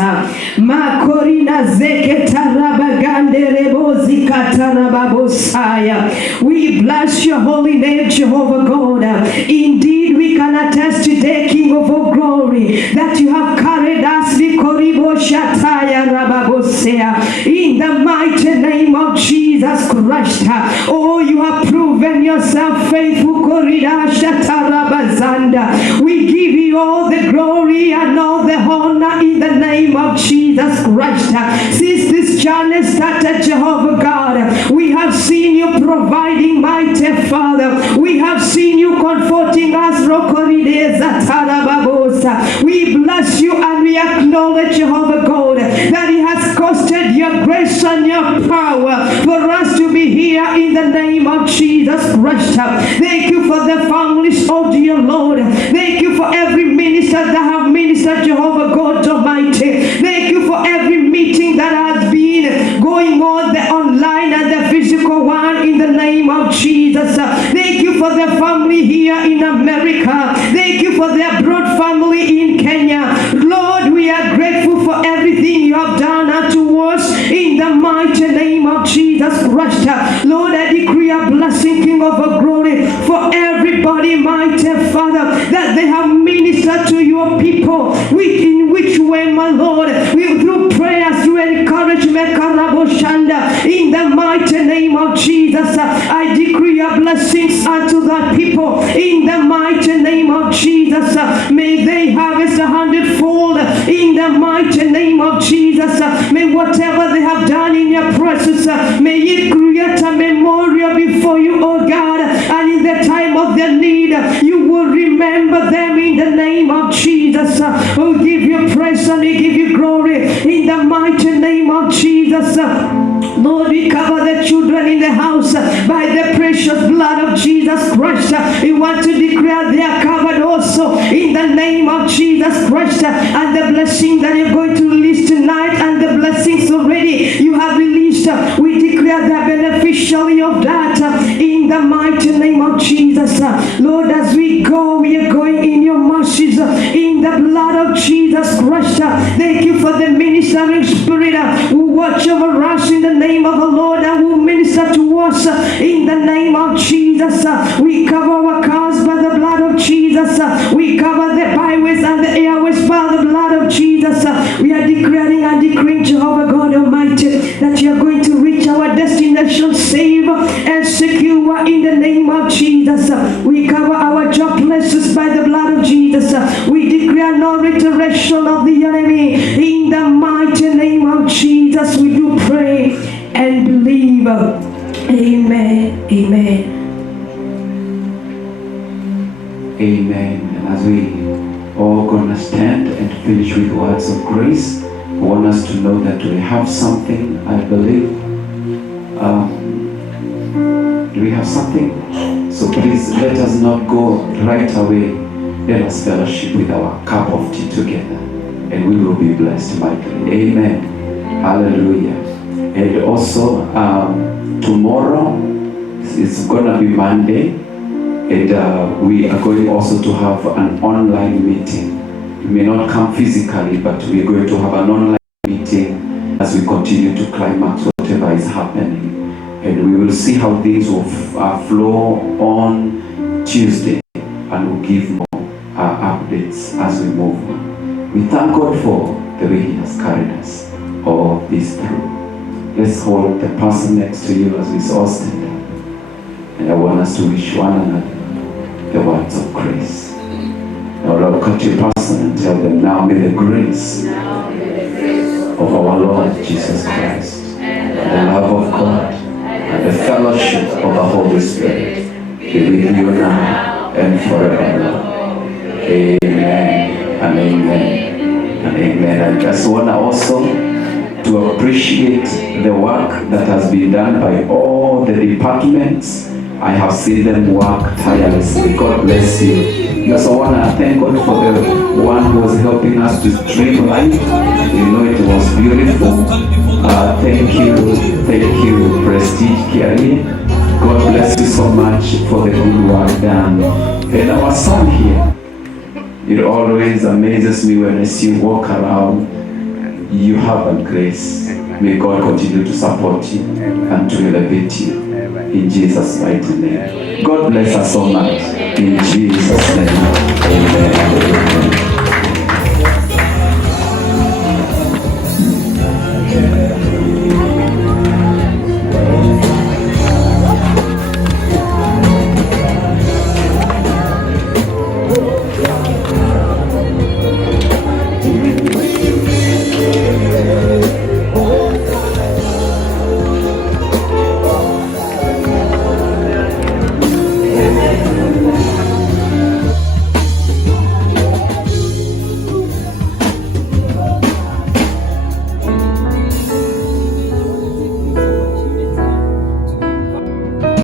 Makorina zeketarabagande rebozi katarababosaya. We bless your holy name, Jehovah God. Indeed, we can attest today, King of all glory, that you have carried us vikoribo shataya rababosea. In the mighty name of Jesus Christ. Oh, you have proven yourself faithful. Korida shatarabazanda. We give you all the glory and all the honor in the name of Jesus Christ. Since this journey started, Jehovah God, we have seen you providing, mighty Father. We have seen you comforting us. We bless you and we acknowledge, Jehovah God, that it has costed your grace and your power for us to be here in the name of Jesus Christ. Thank you for the families of your Lord. Thank you for every minister that have ministered, Jehovah God Almighty. Thank you for every meeting that has been going on, the online and the physical one, in the name of Jesus. Thank you for the family here in America. Thank you for the abroad family in Kenya. Lord, we are grateful for everything you have done unto us in the mighty name of Jesus Christ. Lord, I decree a blessing, King of all glory, for everybody, mighty Father, that they have ministered to your people. In which way, my Lord? Through prayers, through encouragement, in the mighty name of Jesus, I decree a blessings unto that people. In the mighty name of Jesus, may they harvest 100-fold. In the mighty name of Jesus, may whatever they have done in your presence, may it create a memorial before you, oh God, and in the time of their need, you will remember them in the name of Jesus. We'll give you praise and we give you glory in the mighty name of Jesus. Lord, we cover the children in the house by the precious blood of Jesus Christ. We want to declare they are covered also in the name of Jesus Christ, and the blessing that you're going to release tonight and the blessings already you have released, we declare the beneficiary of that in the mighty name of Jesus. Lord, as we go, we are going in your mercies in the blood of Jesus Christ. Thank you for the ministering spirit who watch over us in the name of the Lord and who minister to us in the name of Jesus. We cover our cars by the blood of Jesus. We cover the byways and the airways by the blood of Jesus. We are declaring and decreeing, Jehovah God Almighty, that you are going to reach our destination safe and secure in the name of Jesus. We cover our job places by the blood of Jesus. We declare no restoration of the enemy in the mighty name of Jesus. We do pray and believe. Amen. Amen. Amen. And as we all gonna stand and finish with words of grace, I want us to know that we have something, I believe. Do we have something? So please let us not go right away. Let us fellowship with our cup of tea together, and we will be blessed mightily. Amen. Hallelujah. And also tomorrow it's gonna be Monday, and we are going also to have an online meeting. We may not come physically, but we are going to have an online meeting as we continue to climax whatever is happening. And we will see how things will flow on Tuesday, and we'll give more updates as we move on. We thank God for the way He has carried us all this through. Let's hold the person next to you as we all stand up. And I want us to wish one another the words of grace. Now look at your person and tell them, now may the grace of our Lord Jesus Christ, and the love of God, and the fellowship of the Holy Spirit forever. Amen and amen and amen. I just want to also to appreciate the work that has been done by all the departments. I have seen them work tirelessly. God bless you. I also want to thank God for the one who was helping us to streamline. You know, it was beautiful. Thank you, Prestige Kiari. God bless you so much for the good work done. And our son here, it always amazes me when I see you walk around. You have a grace. May God continue to support you and to elevate you. In Jesus' mighty name. God bless us so much. In Jesus' name. Amen.